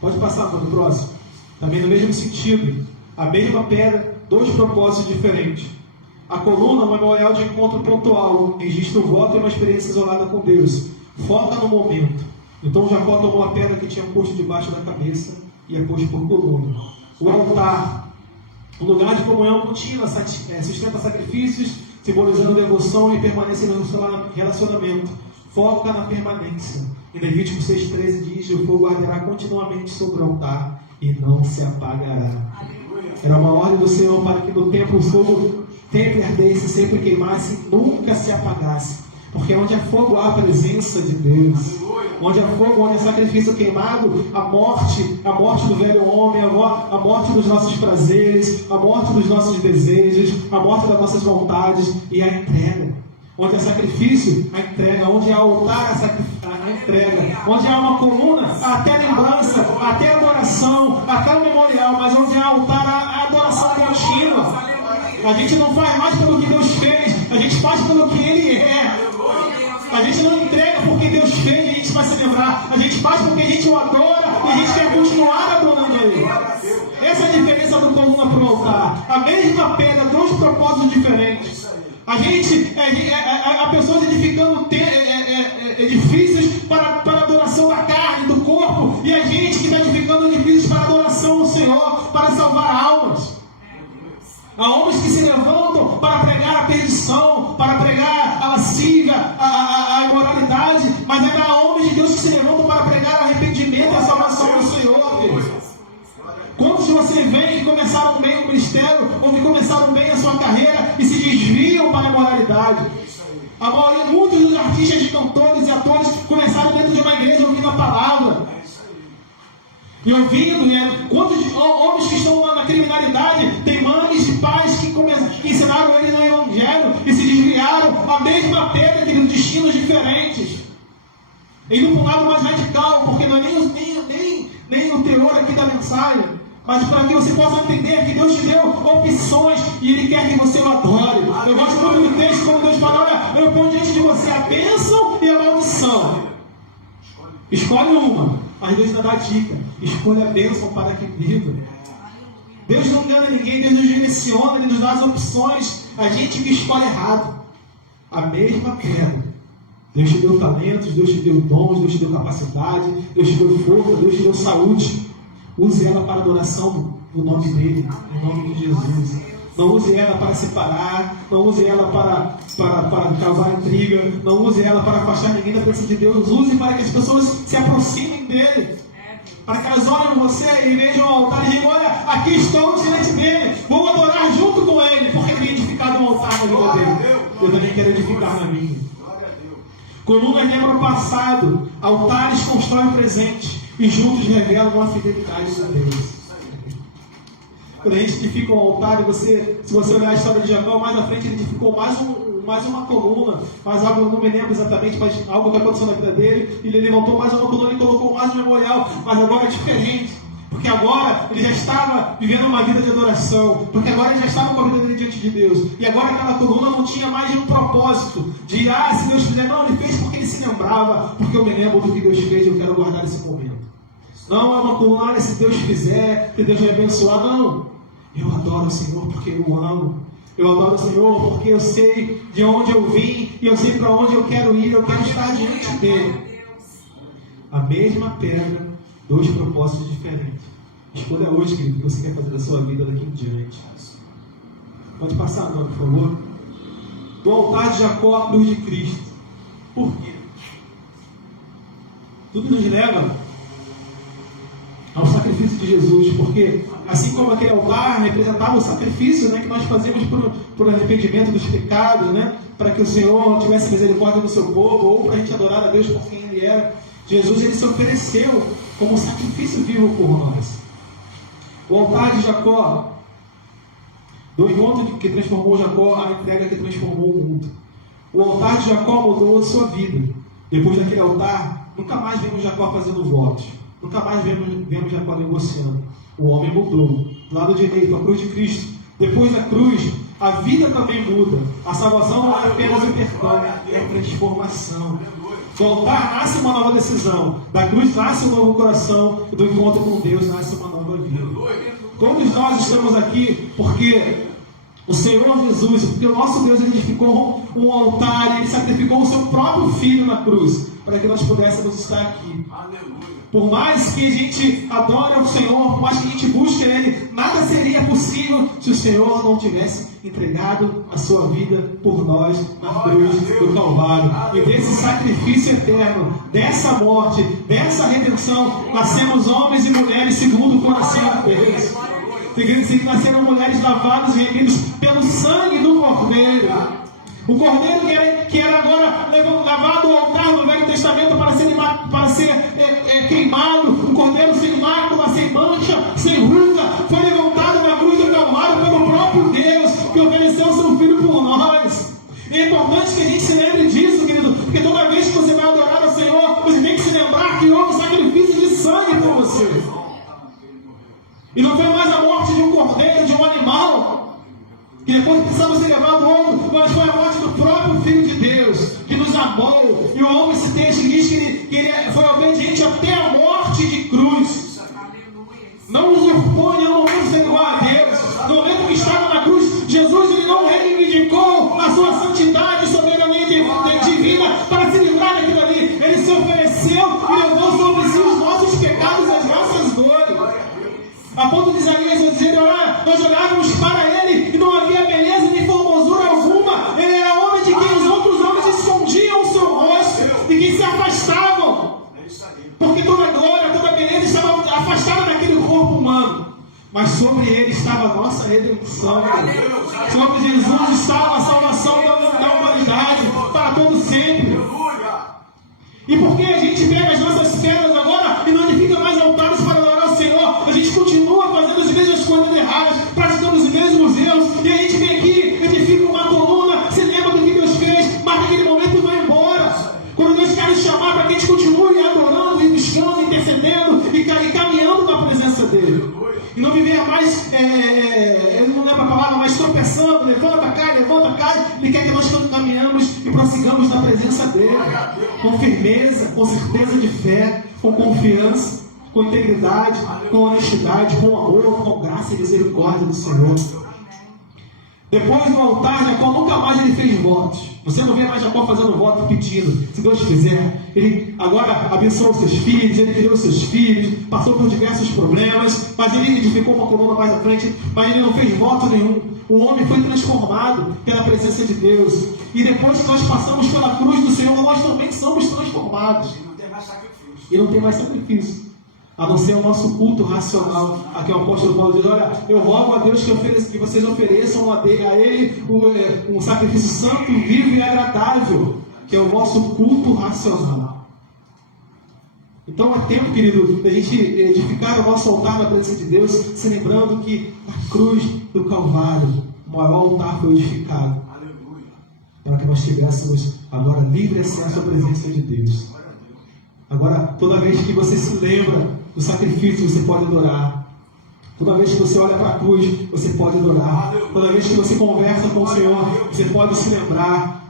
Pode passar para o próximo. Também no mesmo sentido, a mesma pedra, dois propósitos diferentes. A coluna é um memorial de encontro pontual, registra o voto e uma experiência isolada com Deus. Foca no momento. Então Jacó tomou a pedra que tinha posto debaixo da cabeça e é posto por coluna. O altar, um lugar de comunhão contínua, sustenta sacrifícios, simbolizando devoção e permanência no relacionamento. Foca na permanência. Em Levítico 6,13 diz: o fogo arderá continuamente sobre o altar e não se apagará. Era uma ordem do Senhor para que no templo o fogo sempre ardesse, sempre queimasse, nunca se apagasse. Porque onde há fogo há a presença de Deus. Onde há fogo, onde há sacrifício queimado, a morte do velho homem, a morte dos nossos prazeres, a morte dos nossos desejos, a morte das nossas vontades e a entrega. Onde há sacrifício, a entrega. Onde há altar, a entrega. Onde há uma coluna, até lembrança, até adoração, até o memorial. Mas onde há altar, a adoração contínua. A gente não faz mais pelo que Deus fez, a gente faz pelo que Ele é. A gente não entrega porque Deus fez, a gente vai se lembrar. A gente faz porque a gente o adora e a gente quer continuar adorando Ele. Essa é a diferença do coluna para o altar. A mesma pedra, dois propósitos diferentes. A gente, a pessoa edificando edifícios para adoração da carne, do corpo, e a gente que está edificando edifícios para adoração do Senhor, para salvar almas. Há homens que se levantam para pregar a perdição, para pregar a lascívia, a imoralidade, mas ainda há homens de Deus que se levantam para pregar o arrependimento e a salvação do Senhor, querido. Quantos de vocês veem que começaram bem o ministério, ou que começaram bem a sua carreira e se desviam para a imoralidade? A maioria, muitos dos artistas, de cantores e atores começaram dentro de uma igreja ouvindo a palavra. E ouvindo, né? Quantos homens que estão na criminalidade, tem mães e pais que ensinaram ele no Evangelho e se desviaram, a mesma pedra de destinos diferentes. Indo para um lado mais radical, porque não é nem o teor aqui da mensagem, mas para que você possa entender que Deus te deu opções e Ele quer que você o adore. Eu gosto muito do texto quando Deus fala: olha, eu ponho diante de você a bênção e a maldição. Escolhe uma. Mas Deus dá a dica: escolha a bênção para que viva. Deus não engana ninguém, Deus nos direciona, Ele nos dá as opções. A gente que escolhe errado. A mesma pedra. Deus te deu talentos, Deus te deu dons, Deus te deu capacidade, Deus te deu força, Deus te deu saúde. Use ela para adoração no nome dEle, em nome de Jesus. Não use ela para separar, não use ela para causar intriga, não use ela para afastar ninguém da presença de Deus. Use para que as pessoas se aproximem dEle. Para que elas olhem você e vejam o altar e digam: olha, aqui estou diante dEle, vou adorar junto com Ele, porque tem edificado um altar na vida dEle. Eu também quero edificar na minha. Coluna lembra o passado, altares constroem o presente e juntos revelam a fidelidade de Deus. Quando a gente edifica um altar, e se você olhar a história de Jacó, mais à frente ele edificou mais uma coluna, mais algo, eu não me lembro exatamente, mas algo que aconteceu na vida dele, ele levantou mais uma coluna e colocou mais um memorial, mas agora é diferente, porque agora ele já estava vivendo uma vida de adoração, porque agora ele já estava com a vida dele diante de Deus, e agora aquela coluna não tinha mais um propósito de, se Deus fizer, não, ele fez porque ele se lembrava, porque eu me lembro do que Deus fez, eu quero guardar esse momento. Não é uma coluna, se Deus fizer, que Deus vai abençoar, não. Eu adoro o Senhor porque eu amo. Eu adoro o Senhor porque eu sei de onde eu vim e eu sei para onde eu quero ir. Eu quero estar diante dele. A mesma pedra, dois propósitos diferentes. Escolha hoje, querido, o que você quer fazer da sua vida daqui em diante. Pode passar agora, por favor. Do altar de Jacó à cruz de Cristo. Por quê? Tudo nos leva ao sacrifício de Jesus, porque assim como aquele altar representava o sacrifício, né, que nós fazíamos por arrependimento dos pecados, né, para que o Senhor tivesse misericórdia do seu povo, ou para a gente adorar a Deus por quem Ele era, Jesus ele se ofereceu como um sacrifício vivo por nós. O altar de Jacó, do encontro que transformou Jacó, a entrega que transformou o mundo. O altar de Jacó mudou a sua vida. Depois daquele altar, nunca mais vemos Jacó fazendo votos. Nunca mais vemos Jacó negociando. O homem mudou. Do lado direito, a cruz de Cristo. Depois da cruz, a vida também muda. A salvação não é apenas o perdão, é a transformação. Do altar nasce uma nova decisão. Da cruz nasce um novo coração. E do encontro com Deus nasce uma nova vida. Todos nós estamos aqui porque o Senhor Jesus, porque o nosso Deus edificou um altar e Ele sacrificou o seu próprio Filho na cruz para que nós pudéssemos estar aqui. Por mais que a gente adore o Senhor, por mais que a gente busque Ele, nada seria possível se o Senhor não tivesse entregado a sua vida por nós na cruz do Calvário. E desse sacrifício eterno, dessa morte, dessa redenção, nascemos homens e mulheres segundo o coração de Deus. Igreja, que nasceram mulheres lavadas e remidas pelo sangue do Cordeiro. O Cordeiro que era agora lavado ao altar do Velho Testamento para ser queimado. O Cordeiro sem mácula, sem mancha, sem ruga, foi levantado na cruz do Calvário pelo próprio Deus, que ofereceu o seu Filho por nós. E é importante que a gente se lembre disso, querido, porque toda vez que você vai adorar ao Senhor, você tem que se lembrar que houve sacrifício de sangue por você. E não foi mais a morte de um cordeiro, de um animal, que depois precisamos ser levado ao outro, mas foi a morte do próprio Filho de Deus, que nos amou. E o homem, esse texto diz que ele foi obediente até a morte de cruz. Não usurpou em nenhum momento ser igual a Deus. No momento que estava na cruz, Jesus ele não reivindicou a sua santidade e soberania divina para se livrar daquilo ali. Ele se ofereceu e levou sobre si os nossos pecados e as nossas dores. A ponto de Isaías dizer, nós olhávamos para ele e não havia beleza nem formosura alguma. Ele era homem de quem os outros homens escondiam o seu rosto e que se afastavam. Porque toda glória, toda beleza estava afastada daquele corpo humano. Mas sobre ele estava a nossa redenção. Sobre Jesus estava a salvação da humanidade para todo sempre. E porque a gente pega as nossas pedras agora e não edifica mais altares para adorar o Senhor, a gente continua fazendo as mesmas coisas erradas, praticando os mesmos erros, e a gente vem aqui, edifica uma coluna, se lembra do que Deus fez, marca aquele momento e vai embora. Quando Deus quer nos chamar para que a gente continue adorando, e buscando, intercedendo e caminhando na presença dele. E não viver mais, eu não lembro a palavra, mas tropeçando, levanta, cai, Ele quer que nós caminhamos e prossigamos na presença dele, com firmeza, com certeza de fé, com confiança, com integridade, com honestidade, com amor, com graça e misericórdia do Senhor. Depois do altar, Jacó nunca mais ele fez votos. Você não vê mais Jacó fazendo voto pedindo. Se Deus fizer, ele agora abençoou os seus filhos, ele criou os seus filhos, passou por diversos problemas, mas ele edificou uma coluna mais à frente, mas ele não fez voto nenhum. O homem foi transformado pela presença de Deus. E depois que nós passamos pela cruz do Senhor, nós também somos transformados. E não tem mais sacrifício. A não ser o nosso culto racional. Aqui o apóstolo Paulo diz, olha, eu rogo a Deus que vocês ofereçam a Ele um sacrifício santo, vivo e agradável, que é o nosso culto racional. Então é tempo, querido, da gente edificar o nosso altar na presença de Deus, se lembrando que na cruz do Calvário, o maior altar foi edificado. Aleluia. Para que nós tivéssemos agora livre acesso à presença de Deus. Agora, toda vez que você se lembra do sacrifício, você pode adorar. Toda vez que você olha para a cruz, você pode adorar. Toda vez que você conversa com o Senhor, você pode se lembrar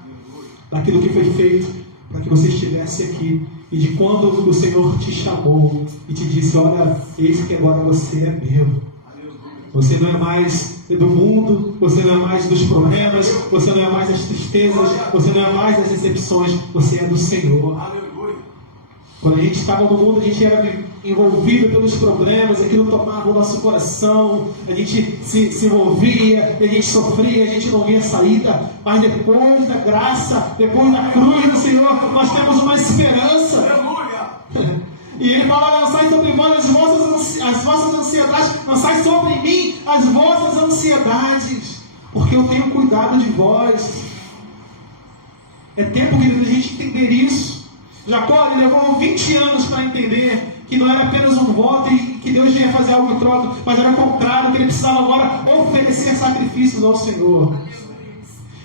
daquilo que foi feito para que você estivesse aqui. E de quando o Senhor te chamou e te disse: olha, eis que agora você é meu. Você não é mais do mundo, você não é mais dos problemas, você não é mais das tristezas, você não é mais das decepções, você é do Senhor. Quando a gente estava no mundo, a gente era envolvido pelos problemas, aquilo tomava o nosso coração, a gente se envolvia, a gente sofria, a gente não via saída, mas depois da graça, depois da cruz do Senhor, nós temos uma esperança. E ele fala: lançai sobre vós as vossas ansiedades, lançai sobre mim as vossas ansiedades, porque eu tenho cuidado de vós. É tempo, querido, de a gente entender isso. Jacó, ele levou 20 anos para entender que não era apenas um voto e que Deus ia fazer algo em troca, mas era o contrário, que ele precisava agora oferecer sacrifícios ao Senhor.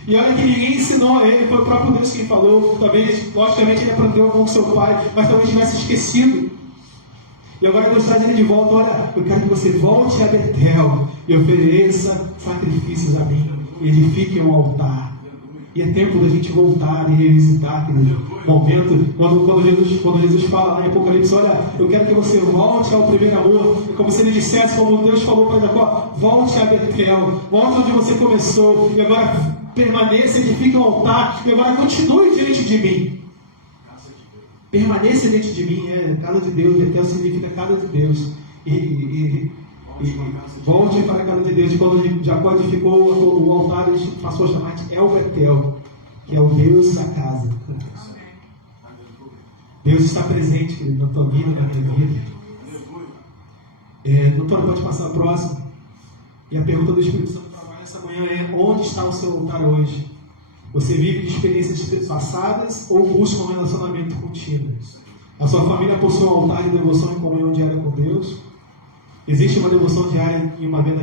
E olha que ninguém ensinou a ele, foi o próprio Deus quem falou. Talvez, logicamente, ele aprendeu com o seu pai, mas talvez tivesse esquecido. E agora Deus traz ele de volta: olha, eu quero que você volte a Betel e ofereça sacrifícios a mim, edifique um altar. E é tempo da gente voltar e revisitar aquele momento, quando Jesus fala lá em Apocalipse: olha, eu quero que você volte ao primeiro amor. É como se ele dissesse, como Deus falou para Jacó: volte a Betel, volte onde você começou, e agora permaneça, edifique um altar, e agora continue diante de mim. Permaneça diante de mim, casa de Deus. Betel significa casa de Deus. E volte para a casa de Deus. E quando Jacó edificou o altar, ele passou a chamar de El Betel, que é o Deus da casa. Deus está presente, querido, na tua vida, na minha vida. Doutora, pode passar a próxima. E a pergunta do Espírito Santo para nós nessa manhã é: onde está o seu altar hoje? Você vive de experiências passadas ou busca um relacionamento contínuo? A sua família possui um altar de devoção e comunhão diária com Deus? Existe uma devoção diária e uma vida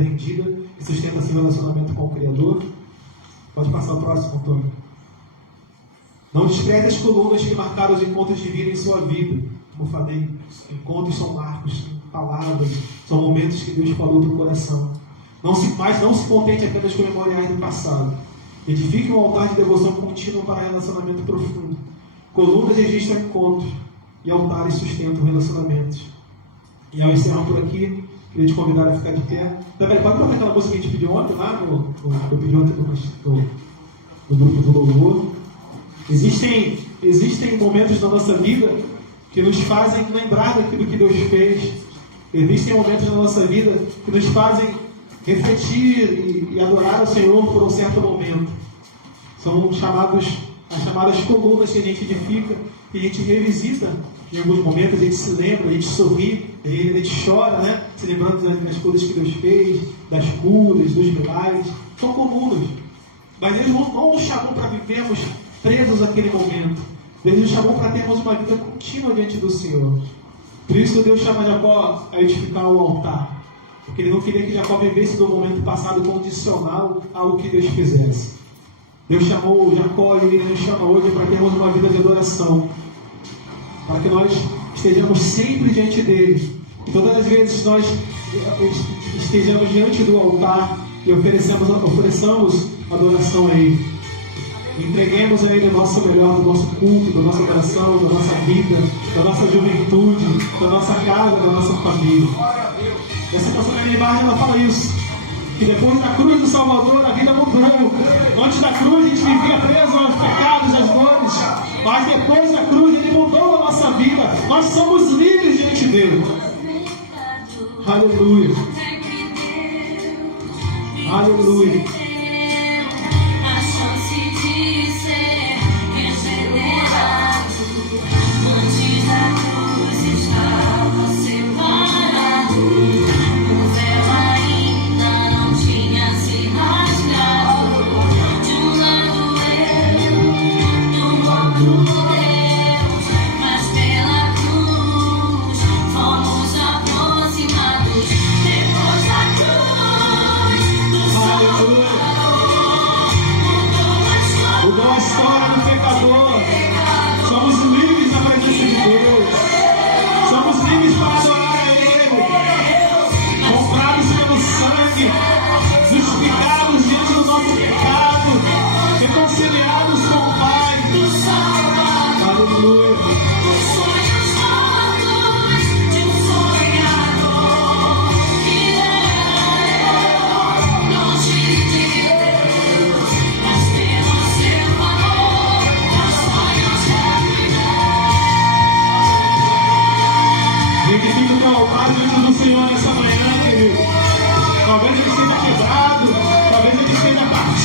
rendida que sustenta seu relacionamento com o Criador? Pode passar o próximo, Antônio. Não despreze as colunas que marcaram os encontros de vida em sua vida. Como eu falei, encontros são marcos, palavras, são momentos que Deus falou do coração. Mas não se contente apenas com memoriais do passado. Edifique um altar de devoção contínua para relacionamento profundo. Colunas registram encontros e altares sustentam relacionamentos. E ao encerrar por aqui, queria te convidar a ficar de pé. Também pode colocar aquela música que a gente pediu ontem lá no grupo do louvor. Existem momentos na nossa vida que nos fazem lembrar daquilo que Deus fez. Existem momentos na nossa vida que nos fazem refletir e adorar o Senhor por um certo momento. São as chamadas colunas que a gente edifica, que a gente revisita em alguns momentos. A gente se lembra, a gente sorri, a gente chora, né? Se lembrando das coisas que Deus fez, das curas, dos milagres. São colunas. Mas Deus não nos chamou para vivermos presos àquele momento. Deus nos chamou para termos uma vida contínua diante do Senhor. Por isso Deus chama Jacó a edificar o altar. Porque Ele não queria que Jacó vivesse do momento passado condicional ao que Deus fizesse. Deus chamou Jacó e Ele nos chama hoje para termos uma vida de adoração. Para que nós estejamos sempre diante dEle. E todas as vezes nós estejamos diante do altar e ofereçamos adoração a Ele. Entreguemos a Ele o nosso melhor, do nosso culto, da nossa oração, da nossa vida, da nossa juventude, da nossa casa, da nossa família. Essa canção da Neymar, ela fala isso, que depois da cruz do Salvador a vida mudou. Antes da cruz a gente vivia preso aos pecados, às dores, mas depois da cruz Ele mudou a nossa vida. Nós somos livres diante dEle. Aleluia. Aleluia. A chance de ser regenerado. Antes da cruz estava separado. O véu ainda não tinha se rasgado. De um lado eu, do outro Deus. Mas pela cruz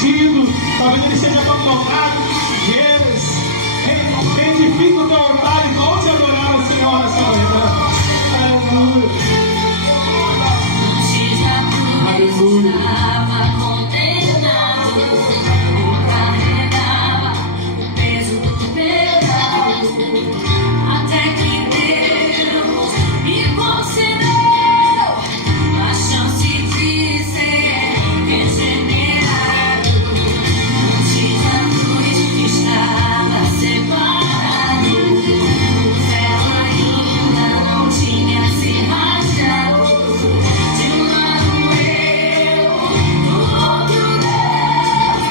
abatido, talvez ele seja abandonado de Deus. Edifica o teu altar e volte a adorar o Senhor nessa manhã. Aleluia. Estava condenado, eu carregava o peso do pecado, até que Deus me concedeu a chance de ser regenerado. Antes da cruz estava separado, o céu ainda não tinha se rasgado. De um lado eu, do outro Deus,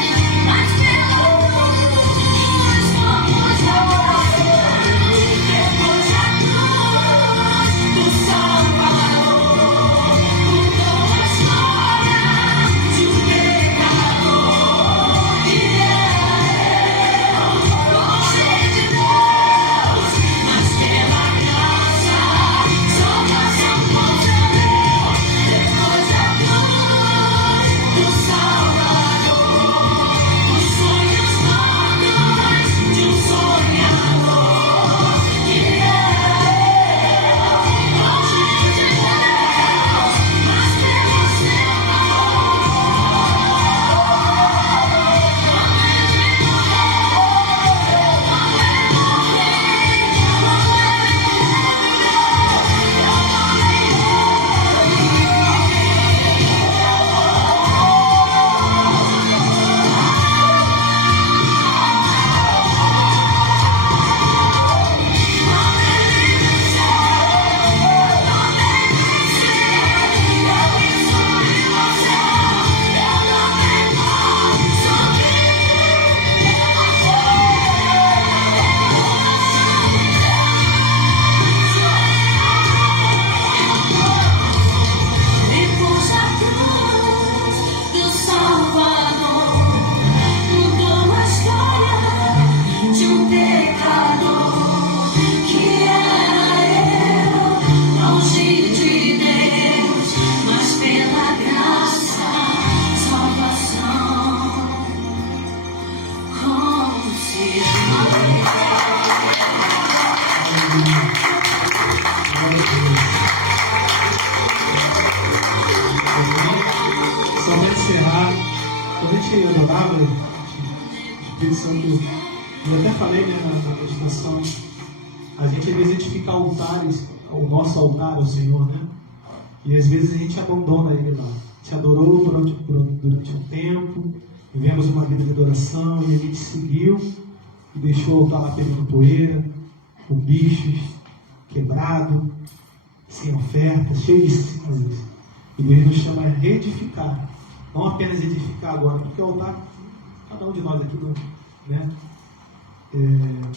mas pela cruz fomos abraçados. Depois da cruz, o Salvador mudou a história de um pecador que era eu, longe de Deus, mas pela graça, salvação concedeu. Depois da cruz, o Salvador, os sonhos mortos de um sonhador que era eu, longe de Deus, mas pelo seu Depois da cruz do Salvador, mudou a história de um pecador que era eu, longe de Deus, mas pela graça, salvação concedeu. Só para encerrar, quando a gente adorava, o Espírito Santo, eu até falei, né, na meditação, a gente às vezes edifica altares, o nosso altar ao Senhor, né? E às vezes a gente abandona ele lá. A gente adorou durante um tempo, vivemos uma vida de adoração e a gente seguiu e deixou o altar lá pegando poeira, com bichos, quebrado, sem oferta, cheio de cinzas. E Deus nos chama a reedificar, não apenas edificar agora, porque o altar, cada um de nós aqui, né?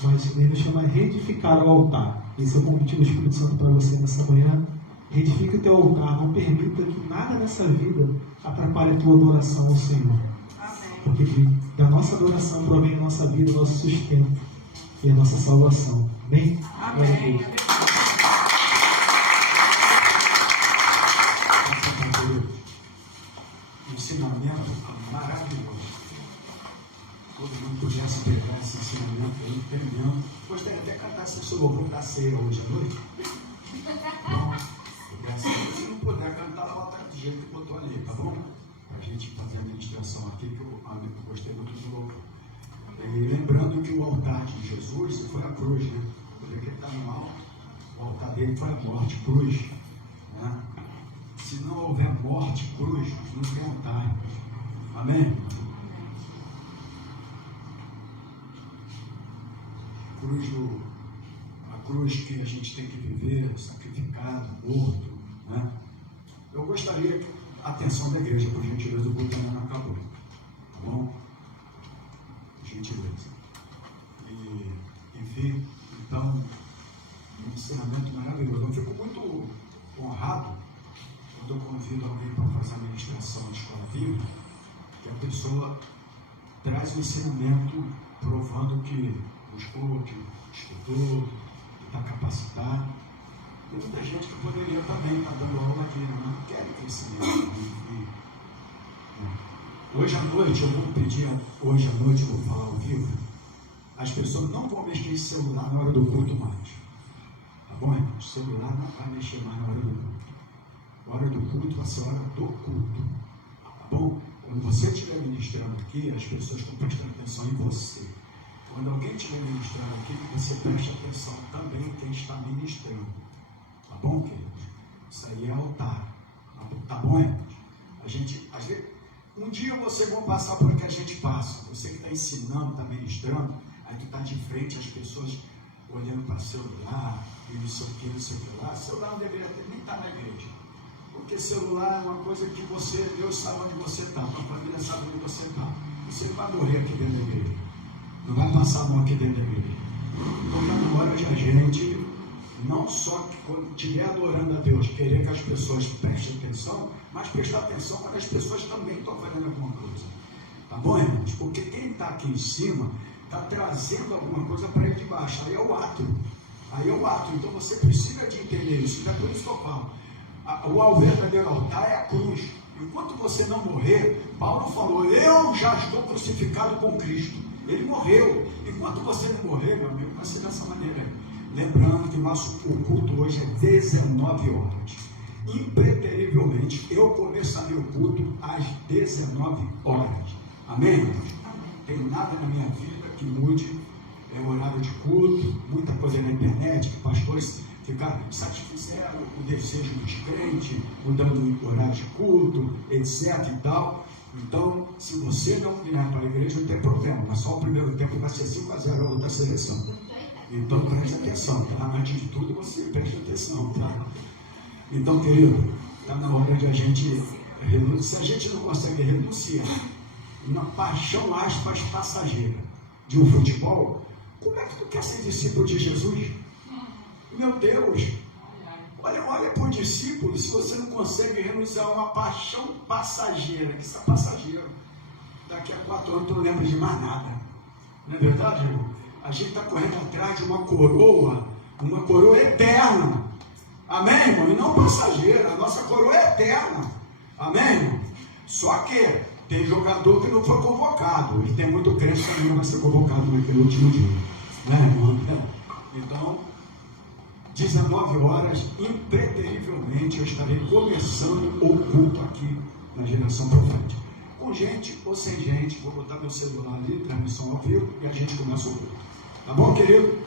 Mas Deus nos chama a reedificar o altar. Esse é o convite do Espírito Santo para você nessa manhã. Reedifica o teu altar, não permita que nada nessa vida atrapalhe a tua adoração ao Senhor. Porque da nossa adoração provém a nossa vida, o nosso sustento e a nossa salvação. Amém? Amém. Ensinamento maravilhoso. Todo mundo pudesse pegar esse ensinamento aí, tremendo. Gostaria até de cantar esse louvor da ceia hoje à noite. Se não puder cantar, bota do jeito que botou ali, tá bom? Pra gente fazer a administração aqui, que eu gostei muito do louvor. E lembrando que o altar de Jesus foi a cruz, né? Porque ele está no alto, o altar dele foi a morte, cruz. Né? Se não houver morte, cruz, não tem altar. Amém? A cruz que a gente tem que viver, sacrificado, morto. Né? Eu gostaria que a atenção da igreja, por gentileza, o culto ainda não acabou. Tá bom? Gentileza. E, enfim, então, um ensinamento maravilhoso. Eu fico muito honrado quando eu convido alguém para fazer a ministração de escola bíblica, que a pessoa traz um ensinamento provando que buscou, que estudou, que está capacitado. Tem muita gente que poderia também estar dando aula aqui, mas não quer crescimento. Hoje à noite, eu vou pedir, hoje à noite, eu vou falar ao vivo, as pessoas não vão mexer em celular na hora do culto mais. Tá bom, irmão? O celular não vai mexer mais na hora do culto. A hora do culto vai ser a hora do culto. Tá bom? Quando você estiver ministrando aqui, as pessoas estão prestando atenção em você. Quando alguém estiver ministrando aqui, você preste atenção também em quem está ministrando. Tá bom, queridos? Isso aí é altar. Tá bom, irmãos? Às vezes, um dia vocês vão passar por o que a gente passa. Você que está ensinando, está ministrando, aí tu está de frente às pessoas olhando para o celular, e não sei o que, não sei o que lá. Celular não deveria nem estar na igreja. Porque celular é uma coisa que Deus sabe onde você está, a tua família sabe onde você está. Você não vai morrer aqui dentro da igreja. Não vai passar a mão aqui dentro da igreja. Então está na hora de a gente, não só que quando estiver adorando a Deus, querer que as pessoas prestem atenção, mas prestar atenção quando as pessoas também estão fazendo alguma coisa. Tá bom, irmãos? Porque quem está aqui em cima está trazendo alguma coisa para ele de baixo. Aí é o ato. Então você precisa de entender isso. Então é por isso que eu falo. O verdadeiro altar é a cruz. Enquanto você não morrer, Paulo falou, eu já estou crucificado com Cristo. Ele morreu. Enquanto você não morrer, meu amigo, vai ser dessa maneira. Lembrando que o culto hoje é 19 horas. Impreterivelmente, eu começarei o culto às 19 horas. Amém? Não tem nada na minha vida que mude o horário de culto, muita coisa na internet, que pastores satisfizeram o desejo dos crentes, mudando o horário de culto, etc e tal. Então, se você não vier para a igreja, não tem problema, mas só o primeiro tempo vai ser 5-0 a outra seleção. Então, preste atenção, tá? Antes de tudo, você preste atenção, tá? Então, querido, está na hora de a gente renunciar. Se a gente não consegue renunciar na paixão, aspas, passageira de um futebol, como é que tu quer ser discípulo de Jesus? Meu Deus, olha para o discípulo, se você não consegue renunciar a uma paixão passageira, que isso é passageiro, daqui a 4 anos tu não lembra de mais nada, não é verdade, irmão? A gente está correndo atrás de uma coroa eterna, amém, irmão? E não passageira, a nossa coroa é eterna, amém, irmão? Só que tem jogador que não foi convocado, e tem muito crente que também não vai ser convocado naquele último dia, né, irmão? Então, 19 horas, impreterivelmente, eu estarei começando o culto aqui na Geração Profética. Com gente ou sem gente, vou botar meu celular ali, transmissão ao vivo, e a gente começa o culto. Tá bom, querido?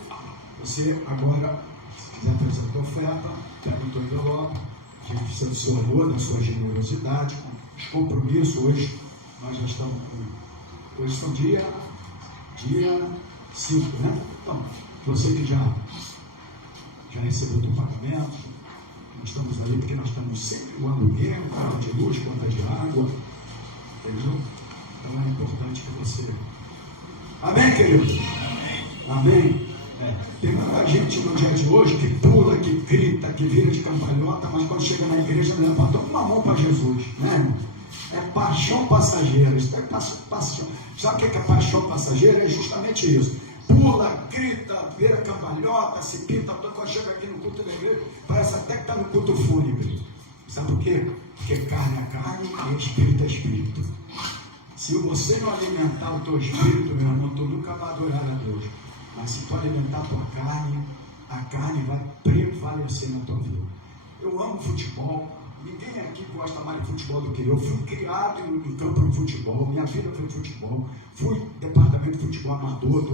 Você agora, se quiser fazer a tua oferta, pega o teu envelope, a gente precisa do seu amor, da sua generosidade, os compromissos. Hoje nós já estamos com. Hoje são dia 5, né? Então, você que já recebeu o teu pagamento, nós estamos ali porque nós estamos sempre o aluguel, conta de luz, conta de água, entendeu? Então é importante que você. Amém, querido? Amém? Tem muita gente no dia de hoje que pula, que grita, que vira de cambalhota, mas quando chega na igreja não levanta uma mão para Jesus, né? É paixão passageira, isso é paixão. Sabe o que é paixão passageira? É justamente isso. Pula, grita, vira cambalhota, se pinta, quando chega aqui no culto da igreja, parece até que está no culto fúnebre. Sabe por quê? Porque carne é carne e espírito é espírito. Se você não alimentar o teu espírito, meu irmão, tu nunca vai adorar a Deus. Mas se tu alimentar a tua carne, a carne vai prevalecer na tua vida. Eu amo futebol. Ninguém aqui gosta mais de futebol do que eu. Fui criado em campo de futebol, minha vida foi futebol. Fui departamento de futebol amador,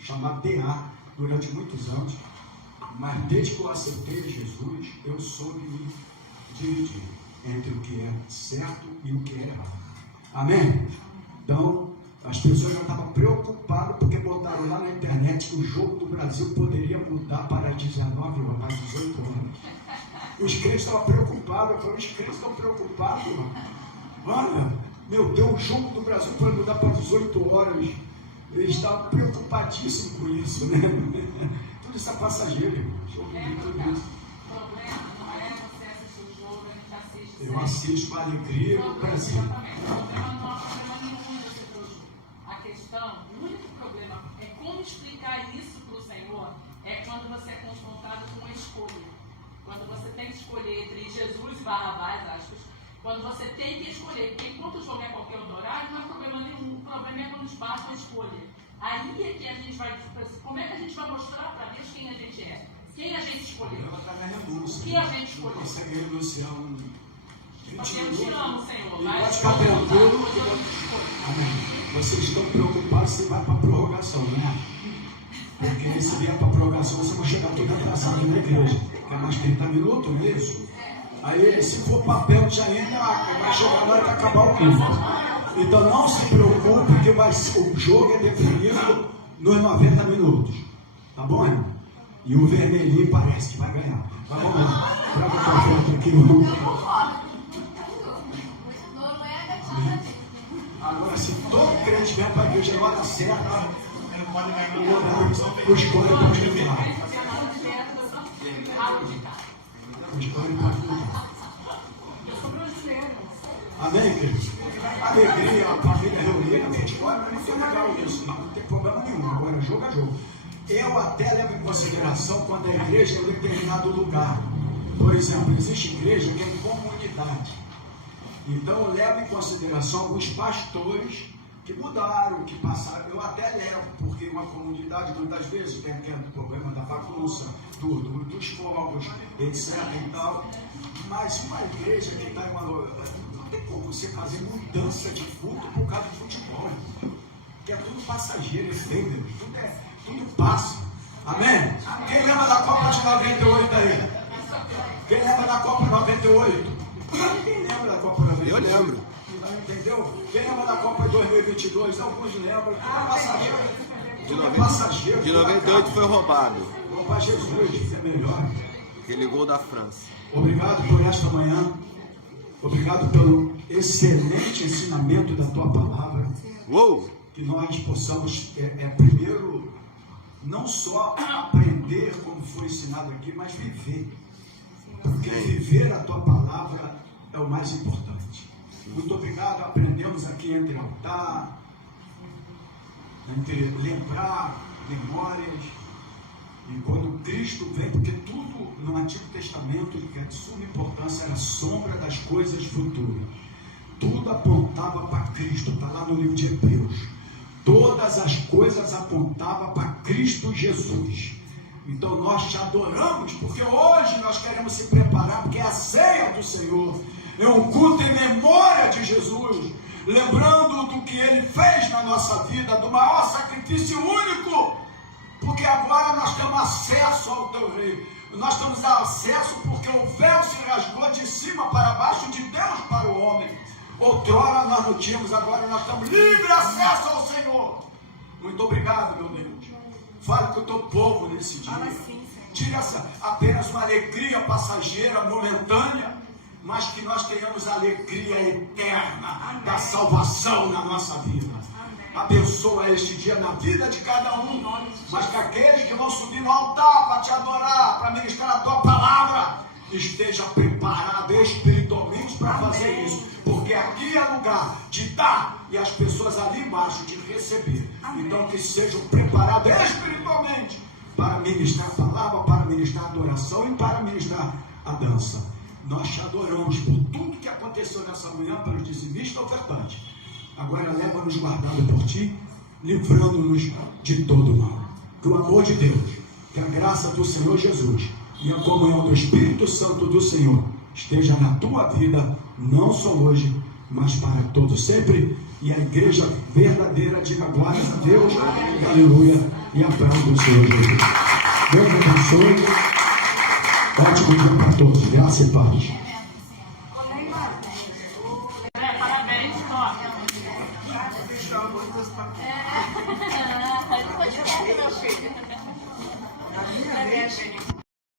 chamado DA, durante muitos anos. Mas desde que eu aceitei Jesus, eu soube me dividir entre o que é certo e o que é errado. Amém? Então, as pessoas já estavam preocupadas porque botaram lá na internet que o jogo do Brasil poderia mudar para 19 horas, para 18 horas. Os crentes estavam preocupados, eu falei, os crentes estão preocupados, irmão. Olha, meu Deus, o jogo do Brasil pode mudar para 18 horas. Eles estavam preocupadíssimos com isso, né? Tudo isso é passageiro, irmão. Tudo isso. O problema não é você assistir o jogo, a gente assiste. Eu assisto com alegria no Brasil. Exatamente. O problema não é você ver o jogo. A questão, o único problema é como explicar isso para o Senhor é quando você é confrontado com uma escolha. Quando você tem que escolher entre Jesus e Barrabás, aspas, Quando você tem que escolher, porque enquanto o jogo é qualquer outro horário, não é problema nenhum. O problema é quando basta a escolha. Aí é que a gente vai. Como é que a gente vai mostrar para Deus quem a gente é? Quem a gente escolheu? O que a gente escolheu? Consegue renunciar um 20 Eu te amo, Senhor. E Mas pode ficar tranquilo. Amém. Vocês estão preocupados se vai para a prorrogação, né? Porque se vier para a prorrogação, você vai chegar tudo atrasado na igreja. Que é mais 30 minutos, não é isso? Aí, se for papel, já entra, vai chegar na hora que acabar o culto. Então, não se preocupe, que o jogo é definido nos 90 minutos. Tá bom, irmão? E o vermelhinho parece que vai ganhar. Mas vamos lá. Traga o café aqui, irmão. Agora, se todo crente vier para a igreja na hora certa, os colegas vão chegar. Amém, querido? Alegria, a família reunida, a gente olha, é muito legal isso, não tem problema nenhum. Agora, jogo é jogo. Eu até levo em consideração quando a igreja é em determinado lugar. Por exemplo, existe igreja que é em comunidade. Então, eu levo em consideração alguns pastores que mudaram, que passaram. Eu até levo, porque uma comunidade, muitas vezes, tem aquele problema da bagunça, dos fogos, etc. e tal. Mas uma igreja que está em uma. Não tem como você fazer mudança de culto por causa de futebol. Que é tudo passageiro, entendeu? Tudo passa. Amém? Quem lembra da Copa de 98 aí? Quem lembra da Copa 98? Quem lembra da Copa 98? Eu lembro. Entendeu? Quem lembra da Copa 2022? Alguns lembram. Passageiro. De 98 foi roubado. Opa, Jesus, é melhor. Aquele gol da França. Obrigado por esta manhã. Obrigado pelo excelente ensinamento da tua palavra. Uou! Que nós possamos, primeiro, não só aprender como foi ensinado aqui, mas viver. Porque viver a tua palavra é o mais importante. Muito obrigado. Aprendemos aqui entre altar, entre lembrar, memórias. E quando Cristo vem, porque tudo no Antigo Testamento, que é de suma importância, era sombra das coisas futuras. Tudo apontava para Cristo, está lá no livro de Hebreus. Todas as coisas apontavam para Cristo Jesus. Então nós te adoramos, porque hoje nós queremos se preparar, porque é a ceia do Senhor. É um culto em memória de Jesus, lembrando do que Ele fez na nossa vida, do maior sacrifício único, porque agora nós temos acesso ao Teu Rei. Nós temos acesso porque o véu se rasgou de cima para baixo, de Deus para o homem. Outrora nós não tínhamos, agora nós temos livre acesso ao Senhor. Muito obrigado, meu Deus. Fale com o teu povo nesse dia. Tira apenas uma alegria passageira, momentânea, mas que nós tenhamos a alegria eterna da salvação na nossa vida. Abençoa este dia na vida de cada um, mas que aqueles que vão subir no altar para te adorar, para ministrar a tua palavra, esteja preparado espiritualmente para fazer isso, porque aqui é lugar de dar e as pessoas ali embaixo de receber. Então que sejam preparados espiritualmente para ministrar a palavra, para ministrar a adoração e para ministrar a dança. Nós te adoramos por tudo que aconteceu nessa manhã para os dizimistas ofertantes. Agora leva-nos guardado por ti, livrando-nos de todo mal. Que o amor de Deus, que a graça do Senhor Jesus e a comunhão do Espírito Santo do Senhor esteja na tua vida, não só hoje, mas para todo sempre. E a igreja verdadeira diga glórias a Deus, aleluia, e a paz do Senhor Jesus. Deus abençoe. Ótimo dia para todos. Graça e paz.